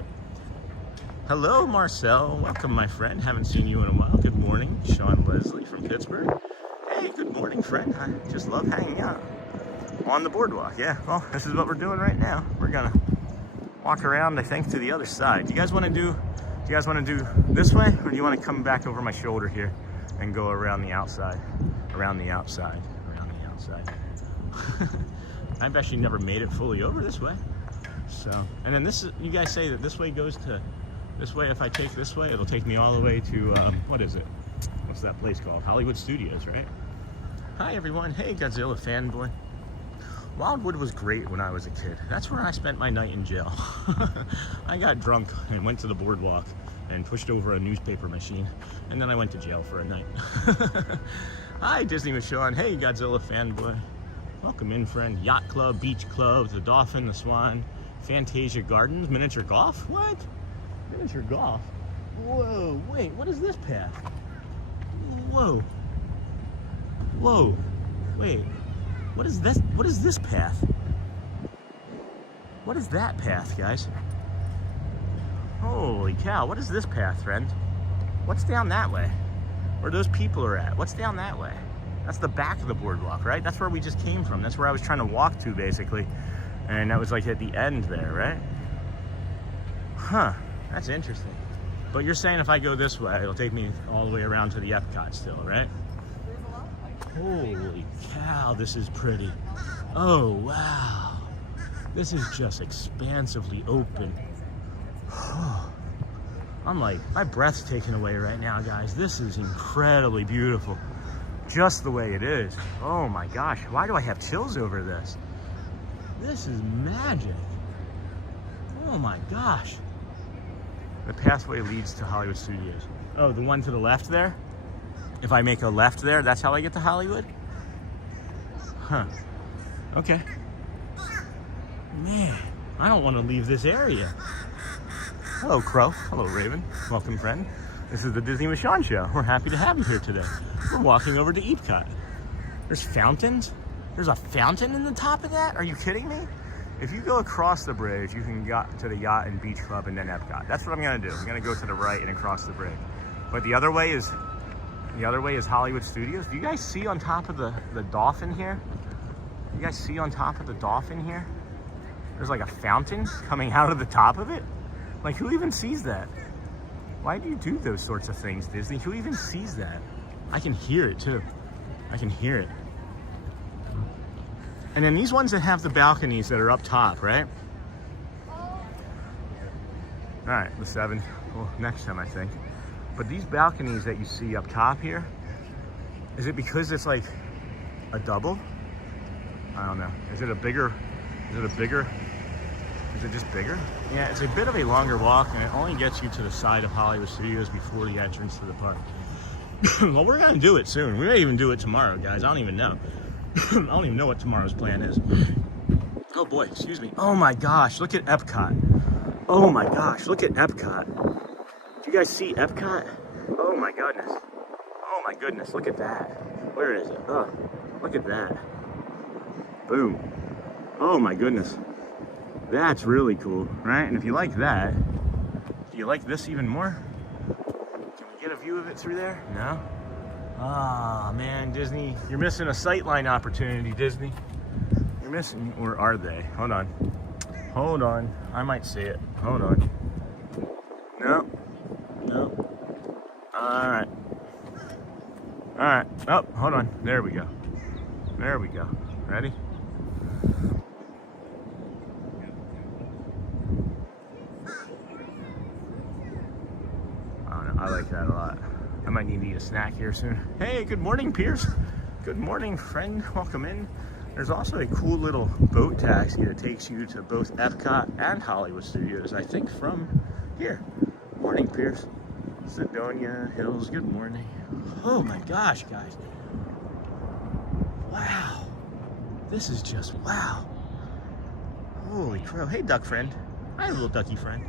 Hello, Marcel. Welcome, my friend. Haven't seen you in a while. Good morning. Sean Leslie from Pittsburgh. Hey, good morning, friend. I just love hanging out on the boardwalk. Yeah, well, this is what we're doing right now. We're gonna walk around, I think, to the other side. Do you guys want to do this way, or do you want to come back over my shoulder here and go around the outside, around the outside, around the outside. I've actually never made it fully over this way. So, and then this is, you guys say that this way goes to, this way, if I take this way, it'll take me all the way to, what is it? What's that place called? Hollywood Studios, right? Hi everyone, hey Godzilla fanboy. Wildwood was great when I was a kid. That's where I spent my night in jail. I got drunk and went to the BoardWalk and pushed over a newspaper machine, and then I went to jail for a night. Hi Disney Michonne, hey Godzilla fanboy. Welcome in, friend. Yacht Club, Beach Club, the Dolphin, the Swan, Fantasia Gardens, miniature golf? What? Miniature golf? Whoa, wait, what is this path? Whoa. Whoa, wait. What is this? What is this path? What is that path, guys? Holy cow, what is this path, friend? What's down that way? Where those people are at? What's down that way? That's the back of the BoardWalk, right? That's where we just came from. That's where I was trying to walk to, basically. And that was like at the end there, right? Huh, that's interesting. But you're saying if I go this way, it'll take me all the way around to the Epcot still, right? Holy cow, this is pretty. Oh, wow. This is just expansively open. I'm like, my breath's taken away right now, guys. This is incredibly beautiful. Just the way it is. Oh my gosh, why do I have chills over this? This is magic. Oh my gosh. The pathway leads to Hollywood Studios. Oh, the one to the left there? If I make a left there, that's how I get to Hollywood? Huh. Okay. Man, I don't want to leave this area. Hello, Crow. Hello, Raven. Welcome, friend. This is the Disney Michonne Show. We're happy to have you here today. We're walking over to Epcot. There's fountains? There's a fountain in the top of that? Are you kidding me? If you go across the bridge, you can get to the Yacht and Beach Club and then Epcot. That's what I'm gonna do. I'm gonna go to the right and across the bridge. But the other way is Hollywood Studios. Do you guys see on top of the dolphin here? You guys see on top of the dolphin here? There's like a fountain coming out of the top of it. Like, who even sees that? Why do you do those sorts of things, Disney? Who even sees that? I can hear it too. I can hear it. And then these ones that have the balconies that are up top, right? All right, the 7. Well, next time, I think. But these balconies that you see up top here, is it because it's like a double? I don't know. Is it just bigger? Yeah, it's a bit of a longer walk, and it only gets you to the side of Hollywood Studios before the entrance to the park. Well, we're gonna do it soon. We may even do it tomorrow, guys. I don't even know. I don't even know what tomorrow's plan is. Oh boy, excuse me. Oh my gosh, look at Epcot. Oh my gosh, look at Epcot. Do you guys see Epcot? Oh my goodness. Oh my goodness, look at that. Where is it? Oh, look at that. Boom. Oh my goodness. That's really cool, right? And if you like that, do you like this even more? Can we get a view of it through there? No? Ah, man, Disney, you're missing a sightline opportunity, Disney. You're missing, or are they? Hold on. Hold on. I might see it. Hold on. No. No. All right. All right. Oh, hold on. There we go. There we go. Ready? I like that a lot. I might need to eat a snack here soon. Hey, good morning, Pierce. Good morning, friend. Welcome in. There's also a cool little boat taxi that takes you to both Epcot and Hollywood Studios, I think from here. Morning, Pierce. Sidonia Hills, good morning. Oh my gosh, guys. Wow. This is just wow. Holy crow. Hey, duck friend. Hi, little ducky friend.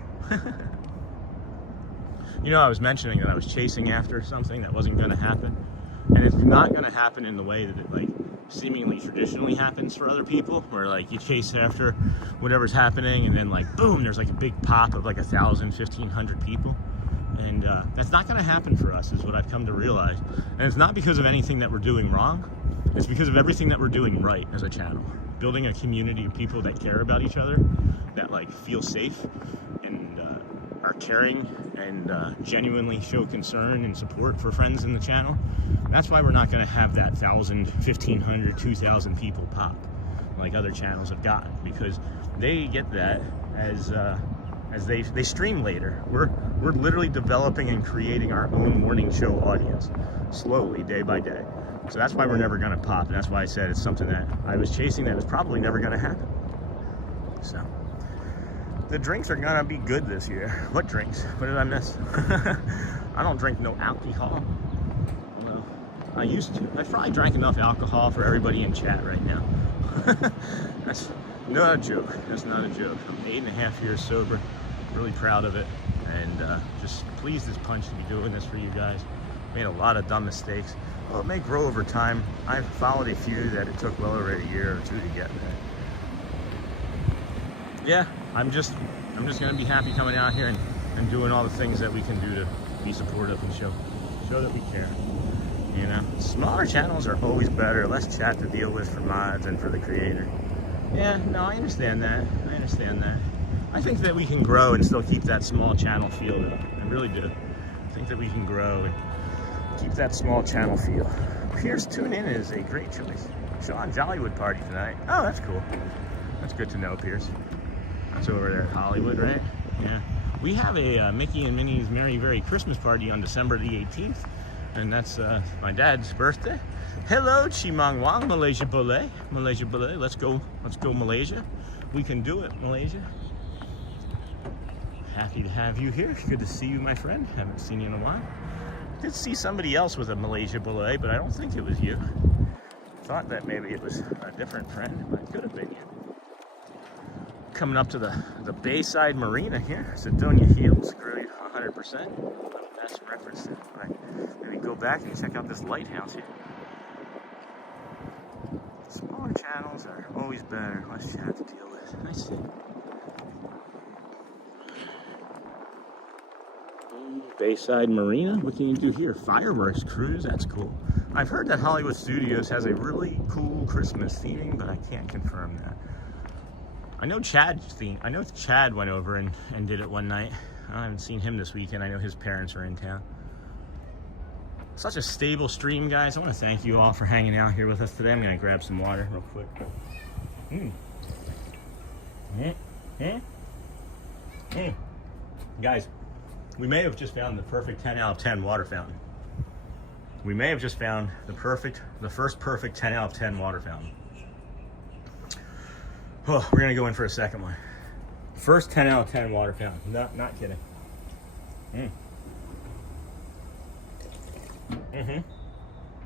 You know, I was mentioning that I was chasing after something that wasn't going to happen. And it's not going to happen in the way that it, like, seemingly traditionally happens for other people, where, like, you chase after whatever's happening, and then, like, boom, there's, like, a big pop of, like, 1,000, 1,500 people. And that's not going to happen for us, is what I've come to realize. And it's not because of anything that we're doing wrong. It's because of everything that we're doing right as a channel. Building a community of people that care about each other, that, like, feel safe, and are caring and genuinely show concern and support for friends in the channel, that's why we're not going to have that 1,000, 1,500, 2,000 people pop like other channels have gotten, because they get that as they stream later. We're literally developing and creating our own morning show audience slowly, day by day. So that's why we're never going to pop, and that's why I said it's something that I was chasing that is probably never going to happen. So the drinks are going to be good this year. What drinks? What did I miss? I don't drink no alcohol. Well, I used to. I probably drank enough alcohol for everybody in chat right now. That's not a joke. That's not a joke. I'm 8.5 years sober. Really proud of it, and just pleased as punch to be doing this for you guys. Made a lot of dumb mistakes. Well, it may grow over time. I've followed a few that it took well over a year or two to get there. Yeah, I'm just gonna be happy coming out here and doing all the things that we can do to be supportive and show that we care. You know, smaller channels are always better, less chat to deal with for mods and for the creator. Yeah, no, I understand that. I understand that. I think that we can grow and still keep that small channel feel. I really do. I think that we can grow and keep that small channel feel. Pierce Tune In is a great choice. Sean Jollywood party tonight. Oh, that's cool. That's good to know, Pierce. That's over there at Hollywood, right? Yeah. We have a Mickey and Minnie's Merry Christmas party on December the 18th. And that's my dad's birthday. Hello, Chimang Wang, Malaysia Boleh. Malaysia Boleh. Let's go Malaysia. We can do it, Malaysia. Happy to have you here. Good to see you, my friend. Haven't seen you in a while. Did see somebody else with a Malaysia Boleh, but I don't think it was you. Thought that maybe it was a different friend, but it could have been you. Coming up to the Bayside Marina here. Sidonia Hills, grew 100%. That's referenced it. Right. Maybe go back and check out this lighthouse here. Smaller channels are always better, less chat to deal with. I see. Bayside Marina, what can you do here? Fireworks cruise, that's cool. I've heard that Hollywood Studios has a really cool Christmas theming, but I can't confirm that. I know Chad went over and did it one night. I haven't seen him this weekend. I know his parents are in town. Such a stable stream, guys. I want to thank you all for hanging out here with us today. I'm going to grab some water real quick. Guys, we may have just found the perfect 10 out of 10 water fountain. We may have just found the first perfect 10 out of 10 water fountain. Oh, we're gonna go in for a second one. First 10 out of 10 water fountain. Not kidding.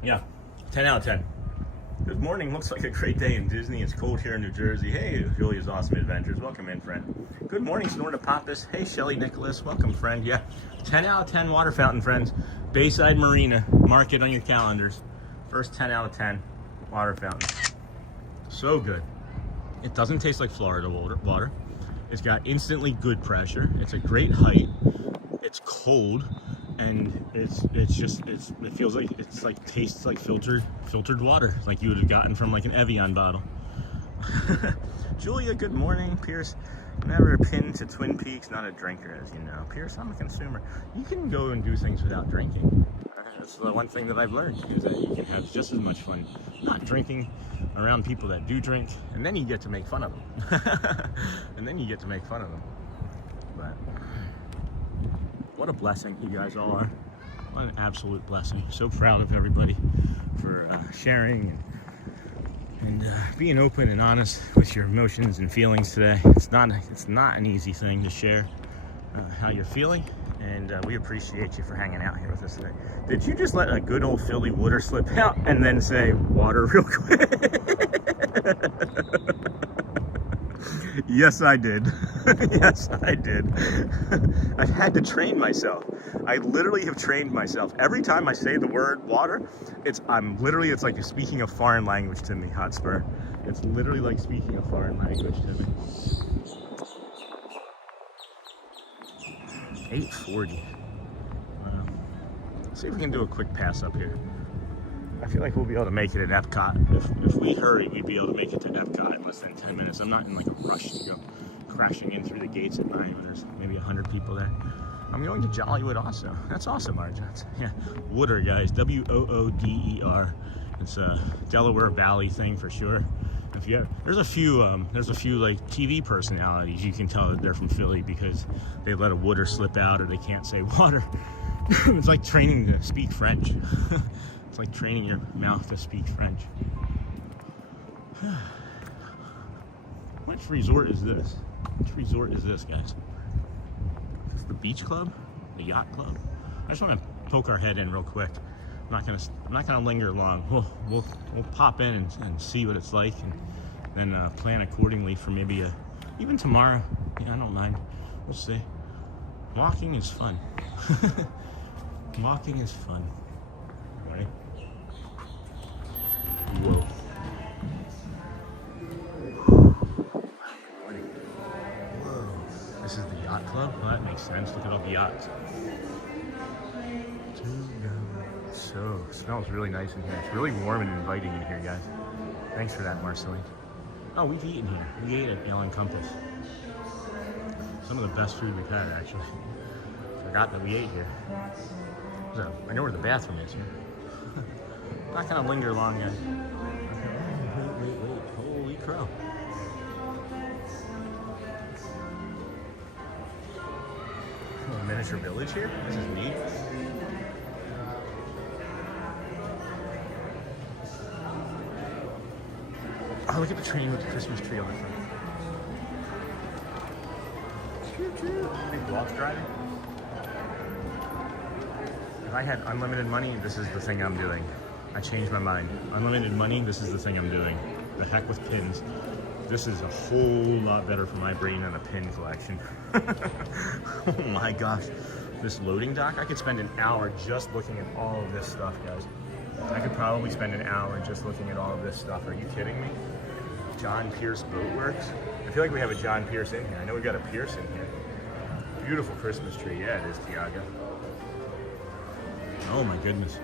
Yeah, 10 out of 10. Good morning. Looks like a great day in Disney. It's cold here in New Jersey. Hey, Julia's Awesome Adventures. Welcome in, friend. Good morning, Snorta Pappas. Hey, Shelly Nicholas. Welcome, friend. Yeah, 10 out of 10 water fountain, friends. Bayside Marina. Mark it on your calendars. First 10 out of 10 water fountain. So good. It doesn't taste like Florida water. It's got instantly good pressure. It's a great height. It's cold. And it feels like tastes like filtered water, like you would have gotten from like an Evian bottle. Julia, good morning. Pierce, never pinned to Twin Peaks, not a drinker, as you know. Pierce, I'm a consumer. You can go and do things without drinking. That's the one thing that I've learned, is that you can have just as much fun not drinking around people that do drink, and then you get to make fun of them. But what a blessing you guys all are. What an absolute blessing. So proud of everybody for sharing and being open and honest with your emotions and feelings today. It's not an easy thing to share how you're feeling, and we appreciate you for hanging out here with us today. Did you just let a good old Philly water slip out and then say water real quick? Yes, I did. Yes, I did. I've had to train myself. I literally have trained myself. Every time I say the word water, it's like speaking a foreign language to me, Hotspur. It's literally like speaking a foreign language to me. 8:40. Wow. Let's see if we can do a quick pass up here. I feel like we'll be able to make it at Epcot. If we hurry, we'd be able to make it to Epcot in less than 10 minutes. I'm not in like a rush to go crashing in through the gates at 9 when there's maybe 100 people there. I'm going to Jollywood also. That's awesome, Arjun. Yeah, Wooder, guys. W-O-O-D-E-R. It's a Delaware Valley thing for sure. If you have, there's a few like TV personalities you can tell that they're from Philly because they let a Wooder slip out or they can't say water. It's like training to speak French. It's like training your mouth to speak French. Which resort is this? Which resort is this, guys? Is this the beach club? The yacht club? I just want to poke our head in real quick. I'm not gonna linger long. We'll pop in and see what it's like, and then plan accordingly for maybe even tomorrow. Yeah, I don't mind. We'll see. Walking is fun. Walking is fun. Right? Whoa. Whoa. This is the yacht club? Well, that makes sense. Look at all the yachts. So, it smells really nice in here. It's really warm and inviting in here, guys. Thanks for that, Marceline. Oh, we've eaten here. We ate at Ale and Compass. Some of the best food we've had, actually. Forgot that we ate here. So, I know where the bathroom is here. Not gonna linger long, guys. Wait. Holy crow. Oh, a miniature village here? This is neat. Oh, look at the train with the Christmas tree on the front. Big Walt's driving. If I had unlimited money, this is the thing I'm doing. I changed my mind. Unlimited money, this is the thing I'm doing. The heck with pins. This is a whole lot better for my brain than a pin collection. Oh my gosh. This loading dock, I could spend an hour just looking at all of this stuff, guys. I could probably spend an hour just looking at all of this stuff. Are you kidding me? John Pierce Boat Works. I feel like we have a John Pierce in here. I know we've got a Pierce in here. Beautiful Christmas tree. Yeah, it is, Tiago. Oh my goodness.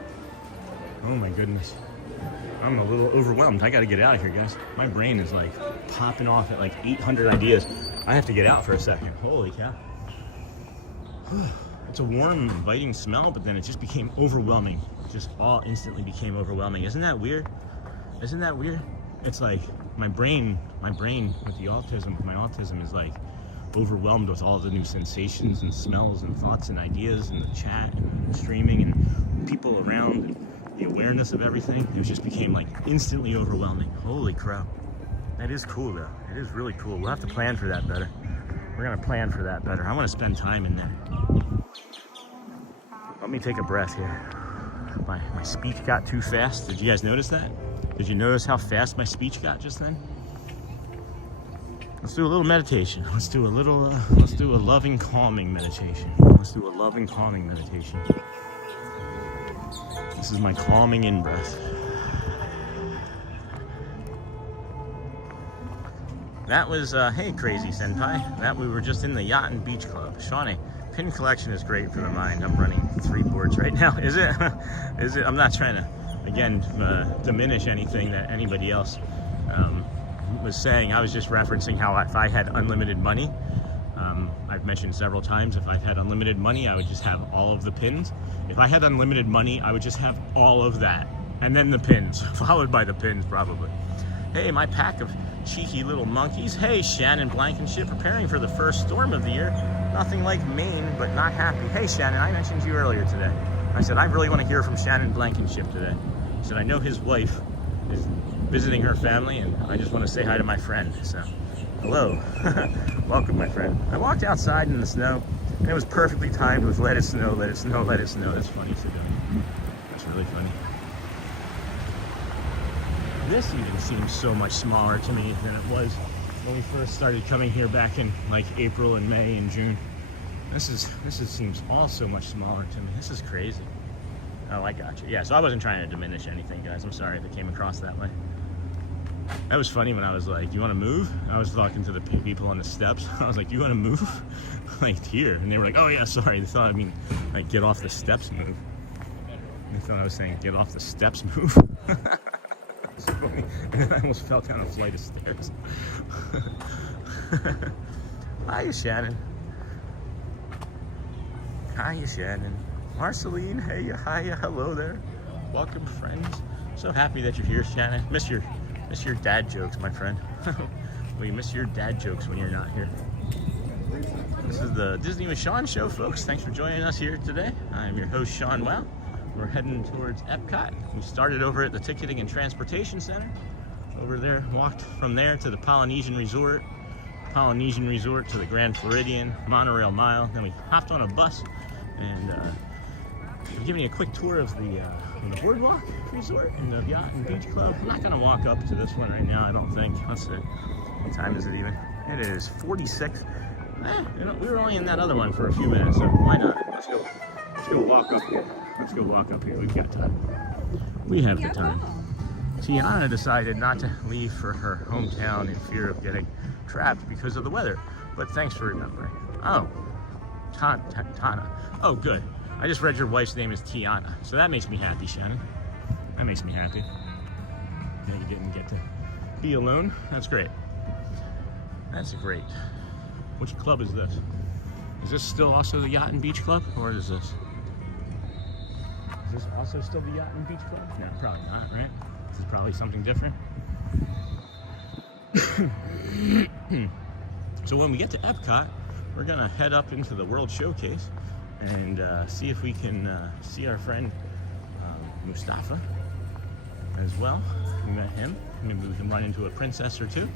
Oh my goodness. I'm a little overwhelmed. I gotta get out of here, guys. My brain is like popping off at like 800 ideas. I have to get out for a second. Holy cow. It's a warm, inviting smell, but then it just became overwhelming. Just all instantly became overwhelming. Isn't that weird? Isn't that weird? It's like my brain with the autism, with my autism is like overwhelmed with all the new sensations and smells and thoughts and ideas and the chat and streaming and people around and the awareness of everything. It just became like instantly overwhelming. Holy crap. That is cool though. It is really cool. We'll have to plan for that better. We're gonna plan for that better. I wanna spend time in there. Let me take a breath here. My speech got too fast. Did you guys notice that? Did you notice how fast my speech got just then? Let's do a little meditation. Let's do a loving, calming meditation. Let's do a loving, calming meditation. This is my calming in-breath. That was, hey, Crazy Senpai. That we were just in the Yacht and Beach Club. Shawnee, pin collection is great for the mind. I'm running 3 boards right now. Is it? Is it? I'm not trying to, again, diminish anything that anybody else was saying. I was just referencing how if I had unlimited money, I've mentioned several times, if I had unlimited money, I would just have all of the pins. If I had unlimited money, I would just have all of that. And then the pins, followed by the pins probably. Hey, my pack of cheeky little monkeys. Hey, Shannon Blankenship, preparing for the first storm of the year. Nothing like Maine, but not happy. Hey, Shannon, I mentioned you earlier today. I said, I really want to hear from Shannon Blankenship today. I said, I know his wife is visiting her family, and I just want to say hi to my friend. So, hello. Welcome, my friend. I walked outside in the snow, and it was perfectly timed with let it snow, let it snow, let it snow. That's funny, so that's really funny. This even seems so much smaller to me than it was when we first started coming here back in like April and May and June. This seems all so much smaller to me. This is crazy. Oh, I got you. Yeah, so I wasn't trying to diminish anything, guys. I'm sorry if it came across that way. That was funny when I was like, do you want to move? I was talking to the people on the steps. I was like, do you want to move? Like here. And they were like, oh yeah, sorry. They thought I mean, like, get off the steps, move. They thought I was saying, get off the steps, move. So funny. And then I almost fell down a flight of stairs. Hi, Shannon. Hiya, Shannon. Marceline, hey, hiya, hello there. Welcome, friends. So happy that you're here, Shannon. Miss your dad jokes, my friend. Well, you miss your dad jokes when you're not here. This is the Disney with Sean show, folks. Thanks for joining us here today. I'm your host, Sean Wow. We're heading towards Epcot. We started over at the Ticketing and Transportation Center. Over there, walked from there to the Polynesian Resort to the Grand Floridian, monorail mile. Then we hopped on a bus and we're giving you a quick tour of the BoardWalk Resort and the Yacht and Beach Club. I'm not gonna walk up to this one right now, I don't think. Let's see. What time is it even? It is 46. You know, we were only in that other one for a few minutes, so why not? Let's go walk up here. Let's go walk up here. We've got time. We have the time. Tiana decided not to leave for her hometown in fear of getting trapped because of the weather. But thanks for remembering. Oh, Tana. Oh, good. I just read your wife's name is Tiana, so that makes me happy, Shannon. That makes me happy. That you didn't get to be alone. That's great. That's great. Which club is this? Is this still also the Yacht and Beach Club, or is this? Is this also still the Yacht and Beach Club? No, probably not, right? This is probably something different. So when we get to Epcot, we're gonna head up into the World Showcase and see if we can see our friend Mustafa as well. We met him. Maybe we can run into a princess or two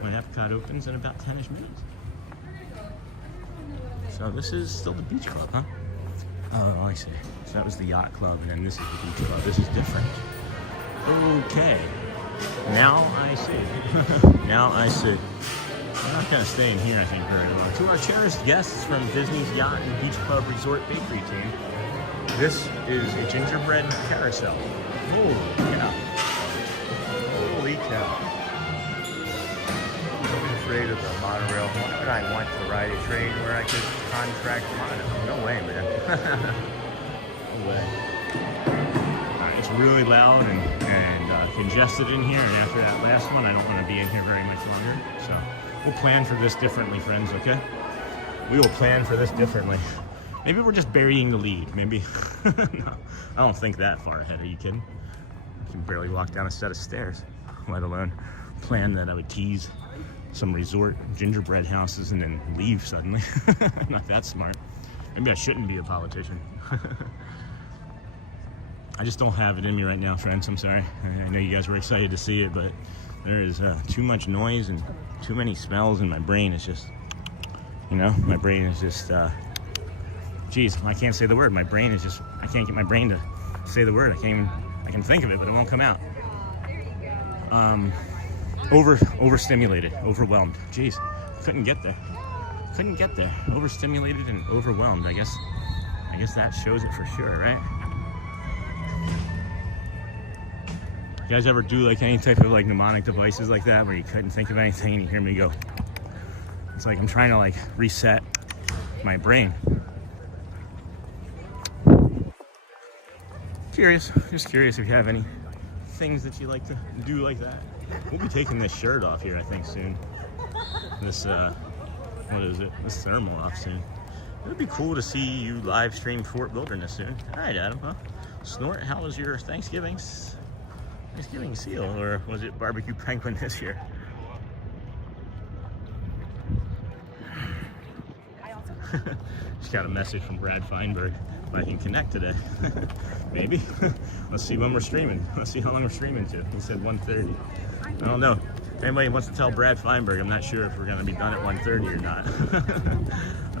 when Epcot opens in about 10-ish minutes. So this is still the beach club, huh? Oh, I see. So that was the yacht club, and then this is the beach club. This is different. Okay. Now I see. Now I see. We're not going to stay in here, I think, very long. To our cherished guests from Disney's Yacht and Beach Club Resort Bakery team, this is a gingerbread carousel. Holy cow. Holy cow. I'm afraid of the monorail. Why would I want to ride a train where I could contract mono? No way, man. No way. It's really loud and congested in here, and after that last one, I don't want to be in here very much longer. So we'll plan for this differently, friends, okay? We will plan for this differently. Maybe we're just burying the lead. Maybe. No, I don't think that far ahead. Are you kidding? I can barely walk down a set of stairs, let alone plan that I would tease some resort gingerbread houses and then leave suddenly. Not that smart. Maybe I shouldn't be a politician. I just don't have it in me right now, friends. I'm sorry. I know you guys were excited to see it, but there is too much noise and too many smells, and my brain is just, you know, my brain is just, geez, I can't say the word. My brain is just, I can't get my brain to say the word. I can think of it, but it won't come out. Overstimulated, overwhelmed. Jeez, couldn't get there. Overstimulated and overwhelmed. I guess that shows it for sure, right? You guys ever do like any type of like mnemonic devices like that where you couldn't think of anything and you hear me go? It's like I'm trying to like reset my brain. Just curious if you have any things that you like to do like that. We'll be taking this shirt off here, I think, soon. This, what is it? This thermal off soon. It would be cool to see you live stream Fort Wilderness soon. All right, Adam, huh? Snort, how was your Thanksgiving seal, or was it barbecue penguin this year? Just got a message from Brad Feinberg if I can connect today. Maybe. Let's see when we're streaming. Let's see how long we're streaming to. He said 1:30. I don't know. If anybody wants to tell Brad Feinberg, I'm not sure if we're going to be done at 1:30 or not.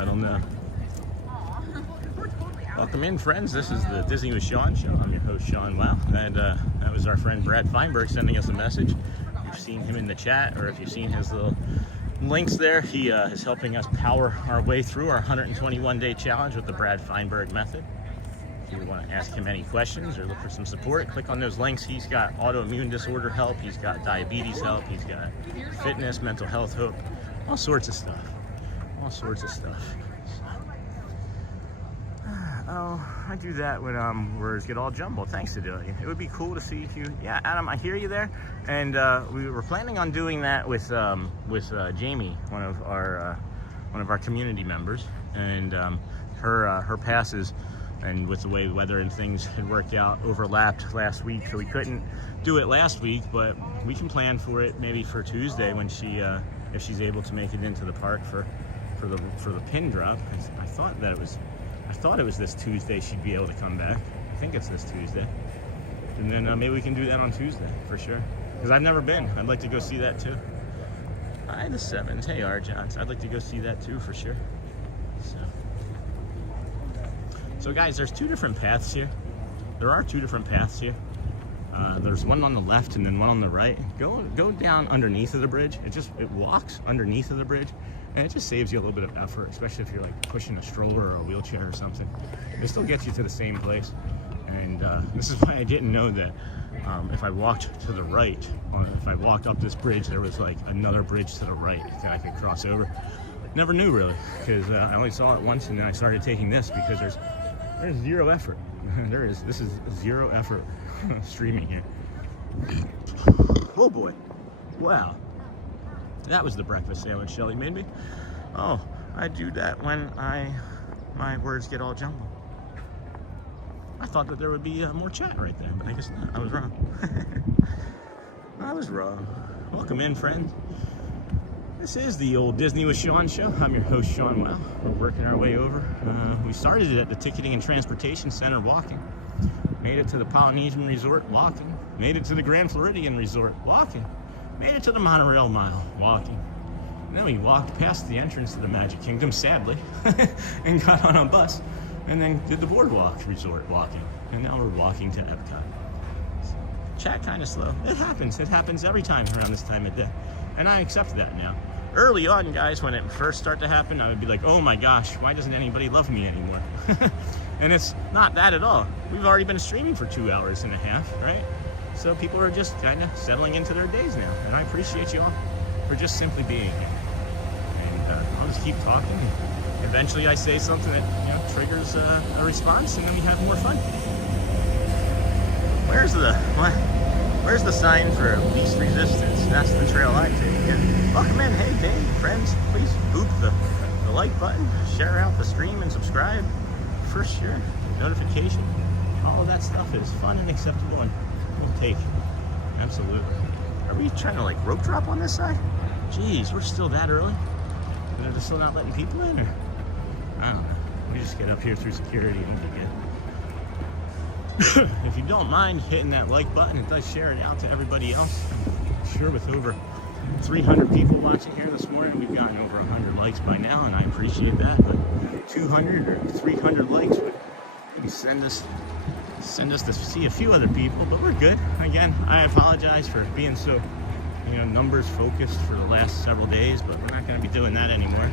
I don't know. Welcome in, friends. This is the Disney with Sean show. I'm your host, Sean Wow. And that was our friend Brad Feinberg sending us a message. If you've seen him in the chat, or if you've seen his little links there, he is helping us power our way through our 121-day challenge with the Brad Feinberg method. If you want to ask him any questions or look for some support, click on those links. He's got autoimmune disorder help, he's got diabetes help, he's got fitness, mental health help, all sorts of stuff. Oh, I do that when words get all jumbled. Thanks, Adelia. It would be cool to see you. Yeah, Adam, I hear you there. And we were planning on doing that with Jamie, one of our community members. And her passes, and with the way the weather and things had worked out, overlapped last week, so we couldn't do it last week, but we can plan for it maybe for Tuesday when she if she's able to make it into the park for the pin drop. I thought it was this Tuesday she'd be able to come back. I think it's this Tuesday, and then maybe we can do that on Tuesday for sure, because I've never been. I'd like to go see that too. Hi, the Sevens. Hey, R. Johns. I'd like to go see that too for sure. So guys, there's two different paths here. There are two different paths here. There's one on the left and then one on the right. Go down underneath of the bridge. It walks underneath of the bridge, and it just saves you a little bit of effort, especially if you're like pushing a stroller or a wheelchair or something. It still gets you to the same place. And this is why I didn't know that if I walked to the right, if I walked up this bridge, there was like another bridge to the right that I could cross over. Never knew really, because I only saw it once, and then I started taking this because there's zero effort. This is zero effort streaming here. Oh boy. Wow. That was the breakfast sandwich Shelly made me. Oh, I do that when my words get all jumbled. I thought that there would be more chat right there, but I guess not. I was wrong. I was wrong. Welcome in, friends. This is the old Disney with Sean show. I'm your host, Sean Well. We're working our way over. We started it at the Ticketing and Transportation Center walking. Made it to the Polynesian Resort walking. Made it to the Grand Floridian Resort walking. Made it to the Monorail Mile walking. And then we walked past the entrance to the Magic Kingdom, sadly, and got on a bus. And then did the BoardWalk Resort walking. And now we're walking to Epcot. Chat kind of slow. It happens. It happens every time around this time of day. And I accept that now. Early on, guys, when it first started to happen, I would be like, oh my gosh, why doesn't anybody love me anymore? And it's not that at all. We've already been streaming for 2 hours and a half, right? So people are just kind of settling into their days now. And I appreciate you all for just simply being here. And I'll just keep talking. And eventually I say something that triggers a response, and then we have more fun. Where's the sign for least resistance? That's the trail I take. Yeah. Welcome in. Hey, Dave, friends, please boop the like button, share out the stream, and subscribe for sure. Notification. All of that stuff is fun and acceptable, and we'll take. Absolutely. Are we trying to like rope drop on this side? Jeez, we're still that early? And they're just still not letting people in? Or I don't know. We just get up here through security and we get. If you don't mind hitting that like button, it does share it out to everybody else. I'm sure with over 300 people watching here this morning, we've gotten over 100 likes by now, and I appreciate that. But 200 or 300 likes would maybe send us to see a few other people, but we're good. Again, I apologize for being so numbers focused for the last several days, but we're not going to be doing that anymore.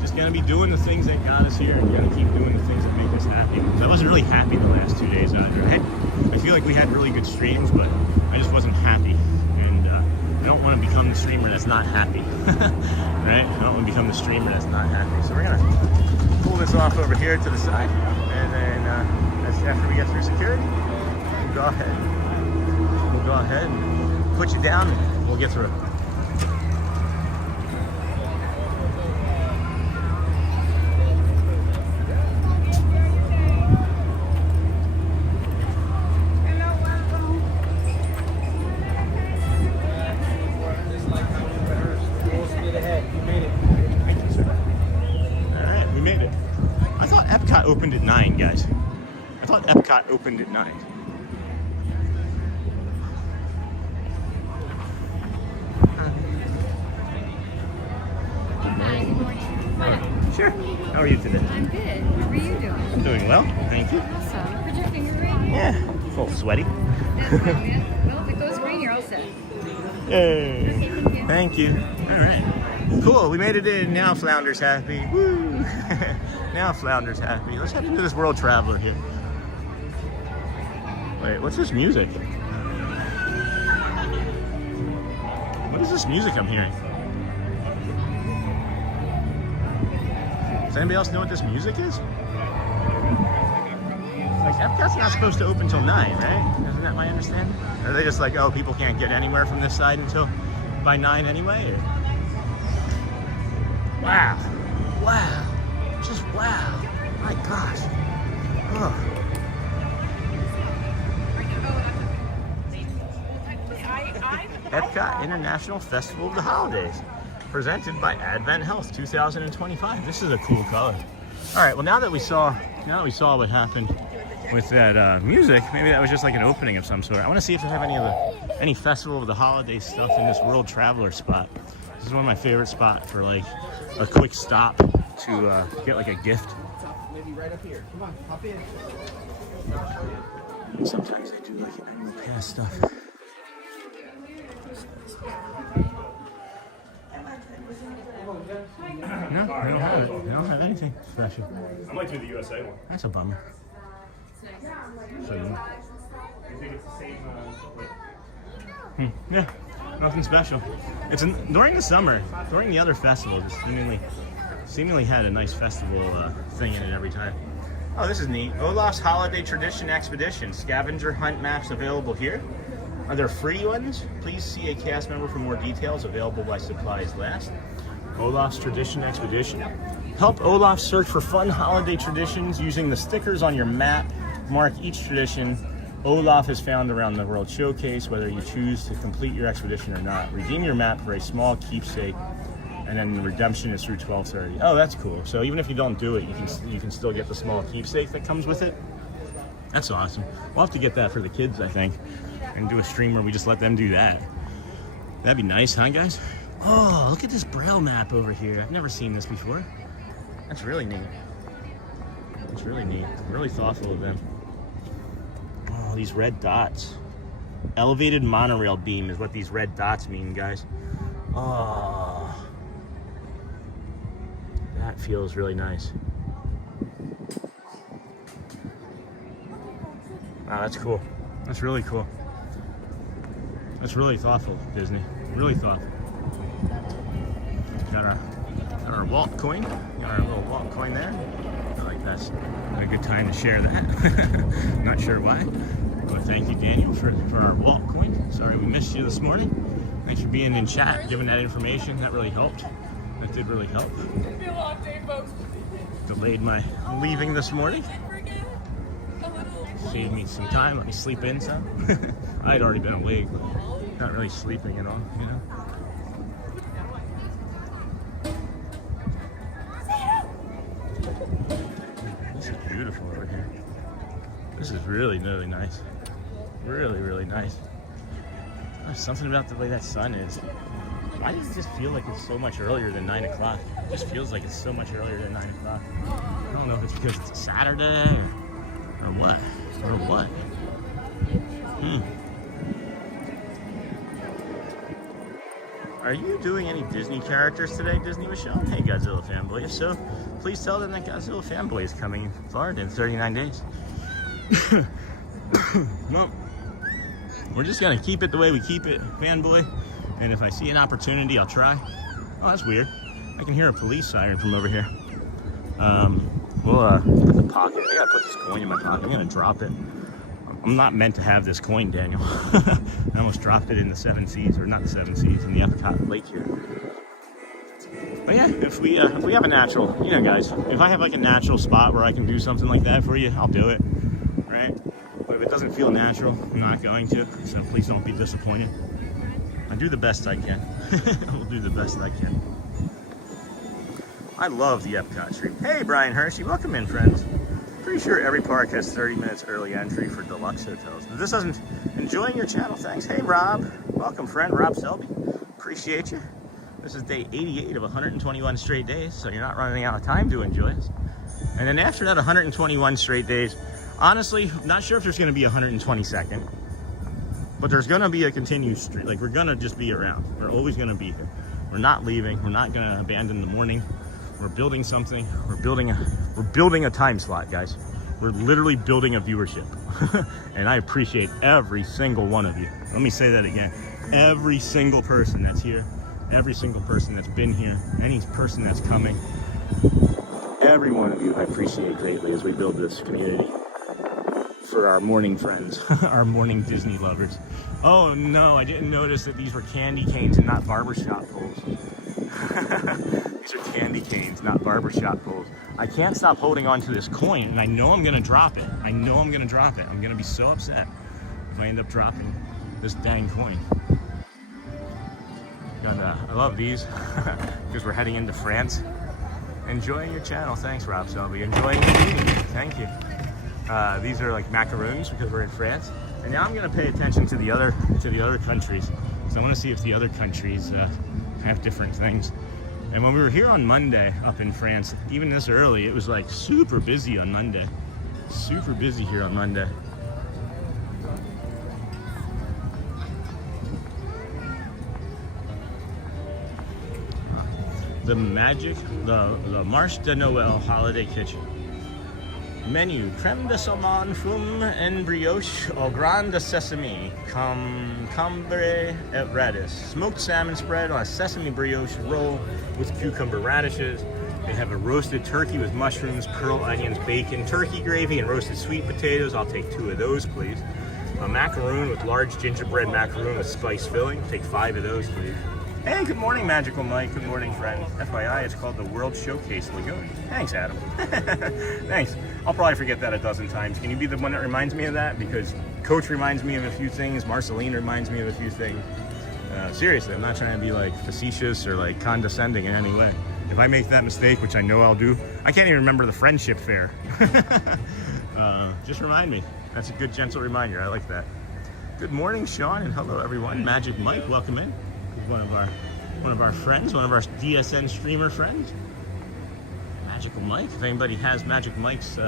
Just gonna be doing the things that got us here, and gonna keep doing the things that make us happy. I wasn't really happy the last 2 days either. I feel like we had really good streams, but I just wasn't happy. And I don't want to become the streamer that's not happy. Right? I don't want to become the streamer that's not happy. So we're gonna pull this off over here to the side, and then after we get through security, we'll go ahead and put you down, and we'll get through. Opened at 9, guys. I thought Epcot opened at 9. Hi, good morning. Sure. How are you today? I'm good. How are you doing? I'm doing well, thank you. Awesome. Put your finger right here. Yeah, a little sweaty. Well, if it goes green, you're all set. Yay. Okay, thank you. All right. Cool, we made it in. Now Flounder's happy. Woo! Now Flounder's happy. Let's head into this World Traveler here. Wait, what's this music? What is this music I'm hearing? Does anybody else know what this music is? Like, Epcot's not supposed to open till 9, right? Isn't that my understanding? Or are they just like, oh, people can't get anywhere from this side until by 9 anyway? Or? Wow. Wow. Just wow. My gosh. Oh. Epcot International Festival of the Holidays, presented by Advent Health 2025. This is a cool color. All right, well now that we saw what happened with that music, maybe that was just like an opening of some sort. I want to see if they have any Festival of the Holidays stuff in this World Traveler spot. This is one of my favorite spots for like a quick stop to get like a gift. Maybe right up here. Come on, hop in. Sometimes they do like annual pass stuff. No, they don't have it. They don't have anything special. I might do the USA one. That's a bummer. So, You think it's the same? yeah, nothing special. It's during the summer, during the other festivals, it seemingly had a nice festival thing in it every time. Oh, this is neat. Olaf's Holiday Tradition Expedition. Scavenger hunt maps available here. Are there free ones? Please see a cast member for more details. Available by supplies last. Olaf's Tradition Expedition. Help Olaf search for fun holiday traditions using the stickers on your map. Mark each tradition Olaf is found around the World Showcase, whether you choose to complete your expedition or not. Redeem your map for a small keepsake, and then the redemption is through 12:30. Oh, that's cool. So even if you don't do it, you can still get the small keepsake that comes with it. That's awesome. We'll have to get that for the kids, I think, and do a stream where we just let them do that. That'd be nice, huh, guys? Oh, look at this Braille map over here. I've never seen this before. That's really neat. It's really neat. Really thoughtful of them. Oh, these red dots. Elevated monorail beam is what these red dots mean, guys. Oh, that feels really nice. Wow, that's cool. That's really cool. That's really thoughtful, Disney. Really thoughtful. Got our Walt coin. Got our little Walt coin there. I like that's a good time to share that. Not sure why. But thank you, Daniel, for our Walt coin. Sorry we missed you this morning. Thanks for being in chat, giving that information. That really helped. That did really help. Delayed my leaving this morning. Saved me some time. Let me sleep in some. I had already been awake. Not really sleeping at all, you know. This is beautiful over here. This is really, really nice. Really, really nice. There's something about the way that sun is. Why does it just feel like it's so much earlier than 9 o'clock? It just feels like it's so much earlier than 9 o'clock. I don't know if it's because it's a Saturday or what. Or what? Are you doing any Disney characters today, Disney Michelle? Hey, Godzilla fanboy. If so, please tell them that Godzilla fanboy is coming in Florida in 39 days. Well, we're just gonna keep it the way we keep it, fanboy. And if I see an opportunity, I'll try. Oh, that's weird. I can hear a police siren from over here. We'll put the pocket. I gotta put this coin in my pocket. I'm gonna drop it. I'm not meant to have this coin, Daniel. I almost dropped it in the 7 Seas, or not the 7 Seas, in the Epcot lake here. But yeah, if we have a natural, you know, guys, if I have like a natural spot where I can do something like that for you, I'll do it, right? But if it doesn't feel natural, I'm not going to. So please don't be disappointed. I do the best I can. I'll do the best I can. I love the Epcot stream. Hey, Brian Hershey, welcome in, friends. Pretty sure every park has 30 minutes early entry for deluxe hotels. If this doesn't, enjoying your channel, thanks. Hey, Rob. Welcome, friend. Rob Selby. Appreciate you. This is day 88 of 121 straight days, so you're not running out of time to enjoy this. And then after that 121 straight days, honestly, not sure if there's going to be 122nd, but there's going to be a continued streak. Like, we're going to just be around. We're always going to be here. We're not leaving. We're not going to abandon the morning. We're building something. We're building a time slot, guys. We're literally building a viewership. And I appreciate every single one of you. Let me say that again. Every single person that's here, every single person that's been here, any person that's coming, every one of you I appreciate greatly as we build this community for our morning friends, our morning Disney lovers. Oh no, I didn't notice that these were candy canes and not barbershop poles. These are candy canes, not barbershop poles. I can't stop holding on to this coin, and I know I'm gonna drop it. I know I'm gonna drop it. I'm gonna be so upset if I end up dropping this dang coin. And I love these because we're heading into France. Enjoying your channel, thanks Rob Selby. Enjoying the meeting, thank you. These are like macaroons because we're in France. And now I'm gonna pay attention to the other countries. So I wanna see if the other countries have different things. And when we were here on Monday up in France, even this early, it was like super busy on Monday. Super busy here on Monday. The Marche de Noël holiday kitchen. Menu: crème de saumon, frume and brioche au grain de sesame, camembert et radish, smoked salmon spread on a sesame brioche roll with cucumber radishes. They have a roasted turkey with mushrooms, pearl onions, bacon, turkey gravy, and roasted sweet potatoes. I'll take 2 of those, please. A macaroon with large gingerbread macaroon with spice filling. Take 5 of those, please. Hey, good morning, Magical Mike. Good morning, friend. FYI, it's called the World Showcase Lagoon. Thanks, Adam. Thanks. I'll probably forget that a dozen times. Can you be the one that reminds me of that? Because Coach reminds me of a few things. Marceline reminds me of a few things. Seriously, I'm not trying to be like facetious or like condescending in any way. If I make that mistake, which I know I'll do, I can't even remember the friendship fair. Just remind me. That's a good, gentle reminder. I like that. Good morning, Sean, and hello, everyone. Magic Mike, welcome in. One of our friends, one of our DSN streamer friends, Magical Mike. If anybody has Magical Mike's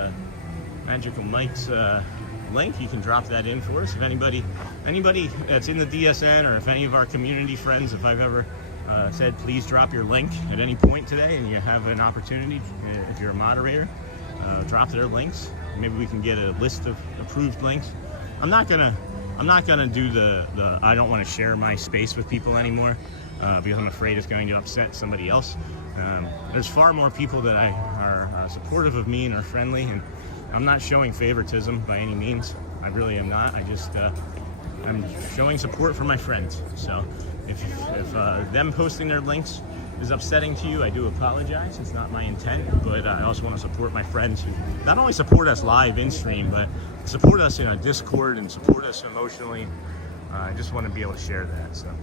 link, you can drop that in for us. If anybody that's in the DSN, or if any of our community friends, if I've ever said please drop your link at any point today, and you have an opportunity, if you're a moderator, drop their links. Maybe we can get a list of approved links. I'm not gonna do the I don't want to share my space with people anymore because I'm afraid it's going to upset somebody else. There's far more people that are supportive of me and are friendly, and I'm not showing favoritism by any means. I really am not. I just I'm showing support for my friends. So if them posting their links is upsetting to you, I do apologize. It's not my intent, but I also want to support my friends who not only support us live in stream, but support us in our Discord and support us emotionally. I just want to be able to share that. So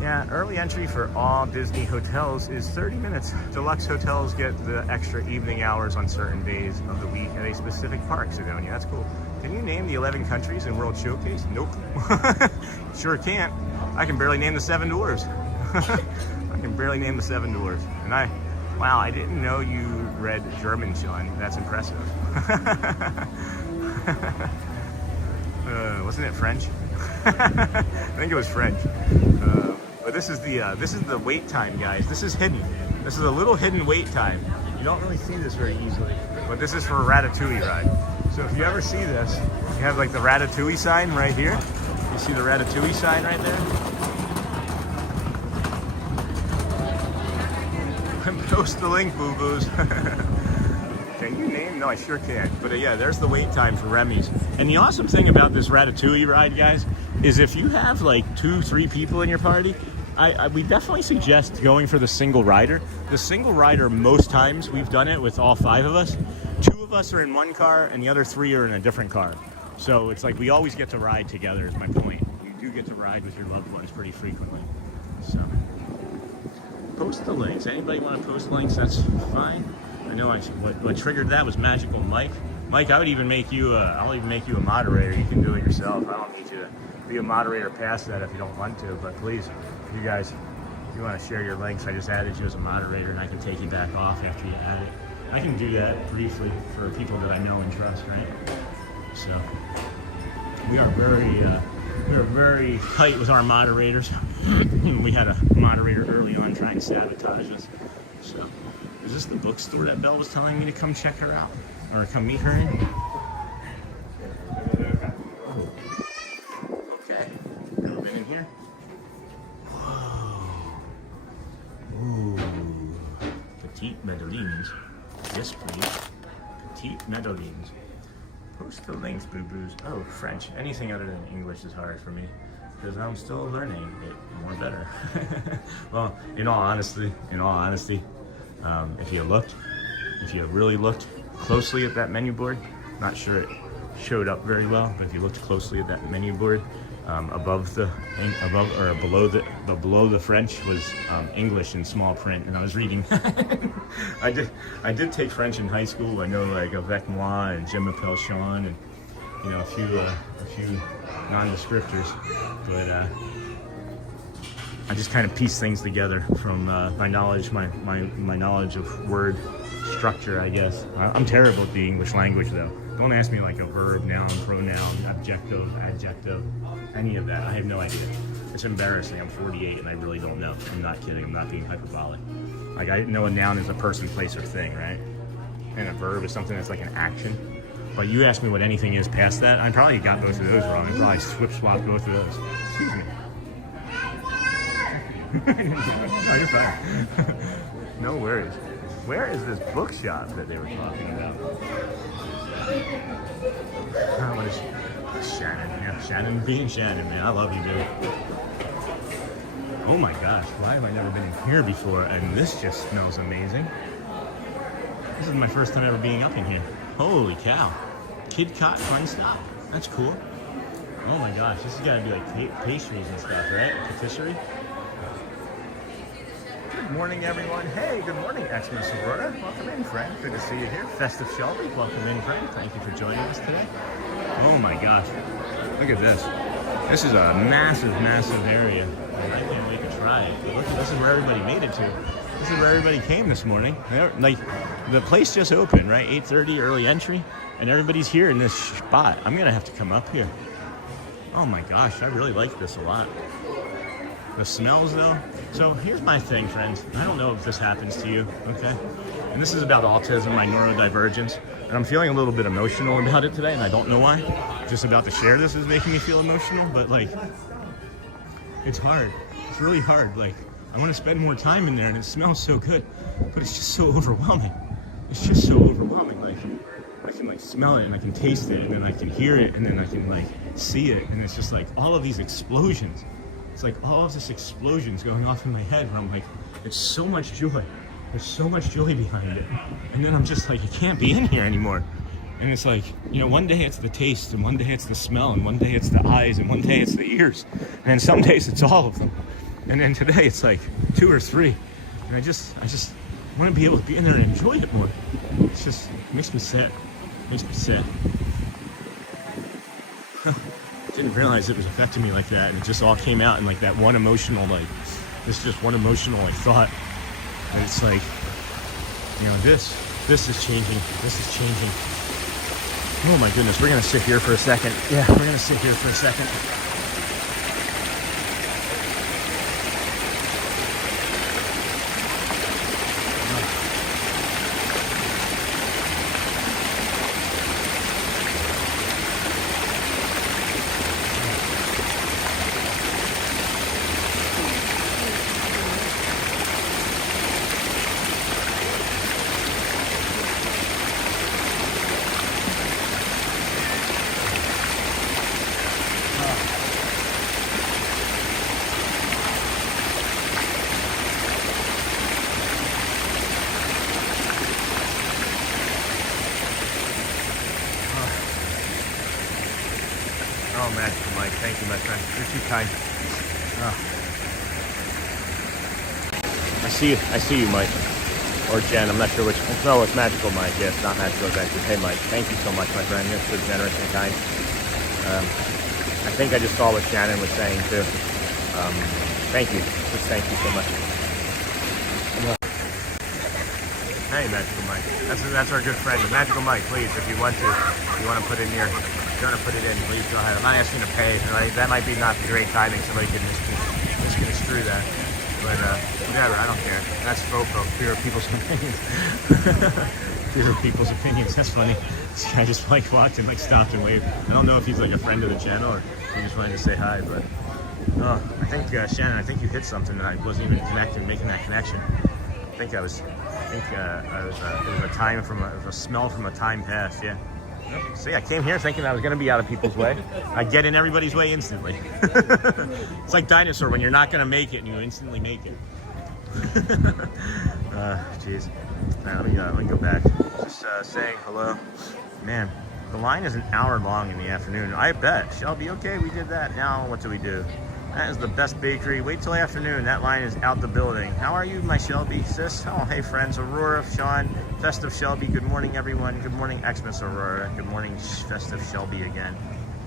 yeah, early entry for all Disney hotels is 30 minutes. Deluxe hotels get the extra evening hours on certain days of the week at a specific park. Sidonia, that's cool. Can you name the 11 countries in World Showcase? Nope. Sure can't. I can barely name the 7 dwarves. I can barely name the 7 dwarves. And wow, I didn't know you read German, Sean. That's impressive. Wasn't it French? I think it was French. But this is the wait time, guys. This is hidden. This is a little hidden wait time. You don't really see this very easily. But this is for a Ratatouille ride. So if you ever see this, you have like the Ratatouille sign right here. You see the Ratatouille sign right there? Post the link, boo-boos. Can you name? No, I sure can't. But yeah, there's the wait time for Remy's. And the awesome thing about this Ratatouille ride, guys, is if you have like 2-3 people in your party, we definitely suggest going for the single rider. The single rider, most times we've done it with all 5 of us. 2 of us are in one car and the other 3 are in a different car. So it's like we always get to ride together is my point. You do get to ride with your loved ones pretty frequently. So post the links. Anybody want to post links, that's fine. I know what triggered that was Magical Mike. Mike, I'll even make you a moderator. You can do it yourself. I don't need you to be a moderator past that if you don't want to, but please, you guys, if you want to share your links, I just added you as a moderator and I can take you back off after you add it. I can do that briefly for people that I know and trust, right? So we are very tight with our moderators. We had a moderator early on trying to sabotage us. So is this the bookstore that Belle was telling me to come check her out? Or come meet her in? Okay. Got in here. Whoa. Ooh. Petite Madeleines. Yes, please. Petite Madeleines. Post the links, boo-boos. Oh, French. Anything other than English is hard for me. because I'm still learning it more better. Well, in all honesty, if you really looked closely at that menu board, not sure it showed up very well, but if you looked closely at that menu board, below the French was English in small print, and I was reading. I did take French in high school. I know like avec moi and je m'appelle Sean, and you know a few non-descriptors, but I just kind of piece things together from my knowledge of word structure, I guess. I'm terrible at the English language though. Don't ask me like a verb, noun, pronoun, objective, adjective, any of that. I have no idea. It's embarrassing. I'm 48 and I really don't know. I'm not kidding. I'm not being hyperbolic. Like I know a noun is a person, place, or thing, right? And a verb is something that's like an action. But you ask me what anything is past that, I probably got both of those wrong. I probably swap both of those. Excuse me. No, you're fine. No worries. Where is this bookshop that they were talking about? What is Shannon? Yeah, Shannon being Shannon, man. I love you, dude. Oh my gosh, why have I never been in here before? And this just smells amazing. This is my first time ever being up in here. Holy cow. Kid Cot Fun Stop. That's cool. Oh my gosh, this has got to be like pastries and stuff, right? Patisserie. Good morning, everyone. Hey, good morning, Xmas Aurora. Welcome in, friend. Good to see you here. Festive Shelby, welcome in, friend. Thank you for joining us today. Oh my gosh, look at this. This is a massive, massive area. And I can't wait to try it. But look, this is where everybody made it to. This is where everybody came this morning. Like, the place just opened, right? 8:30 early entry, and everybody's here in this spot. I'm gonna have to come up here. Oh my gosh, I really like this a lot. The smells though. So here's my thing, friends. I don't know if this happens to you, okay? And this is about autism, my neurodivergence. And I'm feeling a little bit emotional about it today, and I don't know why. Just about to share this is making me feel emotional, but like, it's hard. It's really hard. Like, I want to spend more time in there, and it smells so good, but it's just so overwhelming. It's just so overwhelming. Like, I can like smell it, and I can taste it, and then I can hear it, and then I can like see it, and it's just like all of these explosions. It's like all of this explosions going off in my head, where I'm like, it's so much joy. There's so much joy behind it. And then I'm just like, it can't be in here anymore. And it's like, you know, one day it's the taste, and one day it's the smell, and one day it's the eyes, and one day it's the ears. And then some days it's all of them. And then today it's like 2 or 3. And I just want to be able to be in there and enjoy it more. It's just, it makes me sad. It makes me sad. Didn't realize it was affecting me like that, and it just all came out in like that one emotional, like, this just one emotional like thought. And it's like, you know, this is changing. This is changing. Oh my goodness, we're gonna sit here for a second. Yeah, we're gonna sit here for a second. Oh, Magical Mike, thank you, my friend. You're too kind. Oh. I see you, Mike. Or Jen, I'm not sure which. No, it's Magical Mike. Yeah, it's not Magical Adventures. Hey, Mike, thank you so much, my friend. You're so generous and kind. I think I just saw what Shannon was saying, too. Thank you. Just thank you so much. Hey, Magical Mike. That's our good friend. Magical Mike, please, if you want to put in your... If you want to put it in, please go ahead. I'm not asking to pay. Right? That might be not the great timing. Somebody could misconstrue that. But whatever, I don't care. That's FOPO, fear of people's opinions. Fear of people's opinions. That's funny. This guy just like walked and like stopped and waved. I don't know if he's like a friend of the channel or he just wanted to say hi. But I think Shannon, I think you hit something that I wasn't even making that connection. It was a time from a smell from a time past. Yeah. See, I came here thinking I was going to be out of people's way. I get in everybody's way instantly. It's like Dinosaur when you're not going to make it and you instantly make it. Jeez. Now, let me go back. Just saying hello. Man, the line is an hour long in the afternoon. I bet. Shelby, okay, we did that. Now, what do we do? That is the best bakery. Wait till afternoon. That line is out the building. How are you, my Shelby, sis? Oh, hey, friends. Aurora, Sean, Festive Shelby. Good morning, everyone. Good morning, Xmas Aurora. Good morning, Festive Shelby again.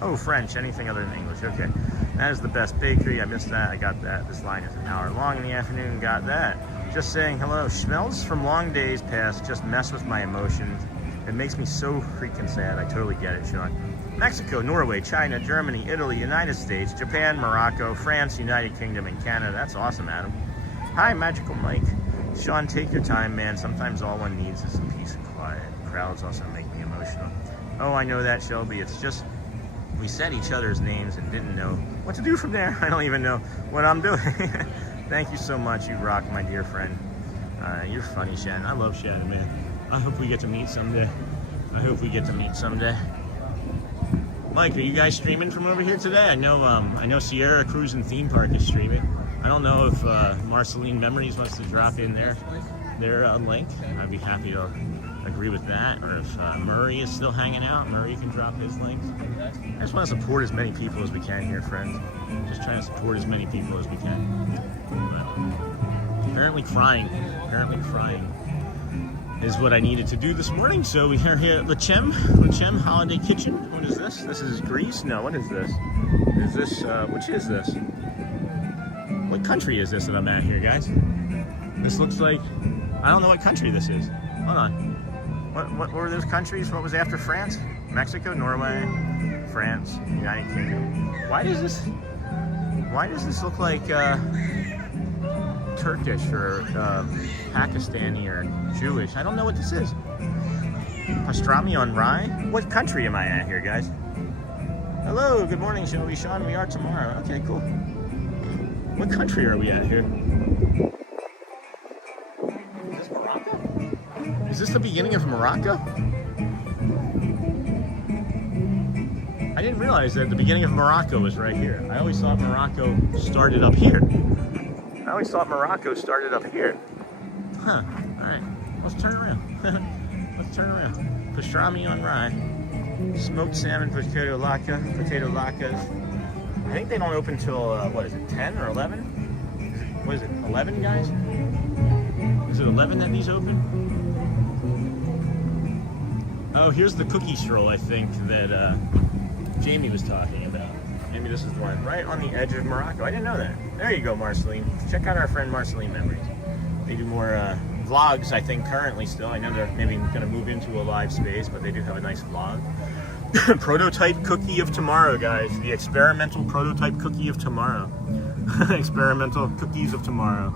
Oh, French. Anything other than English. Okay. That is the best bakery. I missed that. I got that. This line is an hour long in the afternoon. Got that. Just saying hello. Smells from long days past just mess with my emotions. It makes me so freaking sad. I totally get it, Sean. Mexico, Norway, China, Germany, Italy, United States, Japan, Morocco, France, United Kingdom, and Canada. That's awesome, Adam. Hi, Magical Mike. Sean, take your time, man. Sometimes all one needs is some peace and quiet. Crowds also make me emotional. Oh, I know that, Shelby. It's just we said each other's names and didn't know what to do from there. I don't even know what I'm doing. Thank you so much. You rock, my dear friend. You're funny, Shannon. I love Shannon, man. I hope we get to meet someday. I hope we get to meet someday. Mike, are you guys streaming from over here today? I know Sierra Cruise and Theme Park is streaming. I don't know if Marceline Memories wants to drop in their link. I'd be happy to agree with that. Or if Murray is still hanging out, Murray can drop his links. I just want to support as many people as we can here, friends. Just trying to support as many people as we can. But apparently crying is what I needed to do this morning. So we are here at Le Chem Holiday Kitchen. What is this? This is Greece? No, what is this? Is this, which is this? What country is this that I'm at here, guys? This looks like, I don't know what country this is. Hold on. What were those countries? What was after France? Mexico, Norway, France, United Kingdom. Why does this look like, Turkish or Pakistani or Jewish? I don't know what this is. Pastrami on rye? What country am I at here, guys? Hello, good morning, Shelby. Sean, we are tomorrow. Okay, cool. What country are we at here? Is this Morocco? Is this the beginning of Morocco? I didn't realize that the beginning of Morocco was right here. I always thought Morocco started up here. Huh. Alright. Let's turn around. Let's turn around. Pastrami on rye. Smoked salmon, potato latkes. I think they don't open till, what is it, 10 or 11? What is it, 11, guys? Is it 11 that these open? Oh, here's the cookie stroll, I think, that Jamie was talking about. Maybe this is the one right on the edge of Morocco. I didn't know that. There you go, Marceline. Check out our friend Marceline Memories. They do more vlogs, I think, currently still. I know they're maybe going to move into a live space, but they do have a nice vlog. Prototype cookie of tomorrow, guys. The experimental prototype cookie of tomorrow. Experimental cookies of tomorrow.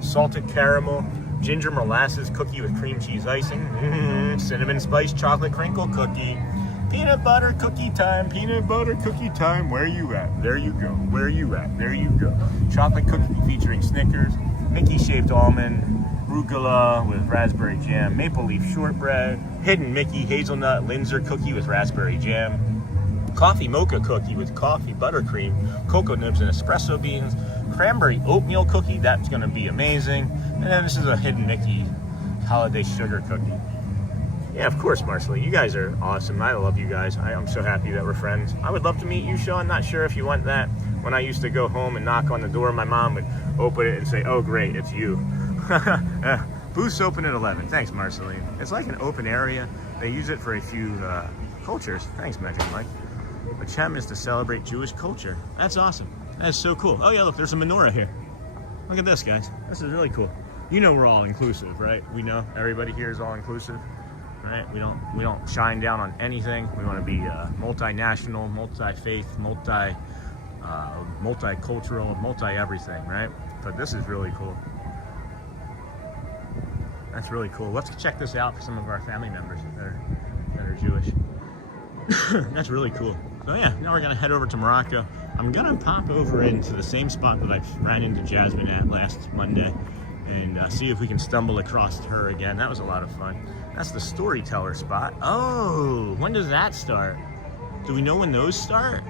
Salted caramel, ginger molasses cookie with cream cheese icing. Cinnamon spice chocolate crinkle cookie. Peanut butter cookie time, where you at? There you go, where you at? There you go. Chocolate cookie featuring Snickers, Mickey shaped almond, rucola with raspberry jam, maple leaf shortbread, hidden Mickey hazelnut Linzer cookie with raspberry jam, coffee mocha cookie with coffee buttercream, cocoa nibs and espresso beans, cranberry oatmeal cookie, that's gonna be amazing, and then this is a hidden Mickey holiday sugar cookie. Yeah, of course, Marceline. You guys are awesome. I love you guys. I'm so happy that we're friends. I would love to meet you, Sean. Not sure if you want that. When I used to go home and knock on the door, my mom would open it and say, oh, great, it's you. Booth's open at 11. Thanks, Marceline. It's like an open area. They use it for a few cultures. Thanks, Magic Mike. The Chem is to celebrate Jewish culture. That's awesome. That's so cool. Oh, yeah, look, there's a menorah here. Look at this, guys. This is really cool. You know we're all inclusive, right? We know everybody here is all inclusive. Right? We don't shine down on anything. We want to be multinational, multi-faith, multicultural, multi-everything, right? But this is really cool. That's really cool. Let's check this out for some of our family members that are Jewish. That's really cool. So yeah, now we're gonna head over to Morocco. I'm gonna pop over into the same spot that I ran into Jasmine at last Monday and see if we can stumble across her again. That was a lot of fun. That's the Storyteller spot. Oh, when does that start? Do we know when those start?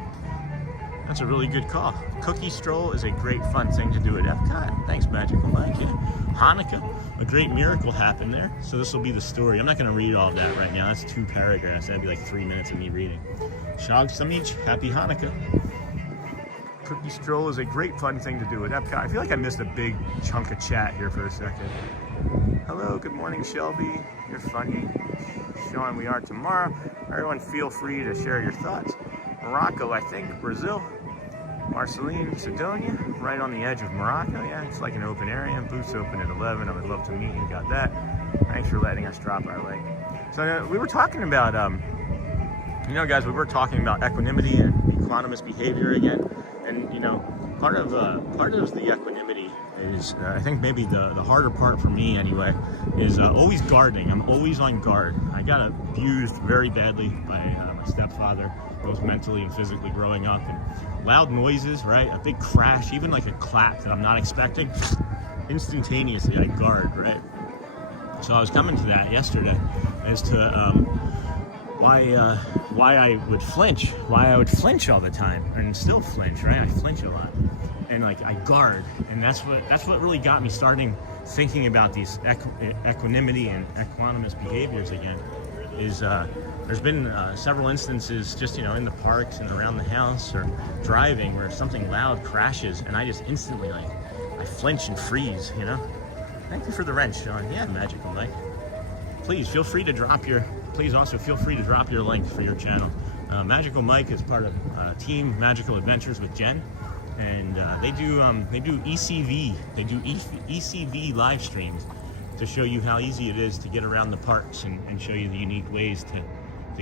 That's a really good call. Cookie Stroll is a great fun thing to do at Epcot. Thanks, Magical Mike. Yeah. Hanukkah, a great miracle happened there. So this will be the story. I'm not going to read all of that right now. That's 2 paragraphs. That'd be like 3 minutes of me reading. Shag Samich, happy Hanukkah. Cookie Stroll is a great fun thing to do at Epcot. I feel like I missed a big chunk of chat here for a second. Hello, good morning, Shelby. You're funny. Sean, we are tomorrow. Everyone feel free to share your thoughts. Morocco, I think, Brazil. Marceline, Sidonia, right on the edge of Morocco. Yeah, it's like an open area. Booths open at 11. I would love to meet you. Got that. Thanks for letting us drop our link. So we were talking about, you know, guys, we were talking about equanimity and equanimous behavior again. And, you know, part of the equanimity is, I think maybe the harder part for me anyway, is always guarding. I'm always on guard. I got abused very badly by my stepfather, both mentally and physically growing up. And loud noises, right? A big crash, even like a clap that I'm not expecting, instantaneously I guard, right? So I was coming to that yesterday as to why I would flinch, all the time, and still flinch, right? I flinch a lot, and like I guard, and that's what really got me starting thinking about these equanimity and equanimous behaviors again. Is there's been several instances just, you know, in the parks and around the house or driving where something loud crashes and I just instantly, like, I flinch and freeze, you know? Thank you for the wrench, Sean. Yeah, Magical Mike. Please feel free to drop your, also feel free to drop your link for your channel. Magical Mike is part of Team Magical Adventures with Jen, and they do ECV. They do ECV live streams to show you how easy it is to get around the parks and show you the unique ways to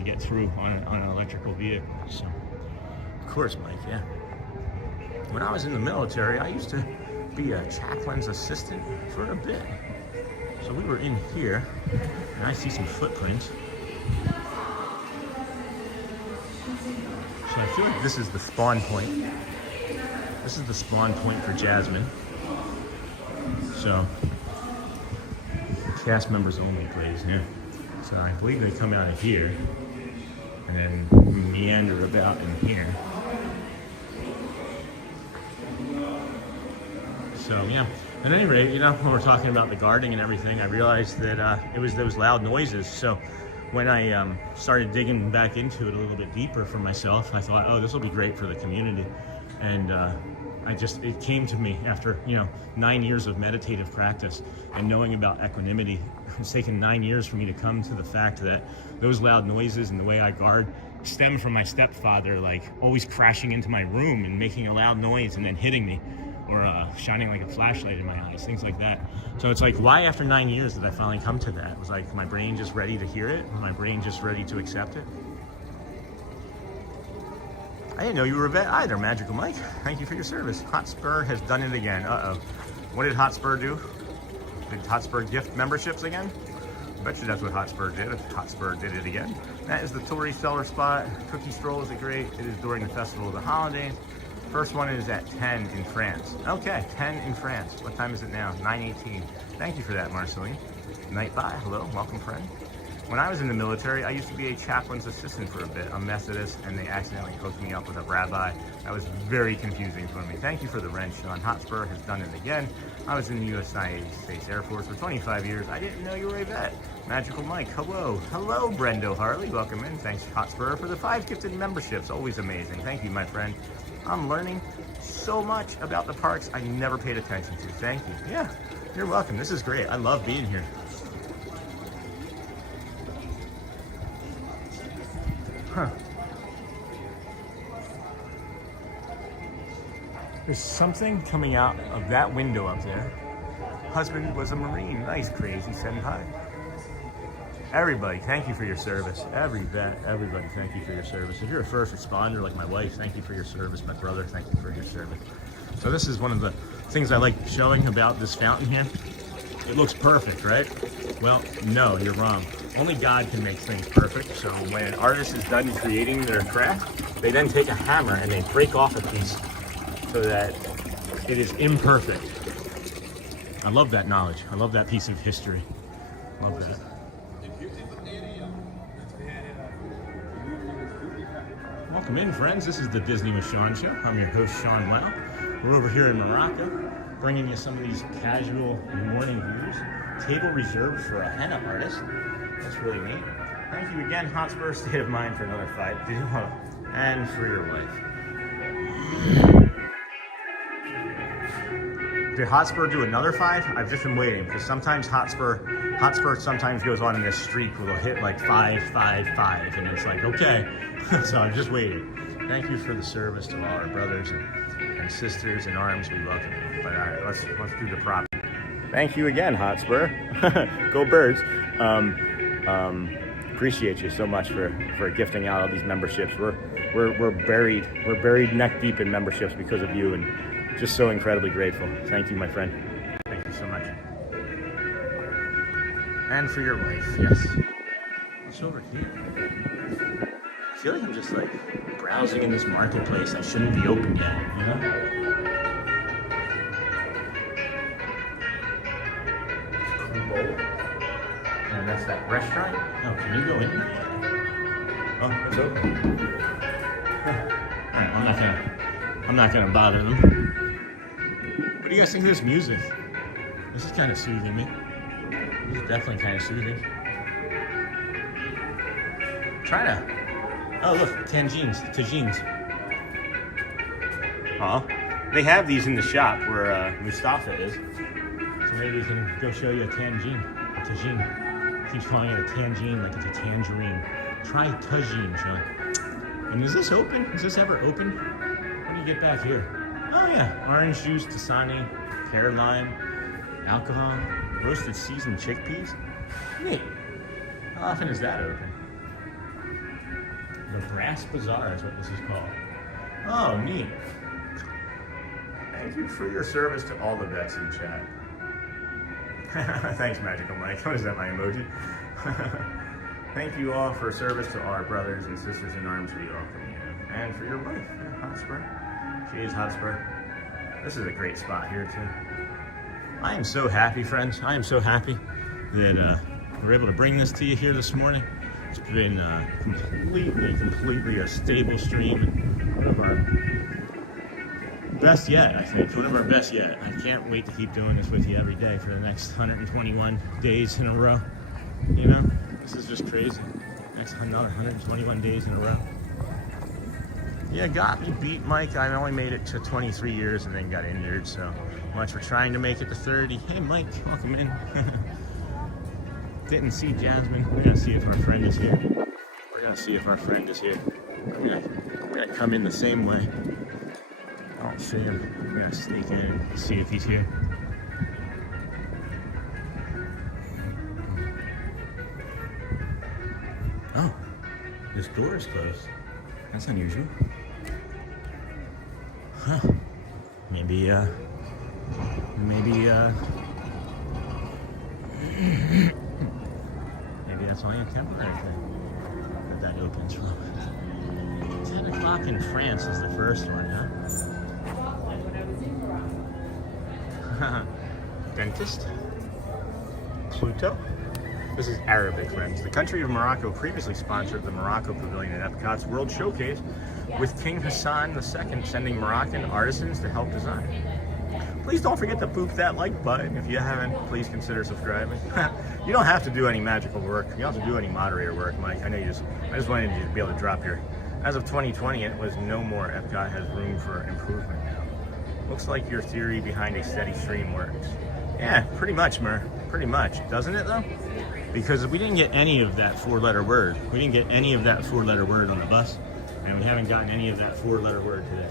get through on an electrical vehicle. So, of course, Mike, yeah. When I was in the military, I used to be a chaplain's assistant for a bit. So we were in here, and I see some footprints. So I feel like this is the spawn point. This is the spawn point for Jasmine. So, cast members only, please. Yeah. So I believe they come out of here and then meander about in here. So yeah. At any rate, you know, when we're talking about the guarding and everything, I realized that it was those loud noises. So when I started digging back into it a little bit deeper for myself, I thought, oh, this will be great for the community. And it came to me after, you know, 9 years of meditative practice and knowing about equanimity. It's taken 9 years for me to come to the fact that those loud noises and the way I guard stem from my stepfather, like always crashing into my room and making a loud noise and then hitting me, or shining like a flashlight in my eyes, things like that. So it's like, why after 9 years did I finally come to that? It was like my brain just ready to hear it, my brain just ready to accept it. I didn't know you were a vet either, Magical Mike. Thank you for your service. Hotspur has done it again. Uh-oh. What did Hotspur do? Did Hotspur gift memberships again? I bet you that's what Hotspur did, if Hotspur did it again. That is the Storyteller spot. Cookie Stroll is great. It is during the Festival of the Holidays. First one is at 10 in France. Okay, 10 in France. What time is it now? 9:18. Thank you for that, Marceline. Night bye. Hello, welcome, friend. When I was in the military, I used to be a chaplain's assistant for a bit. I'm Methodist, and they accidentally hooked me up with a rabbi. That was very confusing for me. Thank you for the wrench, Sean. Hotspur has done it again. I was in the U.S. United States Air Force for 25 years. I didn't know you were a vet. Magical Mike, hello. Hello, Brendo Harley. Welcome in. Thanks, Hotspur, for the 5 gifted memberships. Always amazing. Thank you, my friend. I'm learning so much about the parks I never paid attention to. Thank you. Yeah, you're welcome. This is great. I love being here. Huh. There's something coming out of that window up there. Husband was a Marine. Nice, crazy senpai. Everybody, thank you for your service. Every vet, everybody, thank you for your service. If you're a first responder like my wife, thank you for your service. My brother, thank you for your service. So this is one of the things I like showing about this fountain here. It looks perfect, right? Well, no, you're wrong. Only God can make things perfect. So when an artist is done creating their craft, they then take a hammer and they break off a piece so that it is imperfect. I love that knowledge. I love that piece of history. Love that. Welcome in, friends. This is the Disney with Sean show. I'm your host, Sean Wow. We're over here in Morocco, bringing you some of these casual morning views. Table reserved for a henna artist. That's really neat. Thank you again, Hotspur State of Mind, for another fight. And for your wife. Did Hotspur do another 5? I've just been waiting, because sometimes Hotspur sometimes goes on in this streak where they'll hit like 5, 5, 5, and it's like, okay. So I'm just waiting. Thank you for the service to all our brothers and sisters in arms. We love you. But all right, let's do the prop. Thank you again, Hotspur. Go Birds. Appreciate you so much for gifting out all these memberships. We're buried neck deep in memberships because of you, and just so incredibly grateful. Thank you, my friend. Thank you so much. And for your wife, yes. What's over here? I feel like I'm just like browsing in this marketplace that shouldn't be open yet, you know? And that's that restaurant. Oh, can you go in here? Oh, it's open. Alright, I'm not gonna bother them. What do you guys think of this music? This is kind of soothing me. This is definitely kind of soothing. Try to. Oh look, tagines. Oh, they have these in the shop where Mustafa is. So maybe we can go show you a tagine. A tagine. Keeps calling it a tangine like it's a tangerine. Try tagine, Sean. And is this open? Is this ever open? When do you get back here? Oh yeah, orange juice, Dasani, pear lime, alcohol, roasted seasoned chickpeas. Neat. How often is that open? The Brass Bazaar is what this is called. Oh, neat. Thank you for your service to all the vets in chat. Thanks, Magical Mike. What is that, my emoji? Thank you all for service to our brothers and sisters in arms. We welcome you. And for your wife, Hotspur. Jeez, Hotspur. This is a great spot here, too. I am so happy, friends. I am so happy that we're able to bring this to you here this morning. It's been completely a stable stream. One of our best yet, I think. One of our best yet. I can't wait to keep doing this with you every day for the next 121 days in a row. You know, this is just crazy. Next another 121 days in a row. Yeah, got me beat, Mike. I only made it to 23 years and then got injured, so much for trying to make it to 30. Hey, Mike, welcome in. Didn't see Jasmine. We're gonna see if our friend is here. We're gonna see if our friend is here. We're gonna come in the same way. I don't see him. We're gonna sneak in and see if he's here. Oh, this door is closed. That's unusual. Huh. Maybe that's only a temporary thing that opens from. 10 o'clock in France is the first one, huh? Dentist? Pluto? This is Arabic, friends. The country of Morocco previously sponsored the Morocco Pavilion at Epcot's World Showcase, with King Hassan II sending Moroccan artisans to help design. Please don't forget to boop that like button. If you haven't, please consider subscribing. You don't have to do any magical work. You don't have to do any moderator work, Mike. I know I just wanted you to be able to drop your. As of 2020, it was no more. Epcot has room for improvement now. Looks like your theory behind a steady stream works. Yeah, pretty much, Mer. Pretty much. Doesn't it, though? Because we didn't get any of that 4-letter word. We didn't get any of that 4-letter word on the bus. And we haven't gotten any of that 4-letter word today.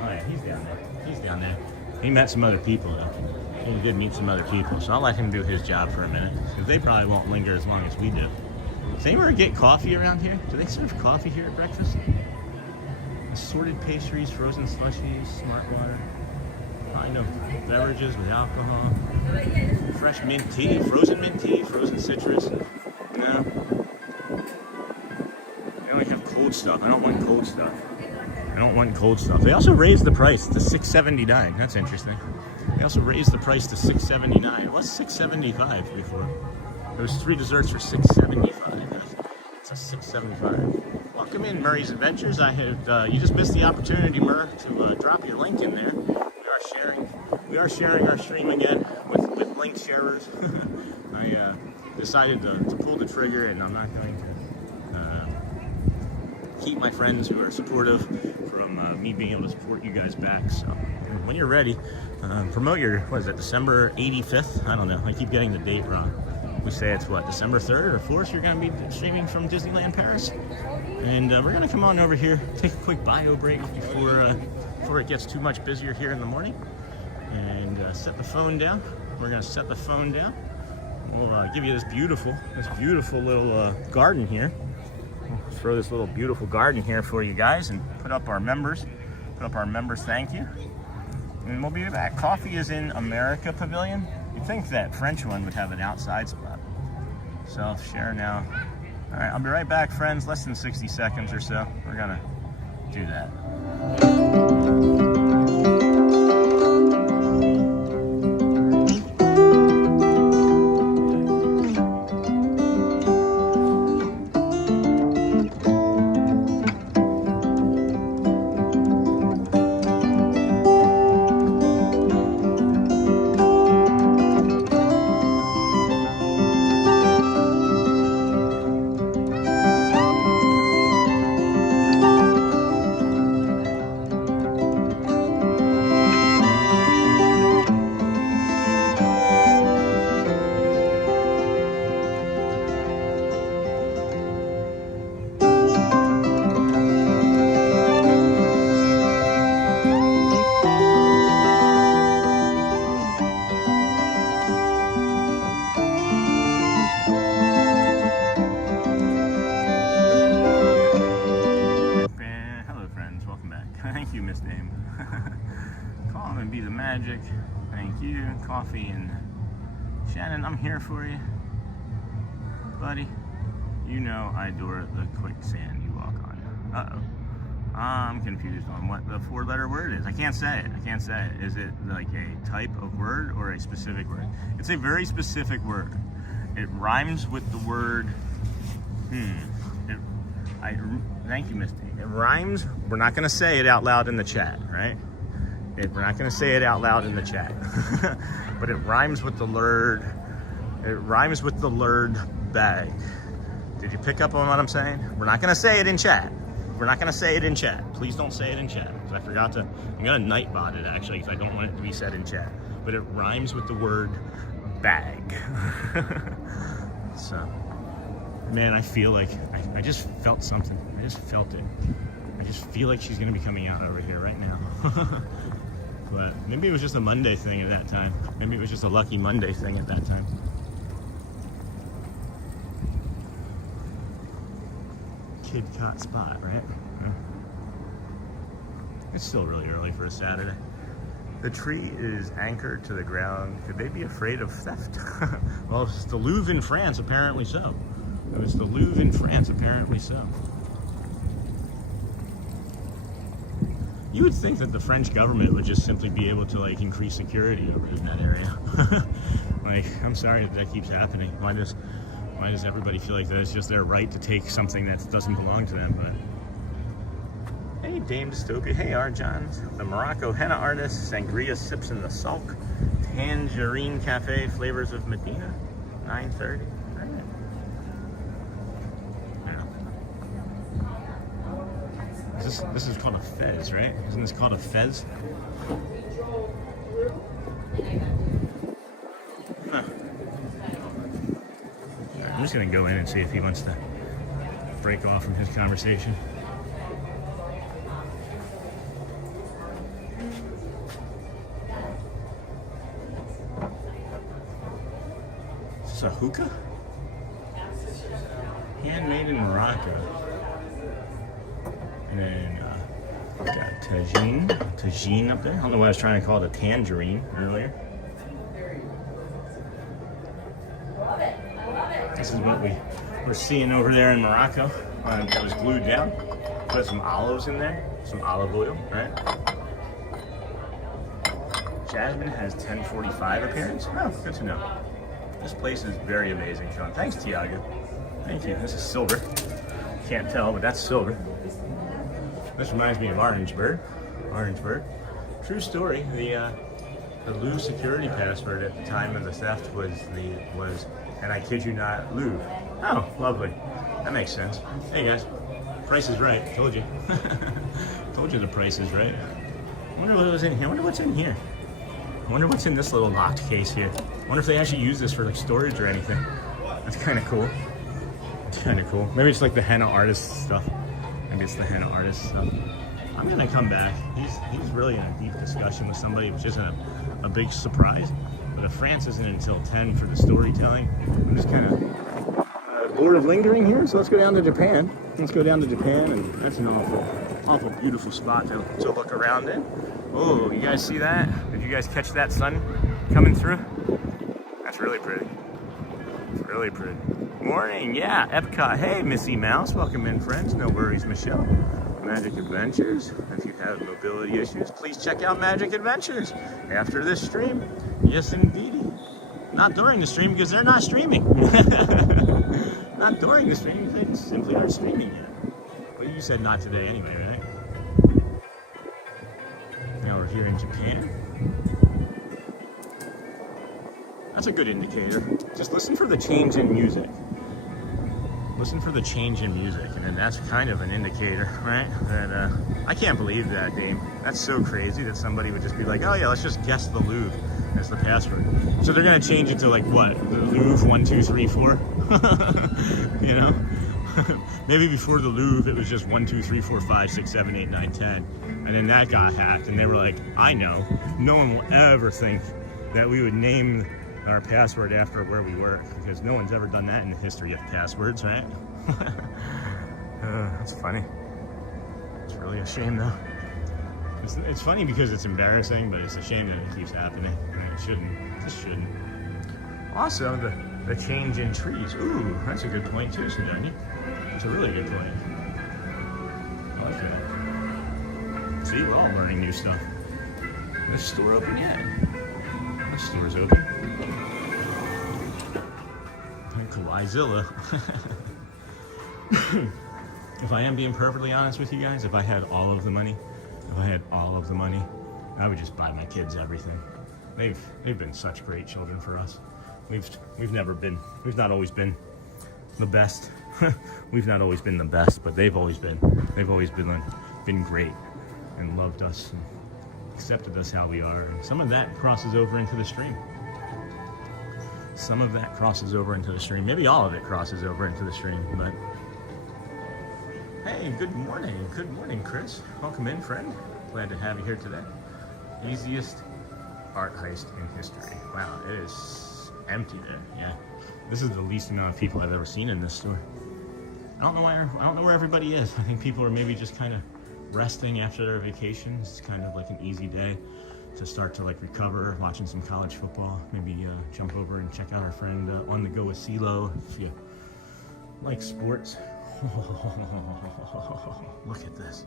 Oh, yeah, he's down there. He's down there. He met some other people, though. He did meet some other people, so I'll let him do his job for a minute. Because they probably won't linger as long as we do. Does anyone ever get coffee around here? Do they serve coffee here at breakfast? Assorted pastries, frozen slushies, smart water. I know beverages with alcohol. Fresh mint tea, frozen citrus. No. They only have cold stuff. I don't want cold stuff. I don't want cold stuff. They also raised the price to $6.79. That's interesting. They also raised the price to $6.79. It was $6.75 before. Those 3 desserts were $6.75. It's a $6.75. Welcome in Murray's Adventures. I had you just missed the opportunity, Murr, to drop your link in there. We are sharing our stream again with link sharers. I decided to pull the trigger, and I'm not going to keep my friends who are supportive from me being able to support you guys back. So when you're ready, promote your, what is it, December 85th? I don't know. I keep getting the date wrong. We say it's what, December 3rd or 4th you're going to be streaming from Disneyland Paris. And we're going to come on over here, take a quick bio break before it gets too much busier here in the morning. And set the phone down. We're going to set the phone down. We'll give you this beautiful little garden here. We'll throw this little beautiful garden here for you guys and put up our members. Thank you. And we'll be back. Coffee is in America Pavilion. You'd think that French one would have an outside spot. Self-share now. All right, I'll be right back, friends. Less than 60 seconds or so. We're gonna do that. Thank you. Coffee and Shannon, I'm here for you. Buddy, you know I adore the quicksand you walk on. Uh-oh. I'm confused on what the 4-letter word is. I can't say it. Is it like a type of word or a specific word? It's a very specific word. It rhymes with the word, thank you, Misty. It rhymes. We're not going to say it out loud in the chat, right? We're not going to say it out loud in the chat. But it rhymes with the word, bag. Did you pick up on what I'm saying? We're not going to say it in chat. Please don't say it in chat. Because I forgot to, I'm going to nightbot it actually, because I don't want it to be said in chat. But it rhymes with the word bag. So, man, I feel like, I just felt something. I just felt it. I just feel like she's going to be coming out over here right now. But maybe it was just a Monday thing at that time. Maybe it was just a lucky Monday thing at that time. Kid caught spot, right? Yeah. It's still really early for a Saturday. The tree is anchored to the ground. Could they be afraid of theft? Well, it's the Louvre in France, apparently so. It's the Louvre in France, apparently so. You would think that the French government would just simply be able to like increase security over in that area. Like, I'm sorry that keeps happening. Why does everybody feel like that it's just their right to take something that doesn't belong to them? But hey, Dame Dystopia. Hey, Arjan. The Morocco henna artist. Sangria sips in the sulk. Tangerine Cafe. Flavors of Medina. 9:30. This is called a fez, right? Isn't this called a fez? Huh. Right, I'm just gonna go in and see if he wants to break off from his conversation. Is this a hookah? Handmade in Morocco. And then got tagine up there. I don't know why I was trying to call it a tangerine earlier. This is what we're seeing over there in Morocco. It was glued down. Put some olives in there, some olive oil, right? Jasmine has 10:45 appearance. Oh, good to know. This place is very amazing, Sean. Thanks, Tiago. Thank you. This is silver. Can't tell, but that's silver. This reminds me of Orangeburg. Orangeburg. True story. The Louvre security password at the time of the theft was, and I kid you not, Louvre. Oh, lovely. That makes sense. Hey guys, Price is Right. Told you. Told you the price is right. I wonder what was in here. I wonder what's in here. I wonder what's in this little locked case here. I wonder if they actually use this for like storage or anything. That's kind of cool. It's kind of cool. Maybe it's like the henna artist stuff. Maybe it's the henna artist stuff. I'm gonna come back. He's really in a deep discussion with somebody, which isn't a big surprise. But if France isn't until 10 for the storytelling, I'm just kind of bored of lingering here. So let's go down to Japan. Let's go down to Japan, and that's an awful beautiful spot to look around in. Oh, you guys see that? Did you guys catch that sun coming through? That's really pretty. It's really pretty. Morning, yeah, Epcot. Hey, Missy Mouse, welcome in, friends. No worries, Michelle. Magic Adventures. If you have mobility issues, please check out Magic Adventures after this stream. Yes, indeedy. Not during the stream because they're not streaming. Not during the stream, they simply aren't streaming yet. But you said not today anyway, right? Now we're here in Japan. That's a good indicator. Just listen for the change in music. Listen for the change in music, and then that's kind of an indicator, right? That I can't believe that, Dame. That's so crazy that somebody would just be like, oh yeah, let's just guess the Louvre as the password. So they're gonna change it to like what? The Louvre 1, 2, 3, 4? You know? Maybe before the Louvre it was just 1, 2, 3, 4, 5, 6, 7, 8, 9, 10. And then that got hacked, and they were like, I know. No one will ever think that we would name our password after where we work, because no one's ever done that in the history of passwords, right? That's funny. It's really a shame though. It's funny because it's embarrassing, but it's a shame that it keeps happening. And it shouldn't. Just shouldn't. Also, the change in trees. Ooh, that's a good point too, Sidoni. It's a really good point. I like that. See, we're all learning new stuff. Is this store open yet? This store's open. Kawaiizilla. If I am being perfectly honest with you guys, if I had all of the money, I would just buy my kids everything. They've been such great children for us. We've not always been the best. We've not always been the best, but they've always been great and loved us and accepted us how we are. And some of that crosses over into the stream. Some of that crosses over into the stream. Maybe all of it crosses over into the stream, but hey, good morning. Good morning, Chris. Welcome in, friend. Glad to have you here today. Easiest art heist in history. Wow, it is empty there. Yeah. This is the least amount of people I've ever seen in this store. I don't know where everybody is. I think people are maybe just kind of resting after their vacations. It's kind of like an easy day to start to like recover, watching some college football. Maybe jump over and check out our friend On the Go with CeeLo if you like sports. Look at this.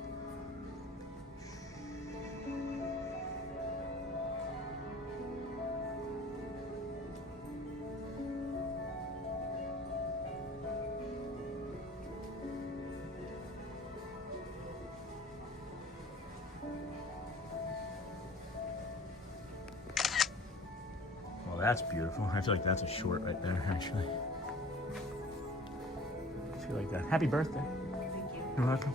That's beautiful. I feel like that's a short right there, actually. I feel like that. Happy birthday. Thank you. You're welcome.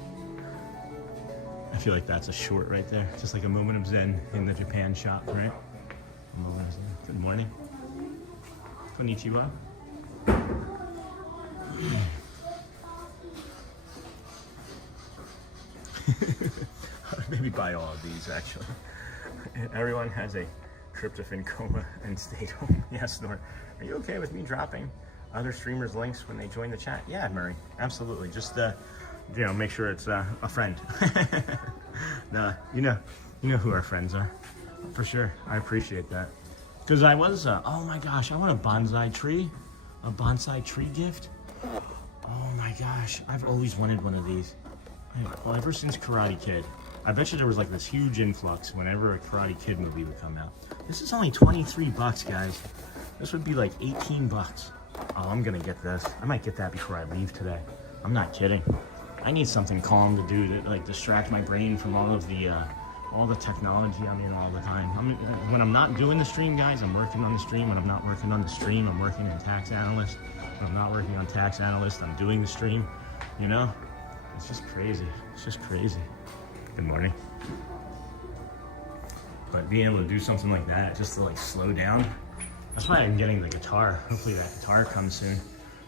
I feel like that's a short right there. Just like a moment of zen in the Japan shop, right? A moment of zen. Good morning. Konnichiwa. Maybe buy all of these, actually. Everyone has a tryptophan coma and stayed home. Yes, Nor. Are you okay with me dropping other streamers' links when they join the chat? Yeah, Murray, absolutely. Just make sure it's a friend. No, you know who our friends are, for sure. I appreciate that. Because I was, oh my gosh, I want a bonsai tree gift. Oh my gosh, I've always wanted one of these. Well, ever since Karate Kid, I bet you there was like this huge influx whenever a Karate Kid movie would come out. This is only 23 bucks, guys. This would be like 18 bucks. Oh, I'm gonna get this. I might get that before I leave today. I'm not kidding. I need something calm to do to like distract my brain from all the technology I'm in all the time. When I'm not doing the stream, guys, I'm working on the stream. When I'm not working on the stream, I'm working on tax analyst. When I'm not working on tax analyst, I'm doing the stream. You know, it's just crazy. It's just crazy. Good morning. But being able to do something like that, just to like slow down, that's why I'm getting the guitar. Hopefully that guitar comes soon,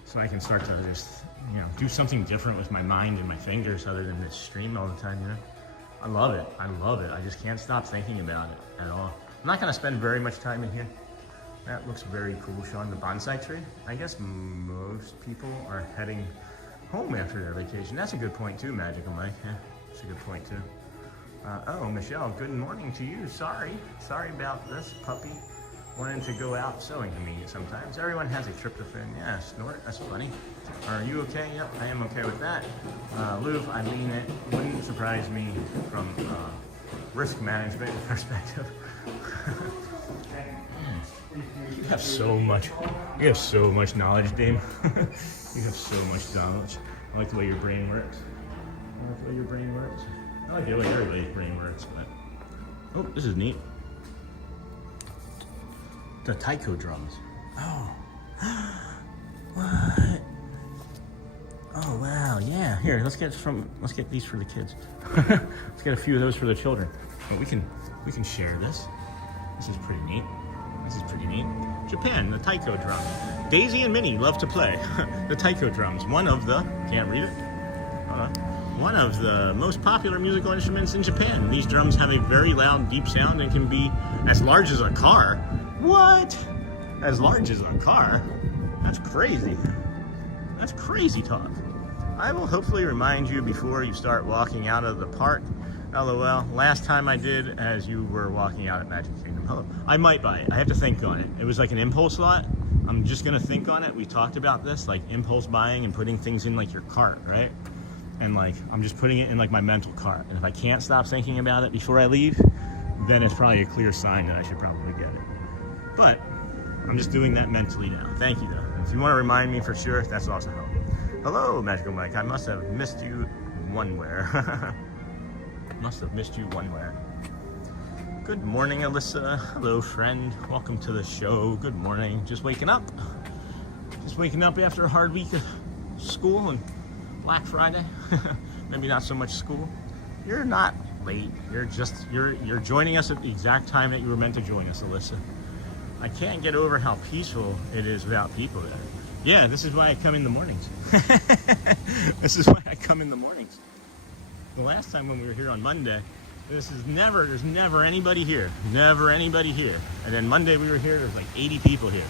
so I can start to just, you know, do something different with my mind and my fingers other than this stream all the time, you know? I love it. I love it. I just can't stop thinking about it at all. I'm not gonna spend very much time in here. That looks very cool, Sean. The bonsai tree. I guess most people are heading home after their vacation. That's a good point too, Magical Mike. Yeah, that's a good point too. Oh, Michelle, good morning to you. Sorry about this puppy wanting to go out. So inconvenient sometimes. Everyone has a tryptophan. Yeah, snort. That's funny. Are you okay? Yep, I am okay with that. Louv, I mean, it wouldn't surprise me from risk management perspective. You have so much. You have so much knowledge, Dame. You have so much knowledge. I like the way your brain works. I like the way your brain works. I like the way everybody's brain works, but oh, this is neat. The taiko drums. Oh. What? Oh wow, yeah. Here, let's get these for the kids. Let's get a few of those for the children. But we can share this. This is pretty neat. This is pretty neat. Japan, the taiko drum. Daisy and Minnie love to play the taiko drums. One of the, can't read it. One of the most popular musical instruments in Japan. These drums have a very loud, deep sound and can be as large as a car. What? As large as a car? That's crazy. That's crazy talk. I will hopefully remind you before you start walking out of the park. LOL. Last time I did as you were walking out at Magic Kingdom. Hello. I might buy it. I have to think on it. It was like an impulse lot. I'm just going to think on it. We talked about this, like impulse buying and putting things in like your cart, right? And like, I'm just putting it in like my mental cart. And if I can't stop thinking about it before I leave, then it's probably a clear sign that I should probably get it. But I'm just doing that mentally now. Thank you though. If you want to remind me for sure, that's also help. Hello, Magical Mike. I must have missed you onewhere. Must have missed you onewhere. Good morning, Alyssa. Hello, friend. Welcome to the show. Good morning. Just waking up. Just waking up after a hard week of school and Black Friday. Maybe not so much school. You're not late. You're joining us at the exact time that you were meant to join us, Alyssa. I can't get over how peaceful it is without people there. Yeah, this is why I come in the mornings. This is why I come in the mornings. The last time when we were here on Monday, there's never anybody here. Never anybody here. And then Monday we were here, there's like 80 people here.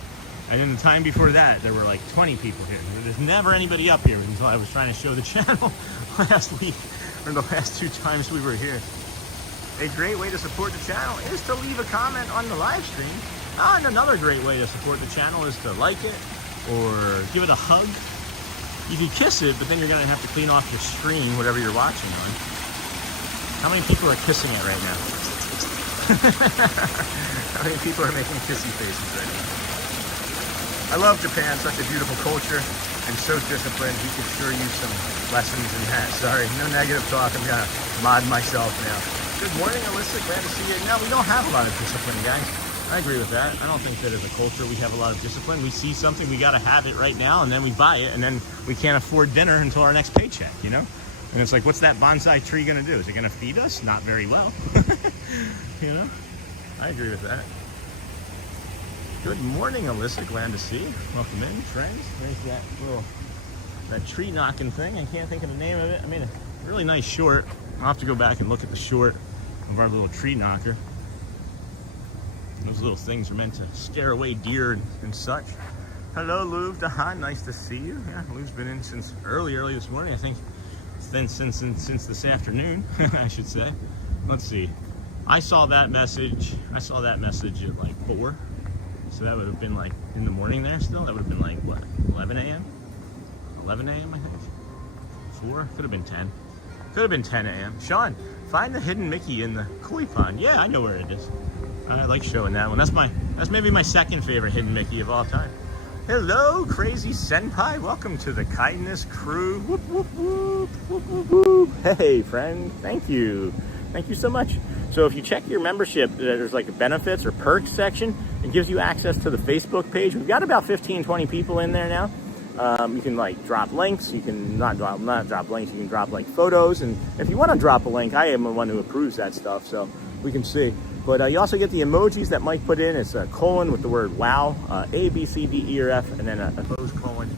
And then the time before that, there were like 20 people here. There's never anybody up here until I was trying to show the channel last week, or the last 2 times we were here. A great way to support the channel is to leave a comment on the live stream. And another great way to support the channel is to like it or give it a hug. You can kiss it, but then you're gonna have to clean off your screen, whatever you're watching on. How many people are kissing it right now? How many people are making kissy faces right now? I love Japan, such a beautiful culture, and so disciplined. He could sure use some lessons in that. Sorry, no negative talk. I'm gonna mod myself now. Good morning, Alyssa. Glad to see you. No, we don't have a lot of discipline, guys. I agree with that. I don't think that as a culture we have a lot of discipline. We see something, we gotta have it right now, and then we buy it, and then we can't afford dinner until our next paycheck, you know? And it's like, what's that bonsai tree gonna do? Is it gonna feed us? Not very well. You know? I agree with that. Good morning, Alyssa. Glad to see you. Welcome in, friends. There's that tree knocking thing. I can't think of the name of it. I made a really nice short. I'll have to go back and look at the short of our little tree knocker. Those little things are meant to scare away deer and such. Hello, Louv Dahan. Nice to see you. Yeah, Louv's been in since early this morning. I think since this afternoon, I should say. Let's see. I saw that message at like 4. So that would have been like in the morning there still. That would have been like, what, 11 a.m.? 11 a.m., I think. 4? Could have been 10. Could have been 10 a.m. Sean, Find the hidden Mickey in the koi pond. Yeah, I know where it is. I like showing that one. That's maybe my second favorite hidden Mickey of all time. Hello, crazy senpai. Welcome to the kindness crew. Whoop, whoop, whoop, whoop, whoop, whoop. Hey, friend. Thank you. Thank you so much. So if you check your membership, there's like a benefits or perks section. It gives you access to the Facebook page. We've got about 15, 20 people in there now. You can like drop links. You can not drop links. You can drop like photos. And if you want to drop a link, I am the one who approves that stuff, so we can see. But you also get the emojis that Mike put in. It's a colon with the word wow, A, B, C, D, E, or F, and then a closed colon.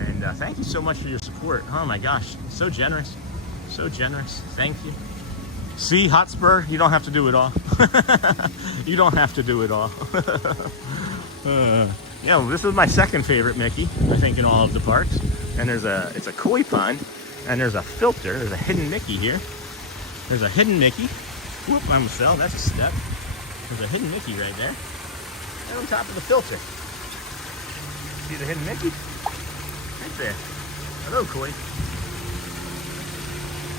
And thank you so much for your support. Oh my gosh, so generous. So generous. Thank you. See, Hotspur, you don't have to do it all. You don't have to do it all. Yeah, well, this is my second favorite Mickey, I think, in all of the parks. And it's a koi pond, and there's a filter. There's a hidden Mickey here. There's a hidden Mickey. Whoop, I almost fell. That's a step. There's a hidden Mickey right there. And on top of the filter. See the hidden Mickey? Right there. Hello, koi.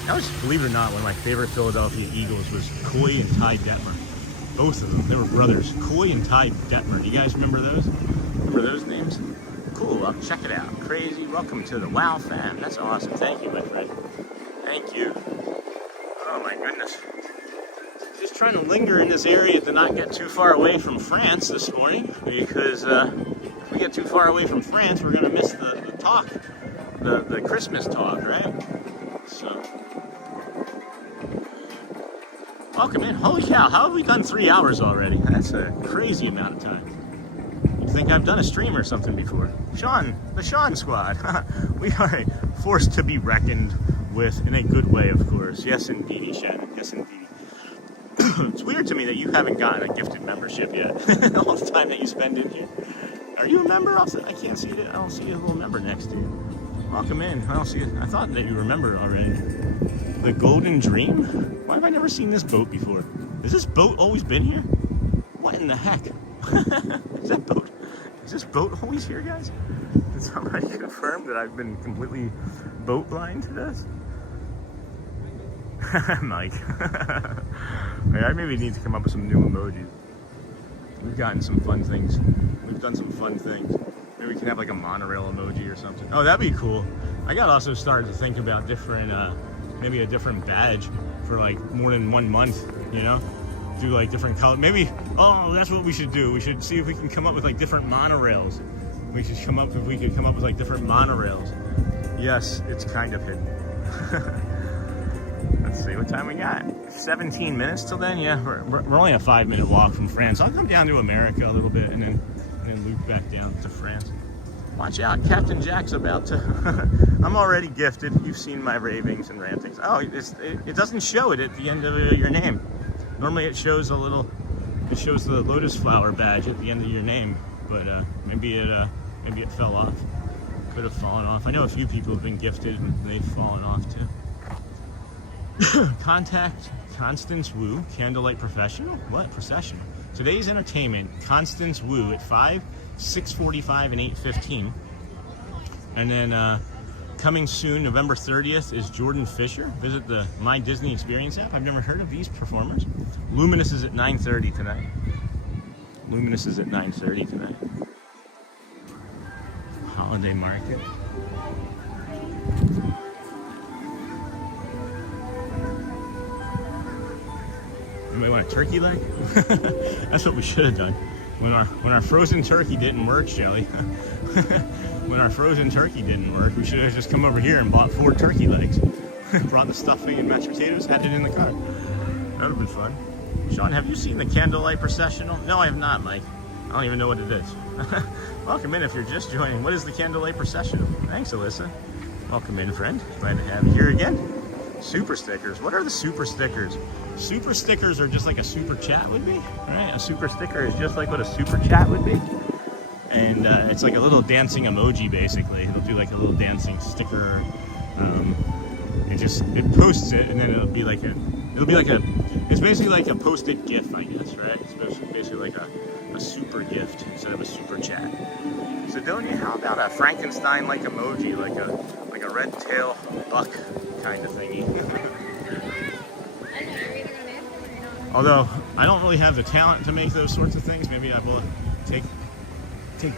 That was, believe it or not, one of my favorite Philadelphia Eagles was Coy and Ty Detmer. Both of them. They were brothers. Coy and Ty Detmer. Do you guys remember those? Remember those names? Cool. Well, check it out. Crazy. Welcome to the WOW fam. That's awesome. Thank you, my friend. Thank you. Oh, my goodness. Just trying to linger in this area to not get too far away from France this morning, because if we get too far away from France, we're going to miss the talk, the Christmas talk, right? So, welcome in. Holy cow, how have we done 3 hours already? That's a crazy amount of time. You'd think I've done a stream or something before. Sean, the Sean Squad. We are a force to be reckoned with in a good way, of course. Yes, indeedy, Shannon. Yes, indeedy. It's weird to me that you haven't gotten a gifted membership yet. All the time that you spend in here. Are you a member? I can't see it. I don't see a little member next to you. Welcome in. I don't see it. I thought that you remember already. The Golden Dream? Why have I never seen this boat before? Has this boat always been here? What in the heck? Is this boat always here, guys? Did somebody confirm that I've been completely boat blind to this? Mike. I maybe need to come up with some new emojis. We've gotten some fun things. We've done some fun things. Maybe we can have like a monorail emoji or something. Oh, that'd be cool. I got also started to think about different, maybe a different badge for like more than 1 month, you know? Do like different color. Maybe, oh, that's what we should do. We should see if we can come up with like different monorails. We should come up, if we could come up with like different monorails. Yes, it's kind of hidden. Let's see what time we got. 17 minutes till then. Yeah, we're only a 5-minute walk from France. I'll come down to America a little bit and then loop back down to France. Watch out, Captain Jack's about to. I'm already gifted. You've seen my ravings and rantings. Oh, it doesn't show it at the end of your name. Normally it shows a little. It shows the lotus flower badge at the end of your name, but maybe it fell off. Could have fallen off. I know a few people have been gifted and they've fallen off too. Contact Constance Wu, Candlelight Professional? What? Processional. Today's entertainment, Constance Wu at 5, 6:45, and 8:15. And then coming soon, November 30th, is Jordan Fisher. Visit the My Disney Experience app. I've never heard of these performers. Luminous is at 9:30 tonight. Luminous is at 9:30 tonight. Holiday Market. Anybody want a turkey leg? That's what we should have done. When our frozen turkey didn't work, Shelly. When our frozen turkey didn't work, we should have just come over here and bought 4 turkey legs. Brought the stuffing and mashed potatoes, had it in the car. That would have been fun. Sean, have you seen the Candlelight Processional? No, I have not, Mike. I don't even know what it is. Welcome in if you're just joining. What is the Candlelight Processional? Thanks, Alyssa. Welcome in, friend. Glad to have you here again. Super stickers. What are the super stickers? Super stickers are just like a super chat would be, right? A super sticker is just like what a super chat would be. And it's like a little dancing emoji, basically. It'll do like a little dancing sticker. It posts it, and then it's basically like a posted GIF, I guess, right? It's basically like a super gift instead of a super chat. Sidonia, how about a Frankenstein-like emoji, like a red tail buck kind of thingy? Although I don't really have the talent to make those sorts of things. Maybe I will take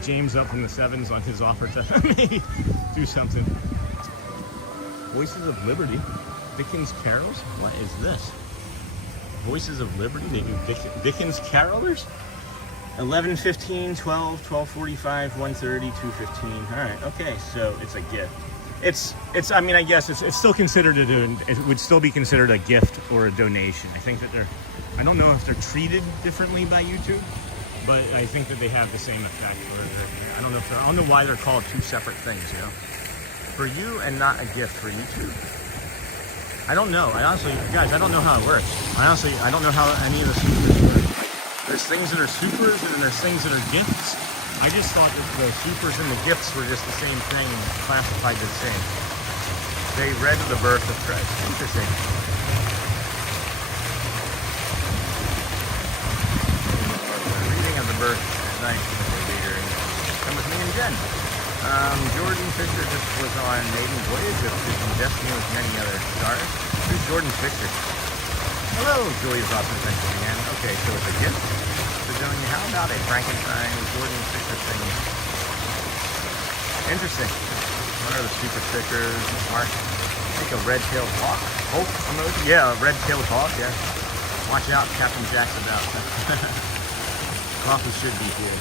James up from the sevens on his offer to maybe do something. Voices of Liberty, Dickens carols. What is this? Voices of Liberty. They do Dickens carolers. 11:15, 12, 12:45, 1:30, 2:15. All right. Okay. So it's a gift. It's. I mean, I guess it's still considered it would still be considered a gift or a donation. I think that I don't know if they're treated differently by YouTube, but I think that they have the same effect. I don't know why they're called two separate things. You know, for you and not a gift for YouTube. I don't know. Guys, I don't know how it works. I don't know how any of the supers work. Like, there's things that are supers and then there's things that are gifts. I just thought that the supers and the gifts were just the same thing and classified the same. They read the birth of Christ. Interesting. Reading of the birth at night. Come with me and Jen. Jordan Fisher just was on maiden voyage of Disney Destiny with many other stars. Who's Jordan Fisher? Hello, Joy is off in Pennsylvania. Okay, so it's a gift. How about a Frankenstein Jordan Fisher thing? Interesting. What are the super stickers? Mark, I think a red-tailed hawk. Oh, emoji. Yeah, a red-tailed hawk. Yeah. Watch out, Captain Jack's about. Coffee should be here.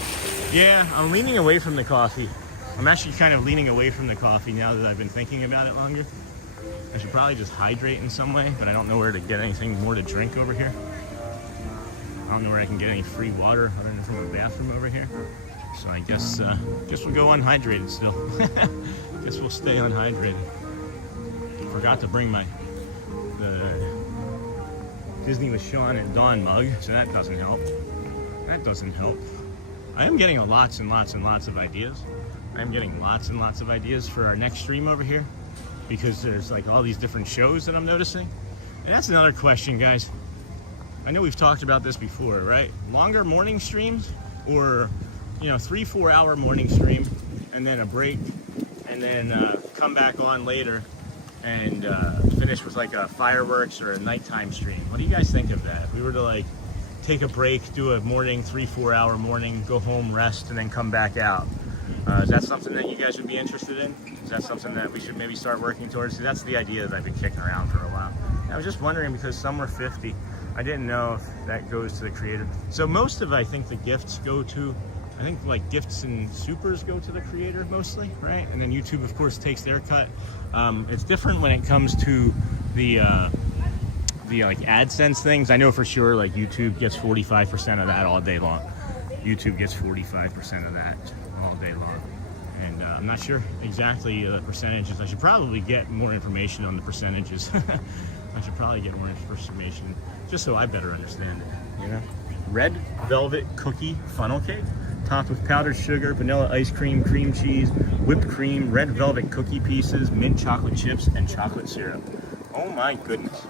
Yeah, I'm leaning away from the coffee. I'm actually kind of leaning away from the coffee now that I've been thinking about it longer. I should probably just hydrate in some way, but I don't know where to get anything more to drink over here. I don't know where I can get any free water other than from the bathroom over here. So I guess we'll go unhydrated still. Guess we'll stay unhydrated. Forgot to bring the Disney with Sean and Dawn mug, so that doesn't help. That doesn't help. I am getting lots and lots and lots of ideas. I'm getting lots and lots of ideas for our next stream over here because there's like all these different shows that I'm noticing. And that's another question, guys. I know we've talked about this before, right? Longer morning streams or, 3-4 hour morning stream and then a break and then come back on later and finish with like a fireworks or a nighttime stream. What do you guys think of that? If we were to like take a break, do a morning, 3-4 hour morning, go home, rest, and then come back out. Is that something that you guys would be interested in? Is that something that we should maybe start working towards? See, that's the idea that I've been kicking around for a while. And I was just wondering because some were 50. I didn't know if that goes to the creator. So most of, I think, the gifts go to, I think like gifts and supers go to the creator mostly, right? And then YouTube, of course, takes their cut. It's different when it comes to the like AdSense things. I know for sure like YouTube gets 45% of that all day long. YouTube gets 45% of that all day long. And I'm not sure exactly the percentages. I should probably get more information on the percentages. I should probably get more information just so I better understand it, Red velvet cookie funnel cake, topped with powdered sugar, vanilla ice cream, cream cheese, whipped cream, red velvet cookie pieces, mint chocolate chips, and chocolate syrup. Oh my goodness.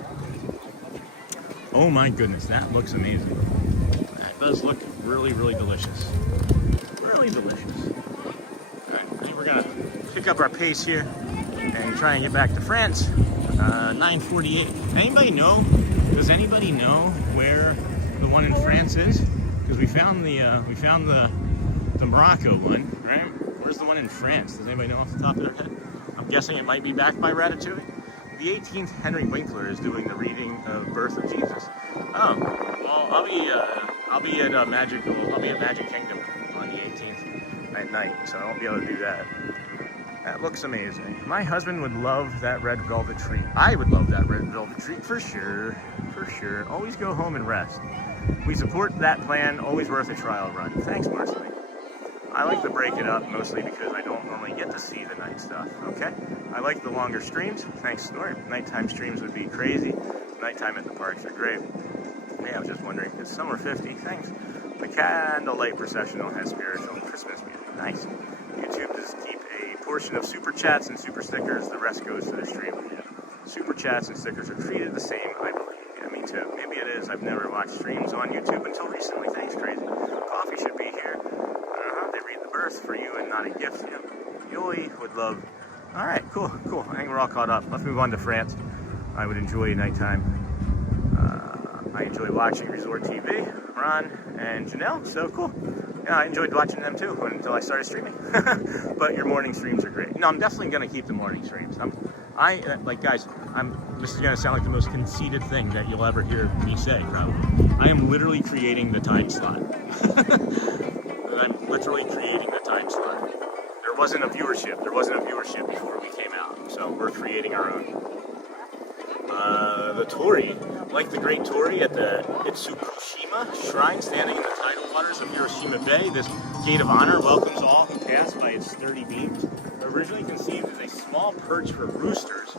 Oh my goodness, that looks amazing. That does look really, really delicious. Really delicious. All right, I think we're gonna pick up our pace here and try and get back to France. 9:48. Does anybody know where the one in France is? Because we found the Morocco one, right? Where's the one in France? Does anybody know off the top of their head? I'm guessing it might be back by Ratatouille. The 18th Henry Winkler is doing the reading of Birth of Jesus. Oh, well, I'll be at Magic Kingdom on the 18th at night, so I won't be able to do that. That looks amazing. My husband would love that red velvet treat. I would love that red velvet treat for sure. For sure. Always go home and rest. We support that plan. Always worth a trial run. Thanks, Marcelly. I like to break it up mostly because I don't normally get to see the night stuff. Okay. I like the longer streams. Thanks, Story. Nighttime streams would be crazy. Nighttime at the parks are great. Yeah, I was just wondering. It's summer 50. Thanks. The candlelight processional has spiritual Christmas music. Nice. YouTube does keep a portion of super chats and super stickers. The rest goes to the stream. Yeah. Super chats and stickers are treated the same, I believe. Yeah, me too. Maybe it is. I've never watched streams on YouTube until recently. Thanks, crazy. Coffee should be here. They read the birth for you and not a gift. Yeah. Yoi would love. All right, cool. I think we're all caught up. Let's move on to France. I would enjoy nighttime. I enjoy watching Resort TV, Ron and Janelle, so cool. Yeah, I enjoyed watching them too until I started streaming. But your morning streams are great. No, I'm definitely gonna keep the morning streams. This is gonna sound like the most conceited thing that you'll ever hear me say, probably. I am literally creating the time slot. I'm literally creating the time slot. There wasn't a viewership before we came out, so we're creating our own. The torii, like the Great Torii at the Itsukushima Shrine, standing in the tidal waters of Hiroshima Bay, this gate of honor welcomes all who pass by its sturdy beams. Originally conceived as a small perch for roosters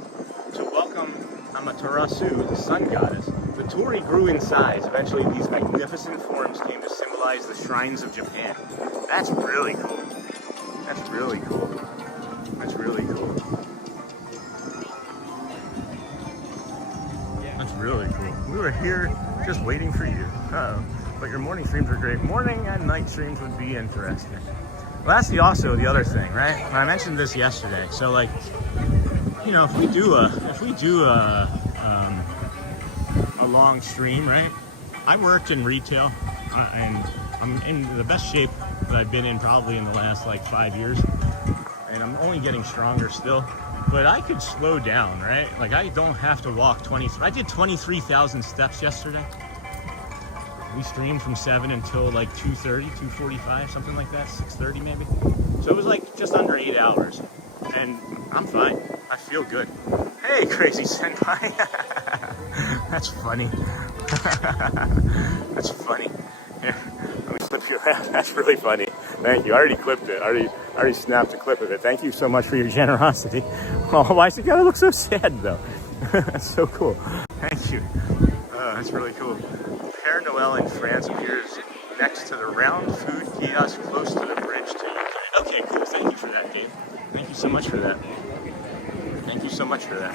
to welcome Amaterasu, the sun goddess, the torii grew in size. Eventually, these magnificent forms came to symbolize the shrines of Japan. That's really cool. That's really cool. That's really cool. That's really cool. We were here just waiting for you. But your morning streams are great. Morning and night streams would be interesting. Well, that's also the other thing, right? I mentioned this yesterday. So, like, you know, if we do a long stream, right? I worked in retail, and I'm in the best shape that I've been in probably in the last like 5 years, and I'm only getting stronger still. But I could slow down, right? Like, I don't have to walk 23. I did 23,000 steps yesterday. We streamed from 7 until like 2:30, 2:45, something like that, 6:30 maybe. So it was like just under 8 hours, and I'm fine. I feel good. Hey, crazy senpai. That's funny. That's funny. Here, let me clip your laugh. That's really funny. Thank you. I already clipped it. I already snapped a clip of it. Thank you so much for your generosity. Oh, why does it gotta look so sad though? That's so cool. Thank you. That's really cool. Père Noel in France appears next to the round food kiosk close to the bridge to Ukraine. Okay, cool. Thank you for that, Dave. Thank you so much for that. Thank you so much for that.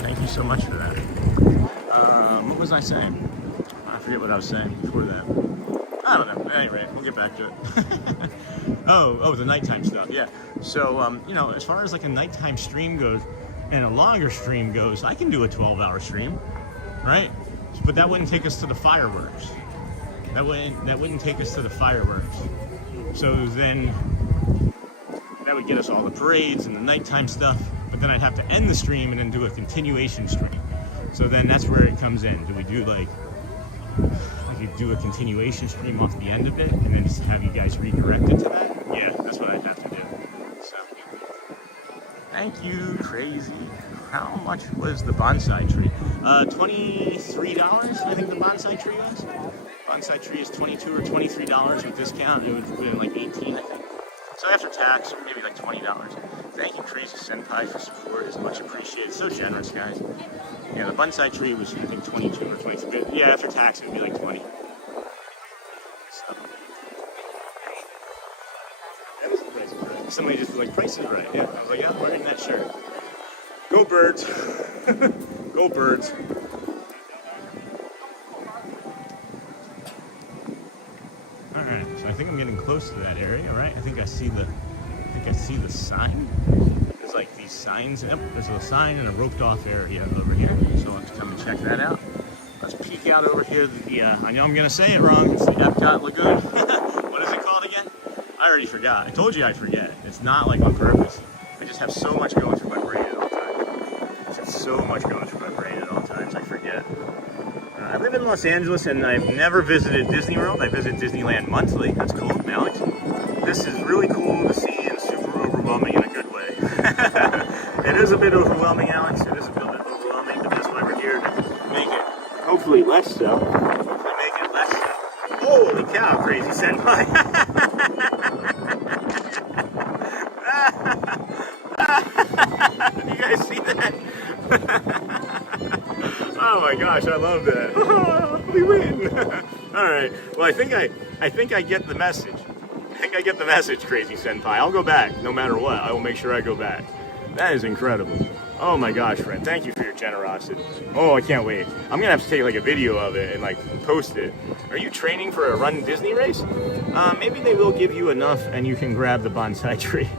Thank you so much for that. What was I saying? I forget what I was saying before that. I don't know. Anyway, we'll get back to it. oh, the nighttime stuff. Yeah. So, you know, as far as like a nighttime stream goes and a longer stream goes, I can do a 12-hour stream, right? But that wouldn't take us to the fireworks. That wouldn't take us to the fireworks. So then that would get us all the parades and the nighttime stuff. But then I'd have to end the stream and then do a continuation stream. So then that's where it comes in. Do we do like you do a continuation stream off the end of it and then just have you guys redirected to that? Yeah, that's what I'd have to do. So, thank you, crazy. How much was the bonsai tree? $23, I think the bonsai tree was. Bonsai tree is $22 or $23 with discount. It would have been like $18, I think. So after tax, maybe like $20. Thank you, Crazy Senpai, for support. It's much appreciated. So generous, guys. Yeah, the bonsai tree was, I think, 22 or 23. Yeah, after tax, it would be like 20. So. That was the price is right. Somebody just was like, price is right. Yeah, I was like, yeah, I'm wearing that shirt. Go birds. Go birds. Alright, so I think I'm getting close to that area, right? I think I see the sign. There's like these signs. Yep, there's a sign and a roped off area over here. So let's come and check that out. Let's peek out over here. I know I'm gonna say it wrong. It's the Epcot Lagoon. What is it called again? I already forgot. I told you I'd forget. It's not like on purpose. I just have so much going through my brain at all times. Just so much going through my brain at all times. I forget. I live in Los Angeles and I've never visited Disney World. I visit Disneyland monthly. That's cool, Alex. This is really cool to see and super overwhelming in a good way. It is a bit overwhelming, Alex. It is a bit overwhelming, but that's why we're here to make it hopefully less so. Hopefully make it less so. Holy cow, Crazy Senpai. Did you guys see that? Oh my gosh, I love that. We win. All right. Well, I think I get the message. I think I get the message, Crazy Senpai. I'll go back no matter what. I will make sure I go back. That is incredible. Oh my gosh, friend. Thank you for your generosity. Oh, I can't wait. I'm gonna have to take like a video of it and like post it. Are you training for a Run Disney race? Maybe they will give you enough and you can grab the bonsai tree.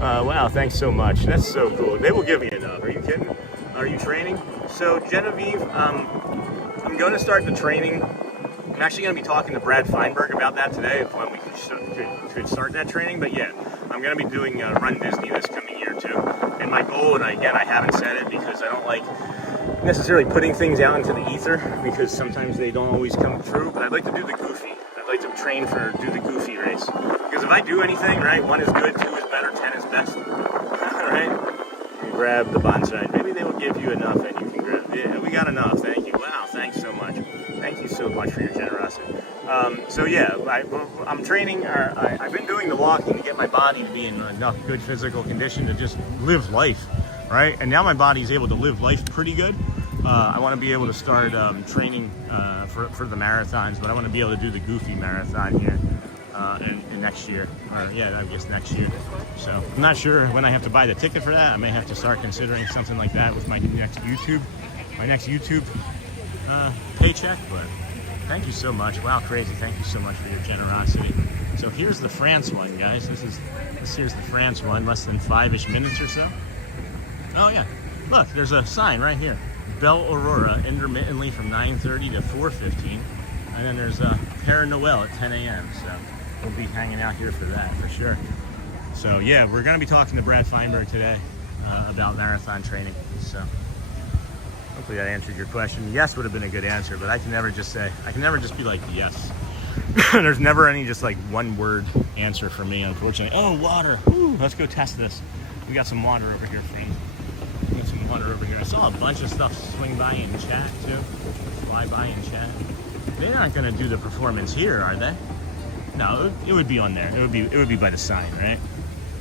Wow, thanks so much. That's so cool. They will give me enough. Are you kidding? All are you training? So Genevieve, I'm going to start the training. I'm actually going to be talking to Brad Feinberg about that today, when we could start that training. But yeah, I'm going to be doing Run Disney this coming year too. And my goal, and again, I haven't said it because I don't like necessarily putting things out into the ether because sometimes they don't always come through. But I'd like to do the goofy. I'd like to train do the goofy race. Because if I do anything, right, 1 is good, 2 is better, 10 is best. Right? You grab the bonsai. Maybe they will give you enough and you can grab. Yeah, we got enough. Thank you. Wow, thanks so much. Thank you so much for your generosity. So yeah, I'm training. I've been doing the walking to get my body to be in enough good physical condition to just live life, right? And now my body's able to live life pretty good. I want to be able to start training for the marathons, but I want to be able to do the goofy marathon here in next year. Yeah, I guess next year. So I'm not sure when I have to buy the ticket for that. I may have to start considering something like that with my next YouTube paycheck. But thank you so much. Wow, crazy. Thank you so much for your generosity. So here's the France one, guys. Here's the France one, less than 5-ish minutes or so. Oh yeah, look, there's a sign right here. Belle Aurora, intermittently from 9:30 to 4:15. And then there's Père Noël at 10 a.m. So we'll be hanging out here for that, for sure. So yeah, we're going to be talking to Brad Feinberg today about marathon training. So hopefully that answered your question. Yes would have been a good answer, but I can never just be like yes. There's never any just like one word answer for me, unfortunately. Oh, water. Ooh, let's go test this. We got some water over here, friends. We got some water over here. I saw a bunch of stuff swing by in chat too. Fly by in chat. They're not going to do the performance here, are they? No, it would be on there. It would be by the sign, right?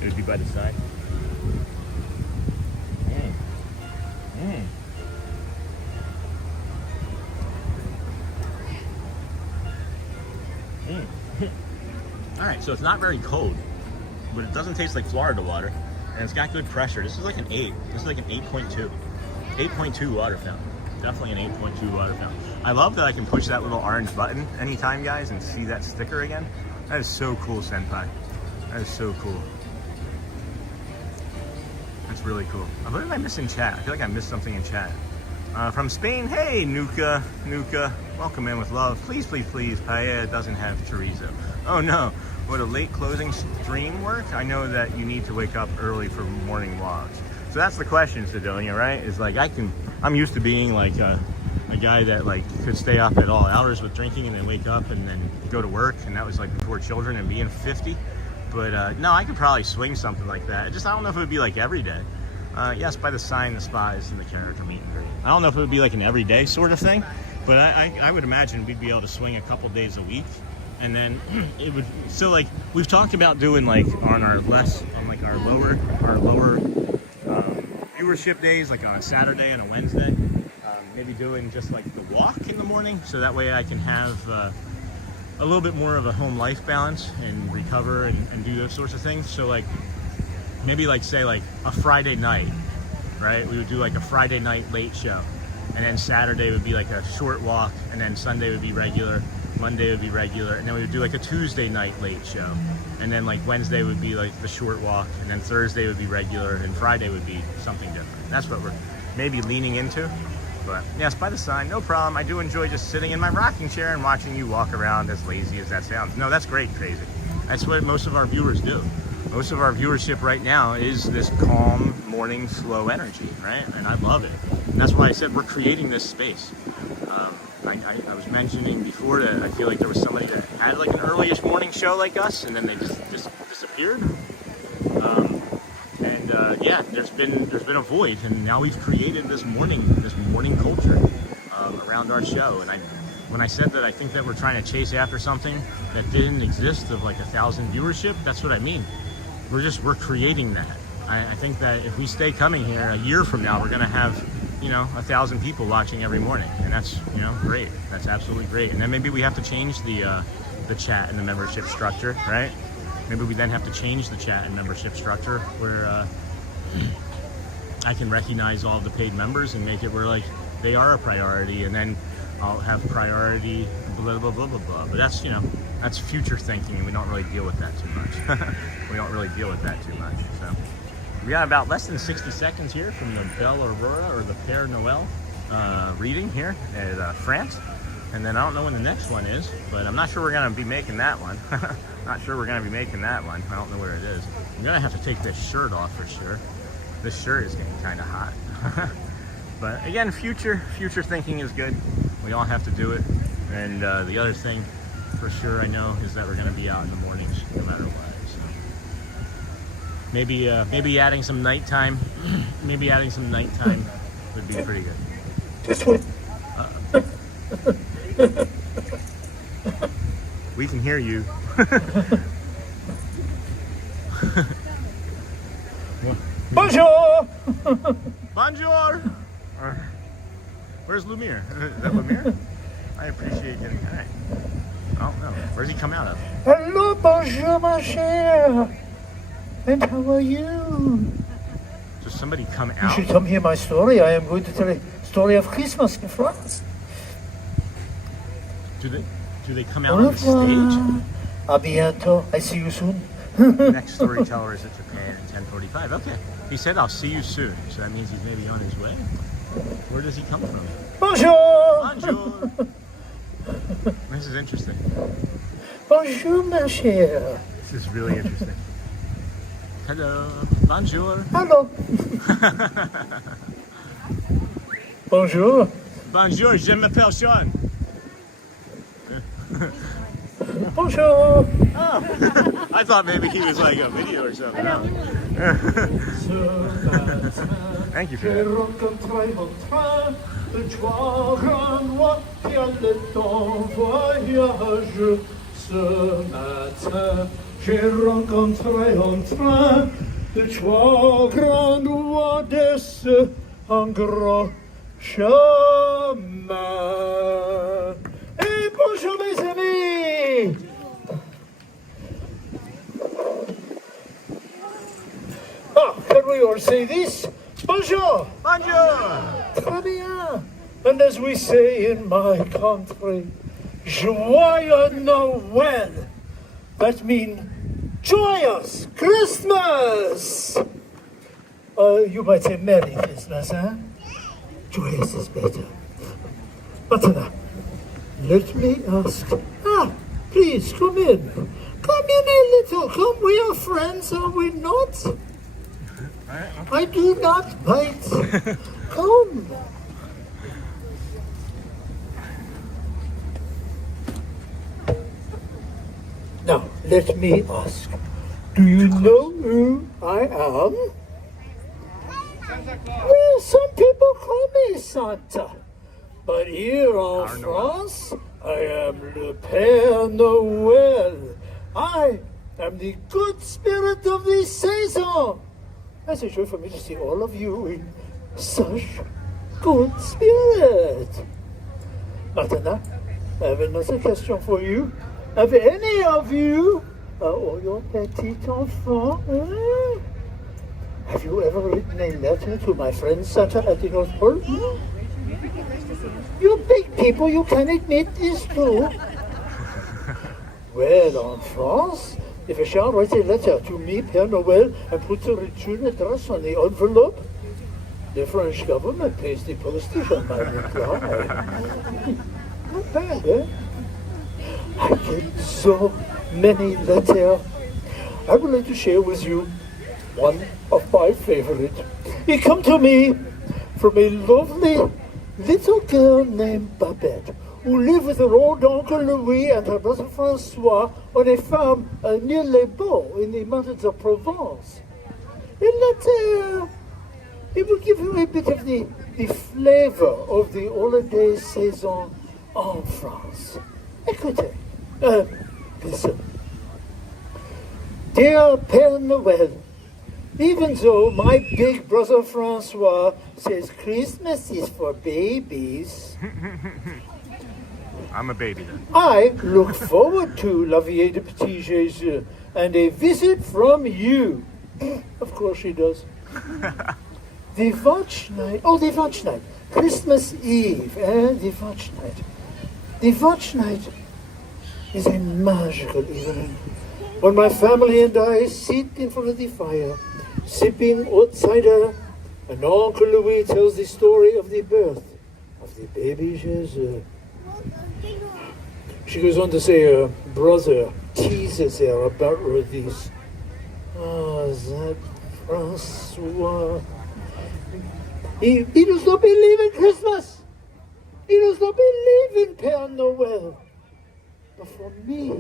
It would be by the sign. All right, so it's not very cold, but it doesn't taste like Florida water, and it's got good pressure. This is like an 8. This is like an 8.2. 8.2 water fountain. Definitely an 8.2 water fountain. I love that I can push that little orange button anytime, guys, and see that sticker again. That is so cool, Senpai. That is so cool. That's really cool. What did I miss in chat? I feel like I missed something in chat. From Spain, hey, Nuka, welcome in with love. Please, please, please, Paella doesn't have chorizo. Oh no, would a late closing stream work? I know that you need to wake up early for morning vlogs. So that's the question, Sedonia, right? Is like, I'm used to being like a guy that like could stay up at all hours with drinking and then wake up and then go to work. And that was like before children and being 50. But no, I could probably swing something like that. I don't know if it would be like every day. Yes, by the sign, the spot is in the character meet and greet. I don't know if it would be like an everyday sort of thing, but I would imagine we'd be able to swing a couple days a week. And then it would, so like we've talked about doing like on our lower viewership days, like on a Saturday and a Wednesday, maybe doing just like the walk in the morning. So that way I can have a little bit more of a home life balance and recover and do those sorts of things. So like maybe like say like a Friday night, right? We would do like a Friday night late show. And then Saturday would be like a short walk, and then Sunday would be regular, Monday would be regular, and then we would do like a Tuesday night late show. And then like Wednesday would be like the short walk, and then Thursday would be regular, and Friday would be something different. That's what we're maybe leaning into. But yes, by the sign, no problem. I do enjoy just sitting in my rocking chair and watching you walk around, as lazy as that sounds. No, that's great, Crazy. That's what most of our viewers do. Most of our viewership right now is this calm morning slow energy, right? And I love it. And that's why I said we're creating this space. I was mentioning before that I feel like there was somebody that had like an early-ish morning show like us, and then they just disappeared. Yeah, there's been a void, and now we've created this morning culture around our show. And when I said that I think that we're trying to chase after something that didn't exist of like 1,000 viewership, that's what I mean. We're creating that. I think that if we stay coming here a year from now, we're gonna have 1,000 people watching every morning, and that's great. That's absolutely great. And then maybe we have to change the chat and the membership structure, right? Maybe we then have to change the chat and membership structure where I can recognize all of the paid members and make it where like they are a priority, and then I'll have priority blah blah blah blah blah. But that's that's future thinking, and we don't really deal with that too much. We don't really deal with that too much. So We got about less than 60 seconds here from the Belle Aurora or the Père Noël reading here at France. And then I don't know when the next one is, but I'm not sure we're going to be making that one. Not sure we're going to be making that one. I don't know where it is. I'm going to have to take this shirt off for sure. This shirt is getting kind of hot. But again, future thinking is good. We all have to do it. And the other thing for sure I know is that we're going to be out in the mornings no matter what. Maybe adding some nighttime. Maybe adding some nighttime would be pretty good. Just wait. We can hear you. Bonjour! Bonjour! Where's Lumiere? Is that Lumiere? I appreciate getting. Alright. I don't know. Where's he come out of? Hello, bonjour, ma chère. And how are you? Does somebody come You out? should come hear my story. I am going to tell a story of Christmas in France. Do they come out on the stage? À bientôt. I see you soon. Next Storyteller is at Japan at 10:45. Okay. He said I'll see you soon. So that means he's maybe on his way. Where does he come from? Bonjour! Bonjour! This is interesting. Bonjour, ma chère. This is really interesting. Hello. Bonjour. Hello. Bonjour. Bonjour, je m'appelle Sean. Bonjour. Oh. I thought maybe he was like a video or something. Thank you for J'ai that. rencontré mon train de joie renoir qui allait en voyage ce matin. J'ai rencontré un train de joie renoir de ce un grand chemin. Et bonjour mes amis! Ah, can we all say this? Bonjour! Bonjour! Très bien! And as we say in my country, Joyeux Noël! That means joyous Christmas! You might say Merry Christmas, huh? Joyous is better. But let me ask. Ah, please come in. Come in a little. Come, we are friends, are we not? I do not bite. Come. Now, let me ask. Do you know who I am? Well, some people call me Santa. But here in France, I am le Père Noël. I am the good spirit of the season. It's a joy for me to see all of you in such good spirit. Maintenant, I have another question for you. Have any of you, or your petit enfant, have you ever written a letter to my friend Santa at the North Pole? You big people, you can admit this too. Well, in France, if a child writes a letter to me, Père Noël, and puts a return address on the envelope, the French government pays the postage on my reply. Not bad, eh? I get so many letters. I would like to share with you one of my favorite. It come to me from a lovely little girl named Babette, who lived with her old Uncle Louis and her brother Francois on a farm near Les Baux in the mountains of Provence. A letter, it will give you a bit of the flavor of the holiday season en France. Écoutez, listen. Dear Père Noël, even though my big brother Francois says Christmas is for babies, I'm a baby then. I look forward to La Vie de Petit Jésus and a visit from you. Of course she does. The watch night, the watch night, Christmas Eve, the watch night. The watch night is a magical evening when my family and I sit in front of the fire, sipping hot cider, and Uncle Louis tells the story of the birth of the baby Jesus. She goes on to say her brother teases her about her this. Oh, that Francois. He does not believe in Christmas. He does not believe in Père Noël. But for me,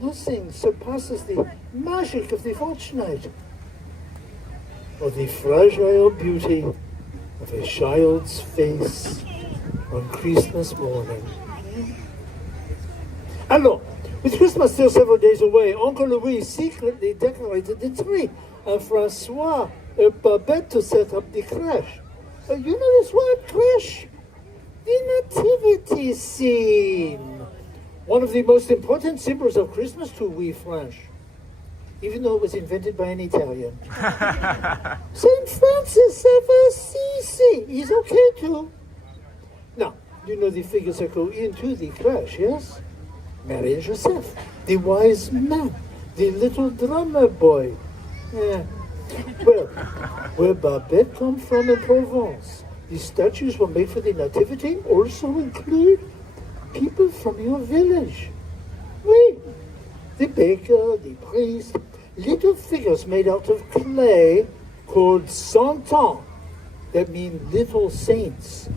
nothing surpasses the magic of the fortnight, or the fragile beauty of a child's face on Christmas morning. Alors, with Christmas still several days away, Uncle Louis secretly decorated the tree, and Francois and Babette to set up the crèche. You know this word, crèche? The nativity scene. One of the most important symbols of Christmas to we French, even though it was invented by an Italian. Saint Francis of Assisi, he's okay too. Now, you know the figures that go into the crèche, yes? Mary and Joseph, the wise man, the little drummer boy. Yeah. Well, where Babette comes from in Provence, the statues were made for the nativity also include people from your village. Oui, the baker, the priest, little figures made out of clay called santons, that mean little saints.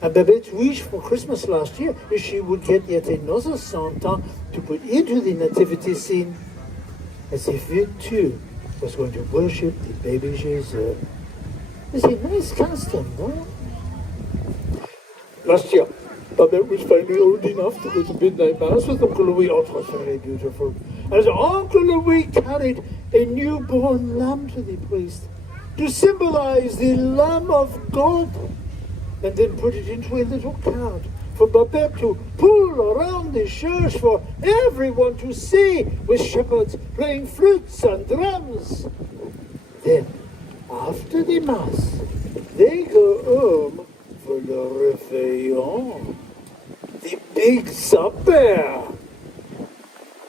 And Babette's wish for Christmas last year is she would get yet another santon to put into the nativity scene, as if it too was going to worship the baby Jesus. It's a nice custom, no? Last year, Babette was finally old enough to go to midnight mass with Uncle Louis. Oh, it was very beautiful. As Uncle Louis carried a newborn lamb to the priest to symbolize the Lamb of God, and then put it into a little cart for Babette to pull around the church for everyone to see, with shepherds playing flutes and drums. Then, after the mass, they go home for le réveillon, the big supper.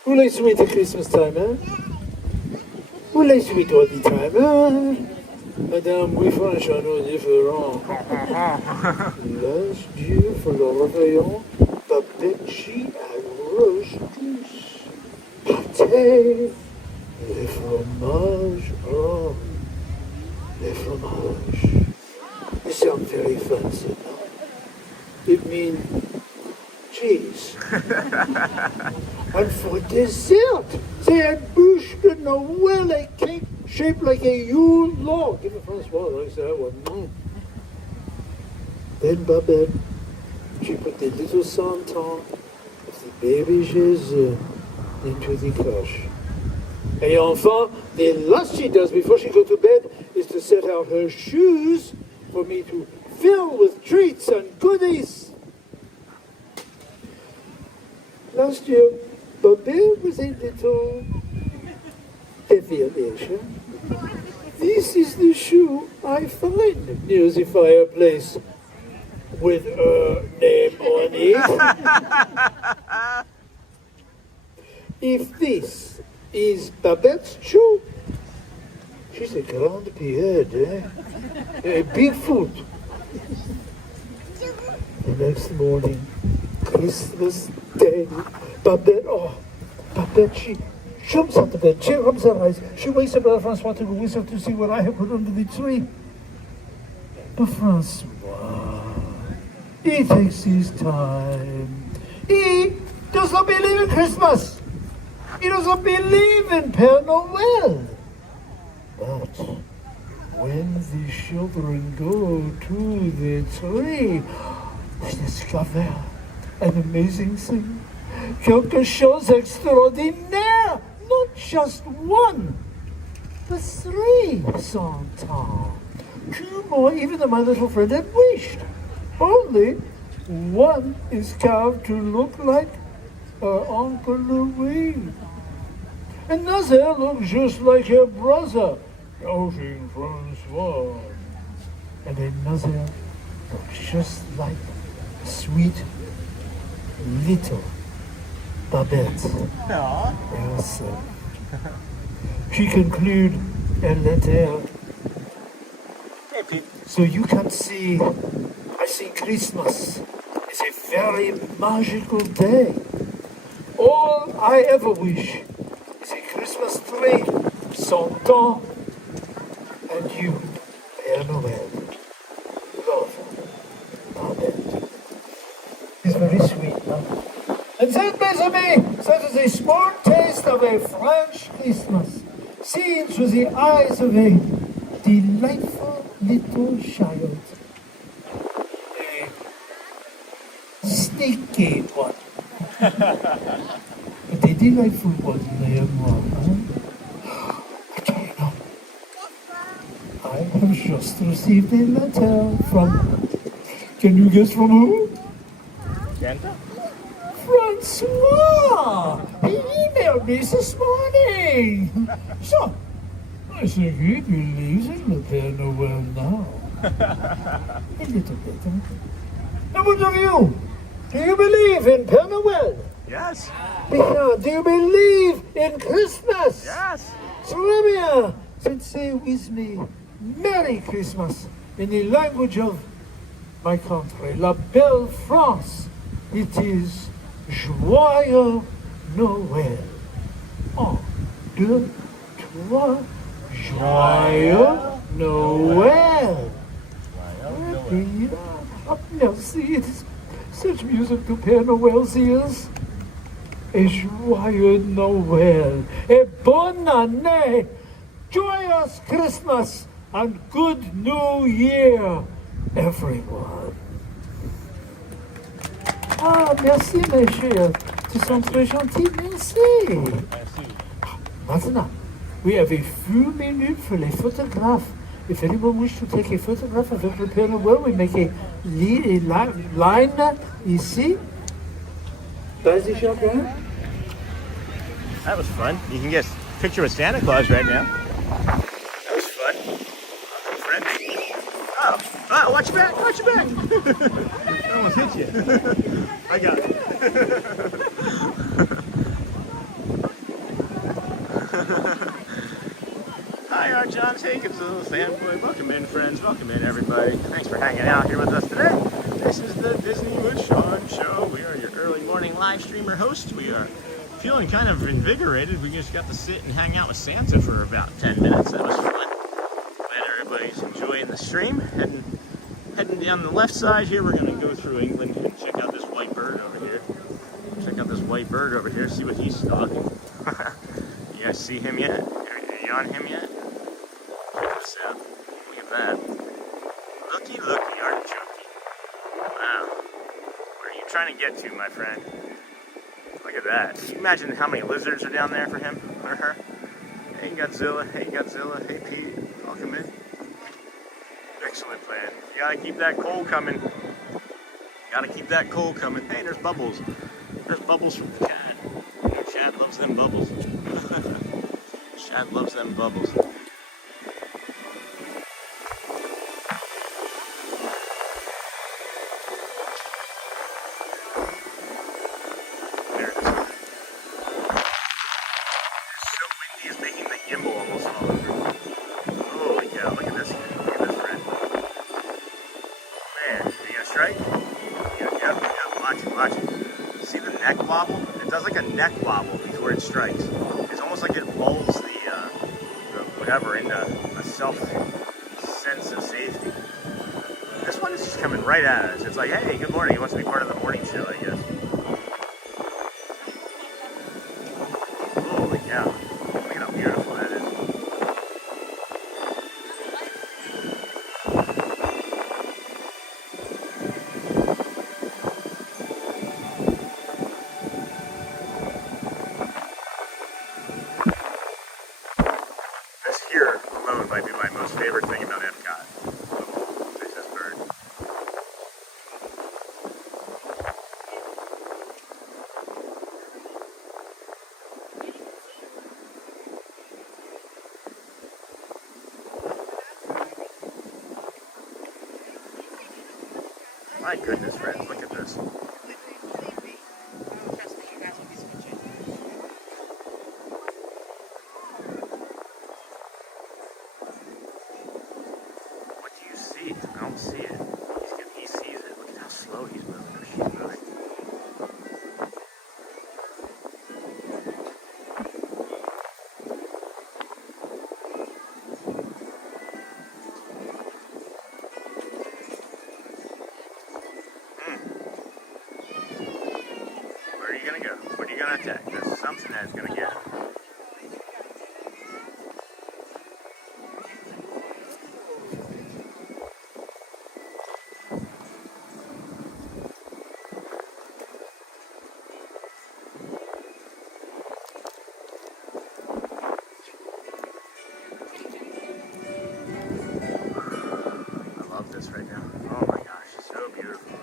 Who likes to eat at Christmas time, eh? Who likes to eat all the time, eh? Madame, we French are no different. Last year, for le réveillon, Babette, she had roast goose, pâté, les fromages, oh, les fromages. They sound very fancy, no? It means cheese. And for dessert, they had bûche de Noël, a cake shaped like a Yule log. Give it Francois likes that one. Mm. Then Babette, she put the little santon of the baby Jesus into the crèche. Et enfin, the last she does before she goes to bed is to set out her shoes for me to fill with treats and goodies. Last year, Babette was a little deviation. This is the shoe I find near the fireplace with her name on it. If this is Babette's shoe, she's a grande pied, eh? A big foot. The next morning, Christmas Day, Babette, she jumps out of bed, she rubs her eyes, she wakes up Francois to go whistle to see what I have put under the tree. But Francois, he takes his time. He does not believe in Christmas. He does not believe in Père Noël. But when the children go to the tree, they discover an amazing thing. Quelque chose extraordinaire. Not just one, but 3 santons. 2 more even than my little friend had wished. Only one is carved to look like her Uncle Louis. Another looks just like her brother, Yacht Francois. And another looks just like sweet little Babette herself. She concludes and letter. Hey, Pete. So you can see, I think Christmas is a very magical day. All I ever wish is a Christmas tree, Santa, and you, Père Noël. Love. Amen. It's very sweet, huh? And that, mes amis, that is a small taste of a French Christmas, seen through the eyes of a delightful little child. A sneaky one. But a delightful one, néanmoins, huh? I tell you now, I have just received a letter from, can you guess from who? Santa? Francois! He emailed me this morning. So, I think he believes in the Père Noël now. A little bit, huh? And what of you? Do you believe in Père Noël? Yes. Pierre, do you believe in Christmas? Yes. Très bien. Then say with me, Merry Christmas, in the language of my country, La Belle France. It is Joyeux Noël. 1, 2, 3. Joyeux Noël. Oh, merci. It is such music to Père Noël's ears. Et Joyeux Noël. Et bonne année. Joyous Christmas and good New Year, everyone. Ah, merci, mes chers. Tu sont très gentils, merci. Maintenant, we have a few minutes for les photographes. If anyone wishes to take a photograph of the Père Noël, we make a line ici. Vas-y, chacun. That was fun. You can get a picture with Santa Claus right now. That was fun. Friend. Oh, watch your back, watch your back. I almost hit you. I got it. Hi, Art John Jacobs, little fanboy. Welcome in, friends. Welcome in, everybody. Thanks for hanging out here with us today. This is the Disney with Sean show. We are your early morning live streamer hosts. We are feeling kind of invigorated. We just got to sit and hang out with Santa for about 10 minutes. That was fun. Glad everybody's enjoying the stream. Heading down the left side here, we're going to go through England and check out this white bird over here. Check out this white bird over here, see what he's stalking. You guys see him yet? Are you on him yet? Check this out. Look at that. Looky, artichoke. Wow. Where are you trying to get to, my friend? Look at that. Can you imagine how many lizards are down there for him or her? Hey, Godzilla. Hey, Godzilla. Hey, Pete. Welcome in. Excellent plan. You gotta keep that coal coming. Gotta keep that coal coming. Hey, there's bubbles. There's bubbles from the cat. You know, Chad loves them bubbles. Chad loves them bubbles. There it is. So windy, it's making the gimbal almost fall over. Holy cow, look at this. Look at this, friend. Man, are you gonna strike? Yep, watch it. See the neck wobble? It does like a neck wobble before it strikes. It's almost like it lulls the whatever into a self sense of safety. This one is just coming right at us. It's like, hey, good morning. He wants to be part of the morning show, I guess. Holy cow. Look at how beautiful that is. This here alone might be my most favorite thing about Epcot. It's this bird. My goodness, friends, look at this. slow he's moving or she's moving. Where are you gonna go? What are you gonna attack? There's something that's gonna get him. I love this right now. Oh my gosh, it's so beautiful.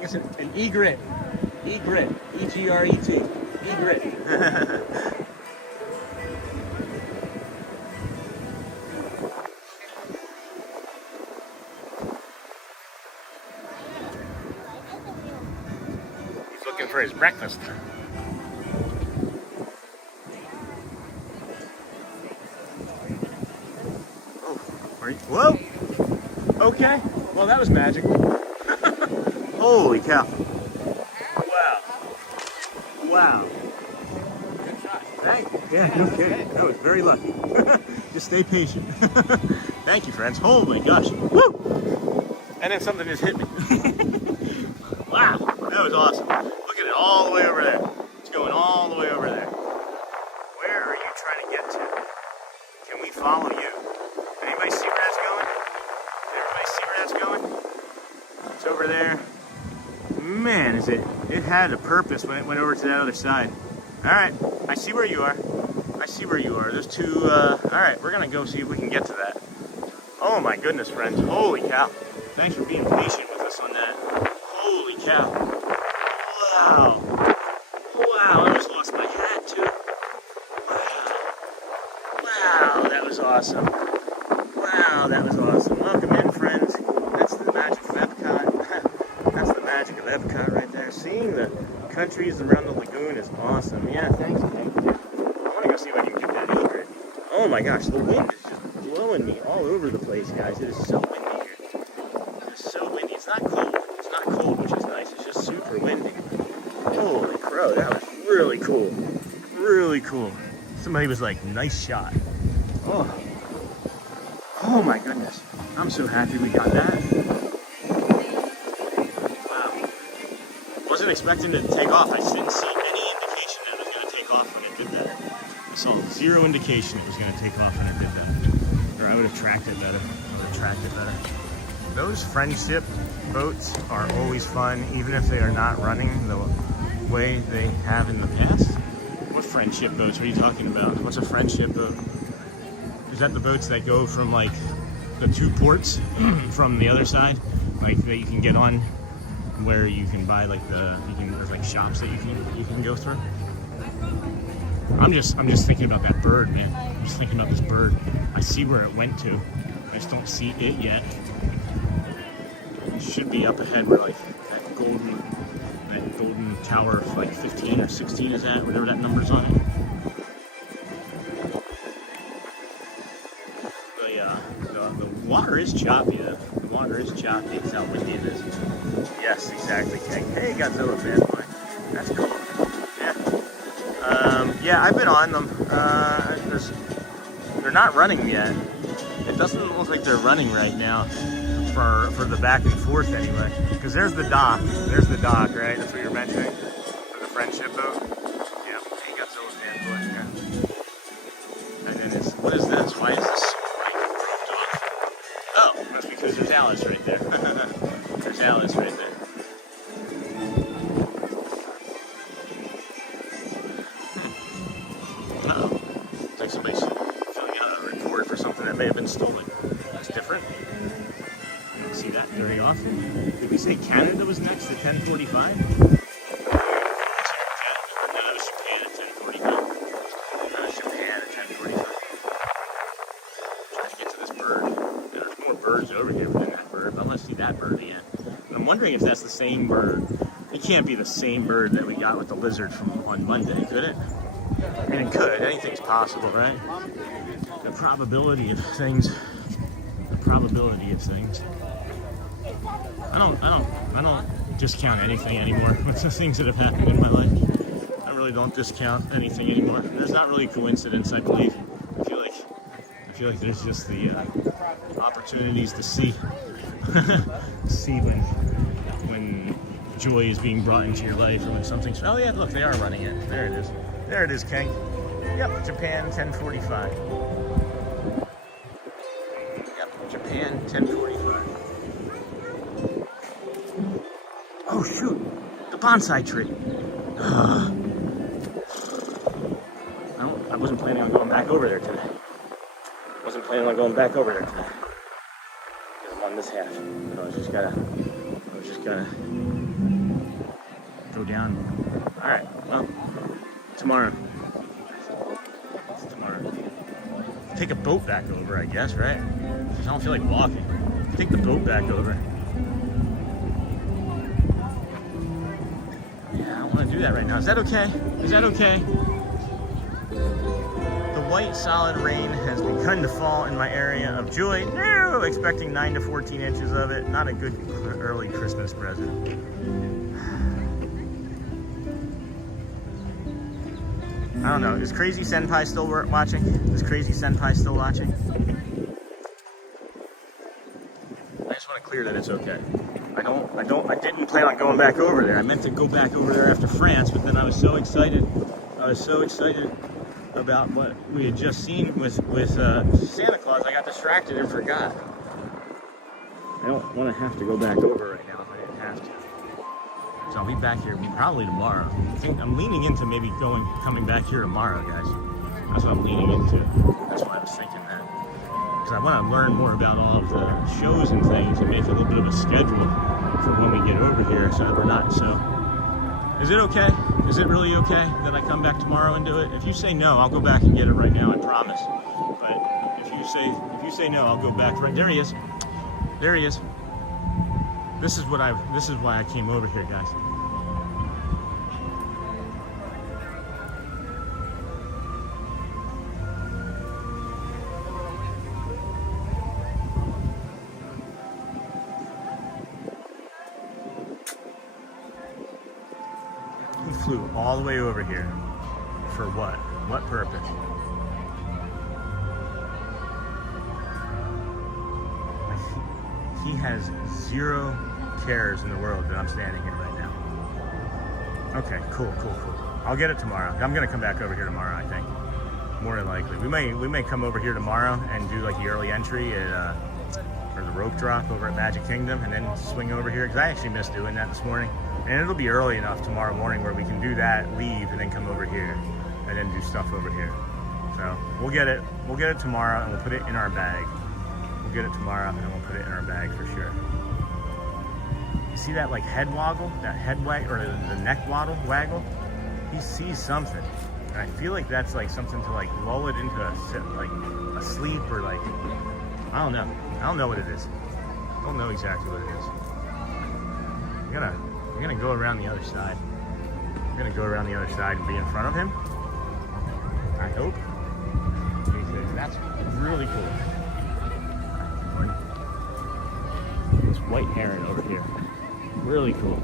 It's an egret. Egret. E-G-R-E-T. Egret. He's looking for his breakfast. Oh, are you? Whoa! Okay. Well, that was magical. Holy cow. Wow. Wow. Good shot. Thank you. Yeah, no kidding. That was very lucky. Just stay patient. Thank you, friends. Oh my gosh. Woo! And then something just hit me. Wow. That was awesome. Look at it all the way over there. It's going all the way over there. Where are you trying to get to? Can we follow you? Anybody see where that's going? Did everybody see where that's going? It's over there. Man, it had a purpose when it went over to that other side. Alright, I see where you are. I see where you are. There's two, alright, we're gonna go see if we can get to that. Oh my goodness, friends. Holy cow. Thanks for being patient with us on that. Holy cow. Wow. Wow, I almost lost my hat too. Wow. Wow, that was awesome. Wow, that was awesome. Welcome in, friends. That's the magic of Epcot. That's the magic of Epcot right there. Seeing the countries around the lagoon is awesome. Yeah, thanks. Thank you. I want to go see if I can get that egret. Oh my gosh, the wind is just blowing me all over the place, guys. It is so windy here. It is so windy. It's not cold. It's not cold, which is nice. It's just super windy. Holy crow, that was really cool. Really cool. Somebody was like, nice shot. Oh. Oh my goodness. I'm so happy we got that. Wow. Wasn't expecting it to take off. I didn't see any indication that it was going to take off when it did that. I saw zero indication it was going to take off when it did that. Or I would have tracked it better. Those friendship boats are always fun, even if they are not running the way they have in the past. What friendship boats are you talking about? What's a friendship boat? Is that the boats that go from like the two ports from the other side, like that you can get on, where you can buy like there's like shops that you can go through? I'm just thinking about that bird, man. I'm just thinking about this bird. I see where it went to. I just don't see it yet. It should be up ahead where like that golden tower of like 15 or 16 is at, whatever that number's on it. The water is choppy though. The water is choppy. It's how windy it is. Yes, exactly, King. Hey, Godzilla fanboy. That's cool. Yeah. Yeah, I've been on them. They're not running yet. It doesn't look like they're running right now for the back and forth anyway. Because there's the dock. There's the dock, right? That's what you're mentioning? For the friendship boat? Yeah. Hey, Godzilla fanboy. Yeah. And then what is this? Why is this? Oh, that's because there's Alice right there. There's Alice right there. Uh-oh. It's like somebody's filling out a report for something that may have been stolen. That's different. You don't see that very often. Did we say Canada was next at 10:45? No, that was Japan at 10:45. That was Japan at 10:45. Trying to get to this bird. There's more birds over here than that bird, but let's see that bird again. I'm wondering if that's the same bird It can't be the same bird that we got with the lizard from on Monday, could it? And it could. Anything's possible, right? The probability of things. The probability of things. I don't discount anything anymore with the things that have happened in my life. I really don't discount anything anymore. There's not really coincidence, I believe. I feel like there's just the opportunities to see when joy is being brought into your life, or when something's. Oh yeah, look, they are running it. There it is. There it is, King. Yep, Japan 1045. Yep, Japan 1045. Oh shoot, the bonsai tree. I wasn't planning on going back over there today. Because I'm on this half. So I was just gotta go down. All right, well, tomorrow. It's tomorrow. Take a boat back over, I guess, right? Because I don't feel like walking. Take the boat back over. Yeah, I don't want to do that right now. Is that okay? Is that okay? The white solid rain has begun to fall in my area of joy. No, expecting 9 to 14 inches of it. Not a good early Christmas present. I don't know. Is Crazy Senpai still watching? Is Crazy Senpai still watching? I just want to clear that it's okay. I didn't plan on going back over there. I meant to go back over there after France, but then I was so excited. About what we had just seen with Santa Claus, I got distracted and forgot. I don't want to have to go back over right now if I didn't have to. So I'll be back here probably tomorrow. I'm leaning into maybe coming back here tomorrow, guys. That's what I'm leaning into. That's why I was thinking that. Because I want to learn more about all of the shows and things and make a little bit of a schedule for when we get over here, so that we're not so. Is it okay? Is it really okay that I come back tomorrow and do it? If you say no, I'll go back and get it right now, I promise. But if you say no, I'll go back right. There he is. There he is. This is why I came over here, guys. Flew all the way over here. For what? What purpose? He has zero cares in the world that I'm standing here right now. Okay, cool. I'll get it tomorrow. I'm gonna come back over here tomorrow, I think. More than likely. We may come over here tomorrow and do like the early entry at or the rope drop over at Magic Kingdom, and then swing over here, because I actually missed doing that this morning. And it'll be early enough tomorrow morning where we can do that, leave, and then come over here, and then do stuff over here. So we'll get it tomorrow, and we'll put it in our bag. We'll get it tomorrow, and we'll put it in our bag for sure. You see that like head waggle, that head wag, or the neck waggle? He sees something, and I feel like that's like something to like lull it into a sleep, or like, I don't know. I don't know what it is. I don't know exactly what it is. We're gonna go around the other side. We're gonna go around the other side and be in front of him. I hope. Because that's really cool. This white heron over here. Really cool.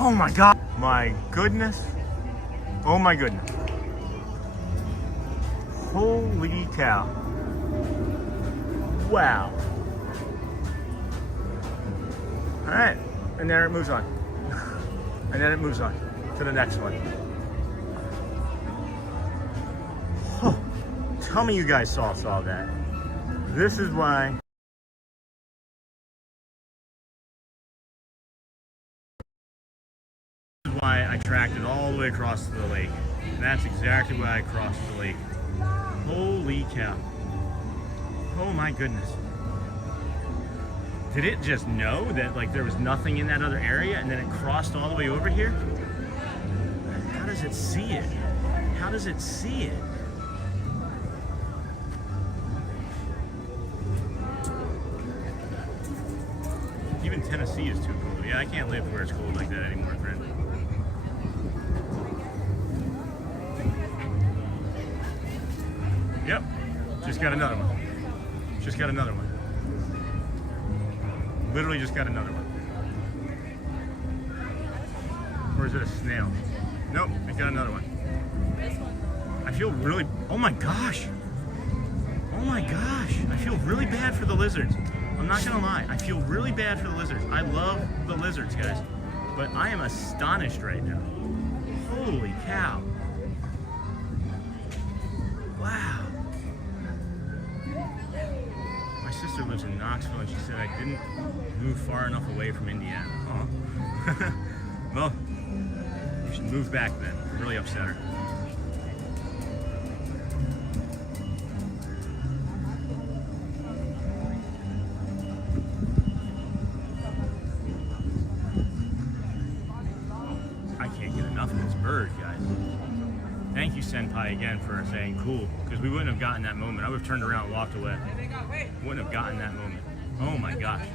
Oh my God, my goodness. Oh my goodness. Holy cow. Wow. All right, and there it moves on. And then it moves on to the next one. Tell me you guys saw that. This is why. This is why I tracked it all the way across the lake. That's exactly why I crossed the lake. Holy cow. Oh my goodness. Did it just know that like there was nothing in that other area and then it crossed all the way over here? How does it see it? How does it see it? Even Tennessee is too cold. Yeah, I can't live where it's cold like that anymore, friend. Yep. Just got another one. Just got another one. Literally just got another one. Or is it a snail? Nope, I got another one. I feel really, oh my gosh. Oh my gosh. I feel really bad for the lizards. I'm not gonna lie, I feel really bad for the lizards. I love the lizards, guys. But I am astonished right now. Holy cow. Wow. My sister lives in Knoxville and she said I didn't move far enough away from Indiana. Oh. Well, you should move back then. Really upset her. I can't get enough of this bird, guys. Thank you, Senpai, again for saying cool, because we wouldn't have gotten that moment. I would have turned around and walked away. Wouldn't have gotten that moment. Oh my gosh.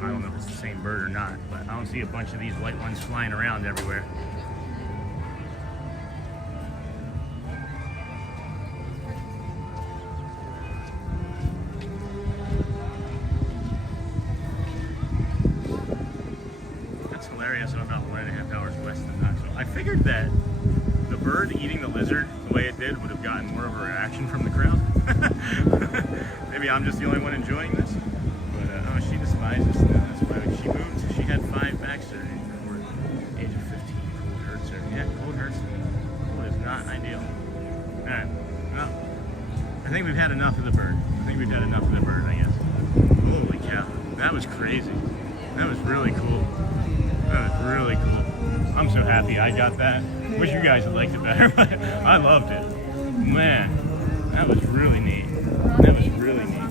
I don't know if it's the same bird or not, but I don't see a bunch of these white ones flying around everywhere. That's hilarious. I'm about 1.5 hours west of Knoxville. I figured that the bird eating the lizard the way it did would have gotten more of a reaction from the crowd. Maybe I'm just the only one enjoying this. But oh, she despises snow. That's why when she moved, she had 5 back surgeries before the age of 15. Cold hurts her. Yeah, cold hurts her. Cold is not ideal. Alright, well, I think we've had enough of the bird. I think we've had enough of the bird, I guess. Holy cow. That was crazy. That was really cool. That was really cool. I'm so happy I got that. Wish you guys had liked it better, but I loved it. Man, that was really neat. That was really neat.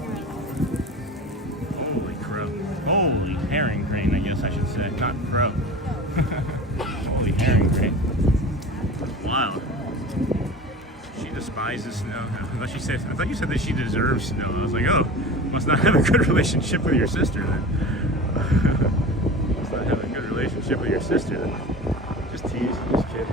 Holy crow. Holy herring crane, I guess I should say. Not crow. Holy herring crane. That's wild. She despises snow. I thought you said that she deserves snow. I was like, oh, must not have a good relationship with your sister then. Must not have a good relationship with your sister then. Just tease, just kid.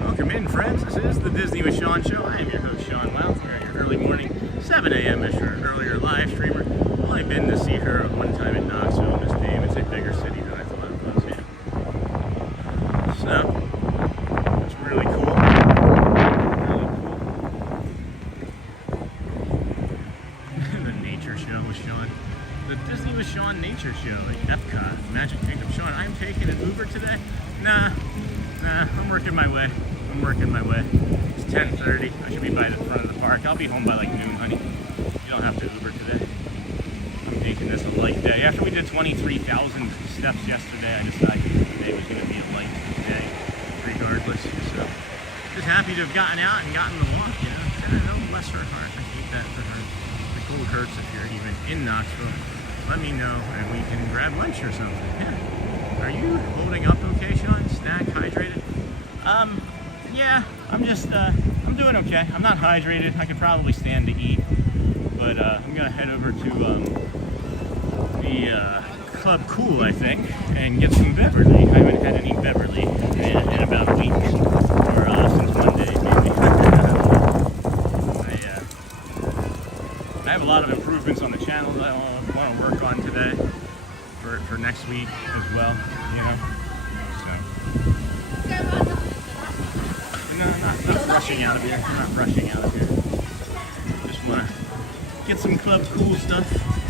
Welcome in, friends. This is the Disney with Sean show. I am your host, Sean Louth. We're at your early morning, 7 a.m.-ish, or an earlier live streamer. I've only been to see her one time in Knoxville, Miss Dame. It's a bigger city than I thought it was, yeah. So, it's really cool. Really cool. The nature show with Sean. The Disney with Sean nature show at Epcot, Magic Kingdom. Sean, I'm taking an Uber today. Nah, I'm working my way. I'm working my way. It's 10:30. I should be by the front of the park. I'll be home by like noon, honey. You don't have to Uber today. I'm taking this a light day. After we did 23,000 steps yesterday, I decided today was going to be a light day, regardless. So, just happy to have gotten out and gotten the walk, you know. No, bless her heart. I hate that for her. The cold hurts if you're even in Knoxville. Let me know and we can grab lunch or something. Yeah. Are you holding up okay, Sean? Snack, hydrated? Yeah, I'm just, I'm doing okay. I'm not hydrated. I could probably stand to eat, but I'm gonna head over to the Club Cool, I think, and get some Beverly. I haven't had any Beverly in about a week, or since Monday, maybe. I have a lot of improvements on the channel that I want to work on today for next week as well, you know. So. No, not rushing out of here. Not rushing out of here. Just want to get some Club Cool stuff.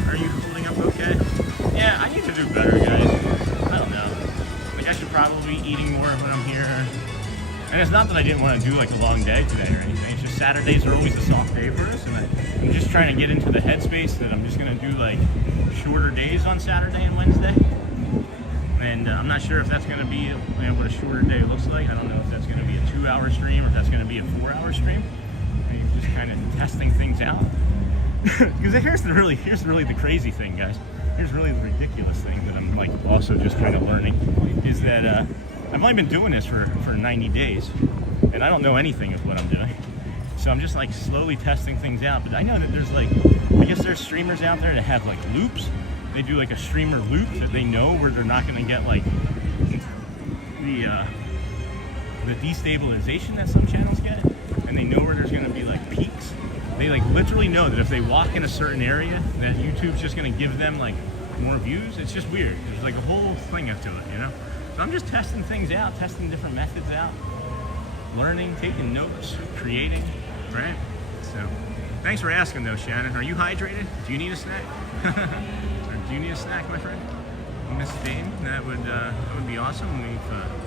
Are you holding up okay? Yeah, I need to do better, guys. I don't know. Like I should probably be eating more when I'm here. And it's not that I didn't want to do like a long day today or anything. It's just Saturdays are always a soft day for us, and I'm just trying to get into the headspace that I'm just going to do like shorter days on Saturday and Wednesday. And I'm not sure if that's going to be what a shorter day looks like. I don't know if that's going to be a 2-hour stream or if that's going to be a 4-hour stream. And just kind of testing things out. Because here's really the crazy thing, guys. Here's really the ridiculous thing that I'm like also just kind of learning is that I've only been doing this for 90 days, and I don't know anything of what I'm doing. So I'm just like slowly testing things out. But I know that there's like, I guess there's streamers out there that have like loops. They do like a streamer loop that they know where they're not going to get like the destabilization that some channels get, and they know where there's going to be like peaks. They like literally know that if they walk in a certain area, that YouTube's just going to give them like more views. It's just weird. There's like a whole thing up to it, you know. So I'm just testing things out, testing different methods out, learning, taking notes, creating, right? So thanks for asking though, Shannon. Are you hydrated? Do you need a snack? Do you need a snack, my friend? Miss Dame, that would be awesome.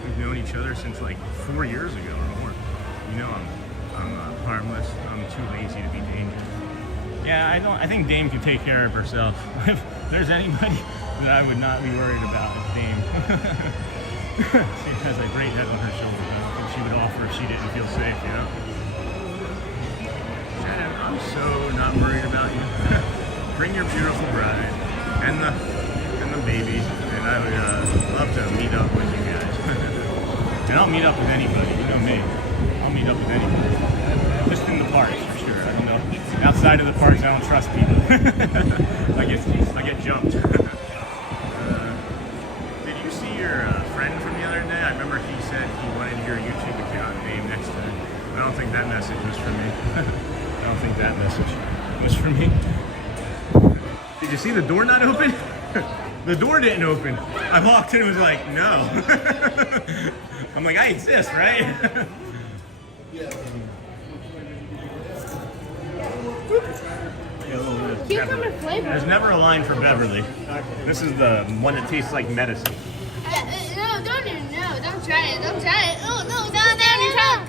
We've known each other since like 4 years ago or more. You know, I'm harmless. I'm too lazy to be dangerous. Yeah, I think Dame can take care of herself. If there's anybody that I would not be worried about, it's Dame. She has a great head on her shoulders. I don't think she would offer if she didn't feel safe, you know. Shannon, I'm so not worried about you. Bring your beautiful bride and the baby, and I would love to meet up with you guys. And I'll meet up with anybody, you know me. I'll meet up with anybody. Just in the parks, for sure. I don't know. Outside of the parks, I don't trust people. I get jumped. Did you see your friend from the other day? I remember he said he wanted your YouTube account name next to it. I don't think that message was for me. I don't think that message was for me. Did you see the door not open? The door didn't open. I walked in and was like, no. I'm like, I exist, right? Cucumber flavor. There's never a line for Beverly. This is the one that tastes like medicine. No, don't try it. Don't try it. Oh, no, down your tongue.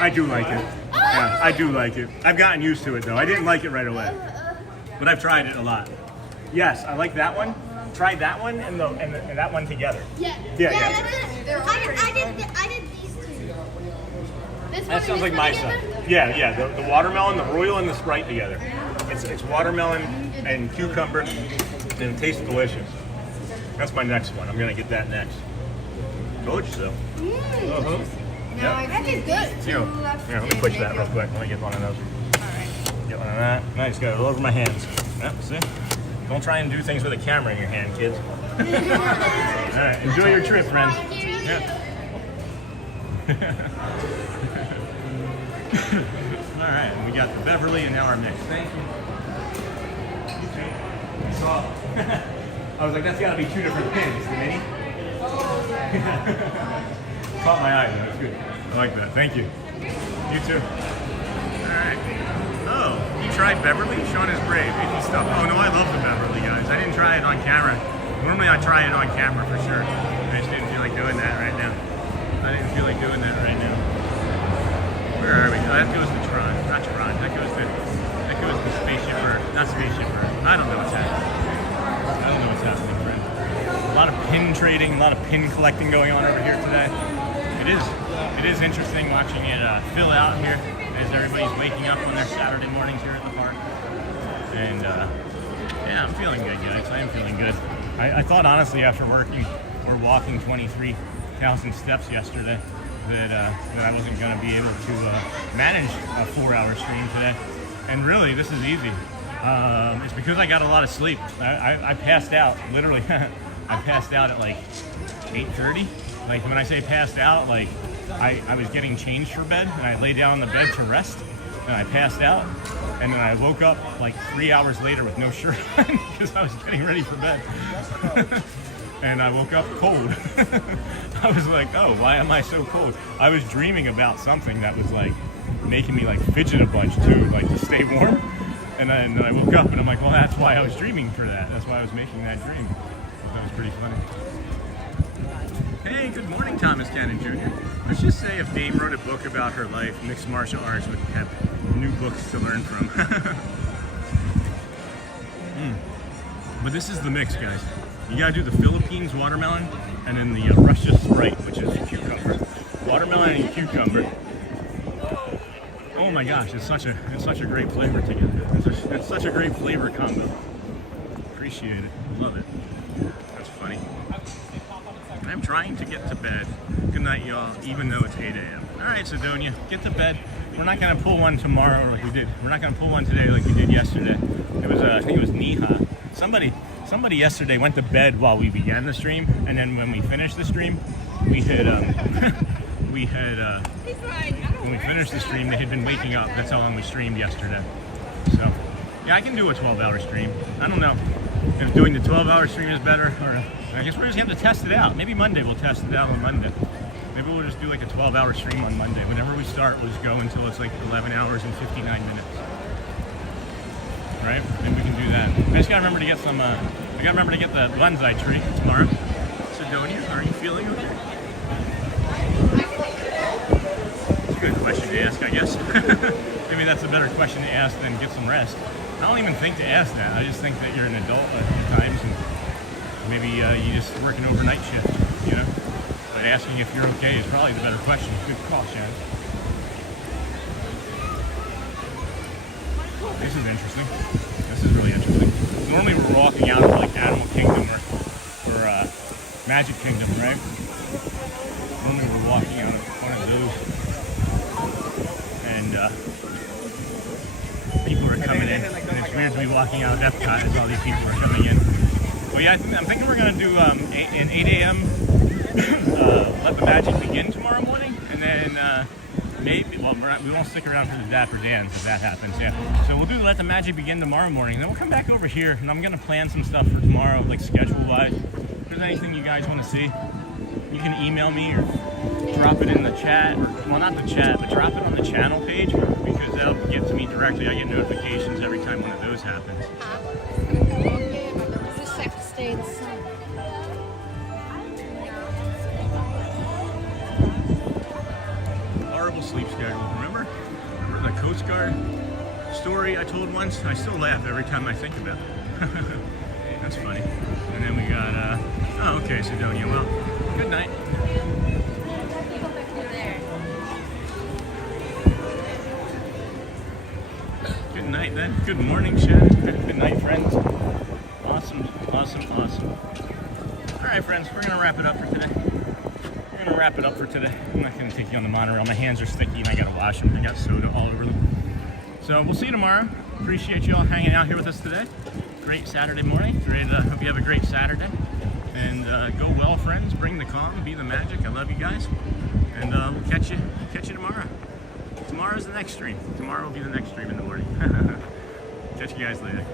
I do like it. Yeah, I do like it. I've gotten used to it though. I didn't like it right away, but I've tried it a lot. Yes, I like that one. Try that one and that one together. Yeah. Yeah. I did these two. That sounds like my son. Yeah. The watermelon, the Royal, and the Sprite together. It's watermelon and cucumber, and it tastes delicious. That's my next one. I'm gonna get that next. Told you so. Uh-huh. Yeah. That is good. Here, let me push that real quick. Let me get one of those. Alright. Get one of that. Nice, got it all over my hands. Yep, see? Don't try and do things with a camera in your hand, kids. Alright, enjoy your trip, friends. Yep. Alright, and we got the Beverly and now our mix. Thank you. I saw. I was like, that's gotta be 2 different pins, the mini. Caught my eye, though. That's good. I like that. Thank you. You too. Alright. Oh, you tried Beverly? Sean is brave. Icky stuff. Oh no, I love the Beverly, guys. I didn't try it on camera. Normally I try it on camera for sure. I just didn't feel like doing that right now. I didn't feel like doing that right now. Where are we? Oh, that goes to Tron. Not Tron. That goes to Spaceship Earth. Not Spaceship Earth. I don't know what's happening. I don't know what's happening, friend. A lot of pin trading, a lot of pin collecting going on over here today. It is interesting watching it fill out here as everybody's waking up on their Saturday mornings here at the park. And yeah, I'm feeling good, guys. I am feeling good. I thought honestly after walking 23,000 steps yesterday that I wasn't going to be able to manage a 4-hour stream today. And really, this is easy. It's because I got a lot of sleep. I passed out, literally. I passed out at like 8:30. Like when I say passed out, like I was getting changed for bed and I lay down on the bed to rest and I passed out and then I woke up like 3 hours later with no shirt on because I was getting ready for bed. And I woke up cold. I was like, oh, why am I so cold? I was dreaming about something that was like making me like fidget a bunch too, like to stay warm. And then I woke up and I'm like, well, that's why I was dreaming for that. That's why I was making that dream. I was pretty funny. Hey, good morning, Thomas Cannon Jr. Let's just say if Dame wrote a book about her life, mixed martial arts would have new books to learn from. But this is the mix, guys. You gotta do the Philippines watermelon and then the Russia Sprite, which is cucumber. Watermelon and cucumber. Oh my gosh, it's such a great flavor together. It's such a great flavor combo. Appreciate it. Love it. That's funny. I'm trying to get to bed. Good night, y'all, even though it's 8 a.m. All right, Sidonia, get to bed. We're not gonna pull one tomorrow like we did. We're not gonna pull one today like we did yesterday. It was, I think it was Niha. Somebody yesterday went to bed while we began the stream, and then when we finished the stream, we had, when we finished the stream, they had been waking up. That's how long we streamed yesterday. So, yeah, I can do a 12-hour stream. I don't know if doing the 12-hour stream is better, or I guess we're just gonna have to test it out. Maybe Monday we'll test it out on Monday. Maybe we'll just do like a 12-hour stream on Monday. Whenever we start, we'll just go until it's like 11 hours and 59 minutes. Right? Maybe we can do that. I just gotta remember to get some, I gotta remember to get the bonsai tree tomorrow. Sidonia, are you feeling okay? It's a good question to ask, I guess. Maybe that's a better question to ask than get some rest. I don't even think to ask that. I just think that you're an adult at times, and maybe you just work an overnight shift, you know? But asking if you're okay is probably the better question. Good call, Shannon. This is interesting. This is really interesting. Normally we're walking out of like Animal Kingdom or Magic Kingdom, right? Normally we're walking out of one of those, and people are coming in. And it's weird to be walking out of Epcot as all these people are coming in. But yeah, I'm thinking we're gonna do an 8 a.m. Let the magic begin tomorrow morning, and then maybe, well, we won't stick around for the Dapper Dans if that happens, yeah. So we'll do Let the Magic Begin tomorrow morning, and then we'll come back over here, and I'm gonna plan some stuff for tomorrow, like schedule-wise. If there's anything you guys want to see, you can email me or drop it in the chat, or, well, not the chat, but drop it on the channel page, because that'll get to me directly. I get notifications every time one of those happens. Horrible sleep schedule. Remember the Coast Guard story I told once? I still laugh every time I think about it. That's funny. And then we got, oh, okay, Sidonia. Well, good night. Good night then. Good morning, Shannon. Good night, friends. Awesome, awesome, awesome. All right, friends, we're gonna wrap it up for today. I'm not gonna take you on the monorail. My hands are sticky and I gotta wash them. I got soda all over them. So we'll see you tomorrow. Appreciate you all hanging out here with us today. Great Saturday morning. Hope you have a great Saturday. And go well, friends. Bring the calm, be the magic. I love you guys. And we'll catch you tomorrow. Tomorrow's the next stream. Tomorrow will be the next stream in the morning. Catch you guys later.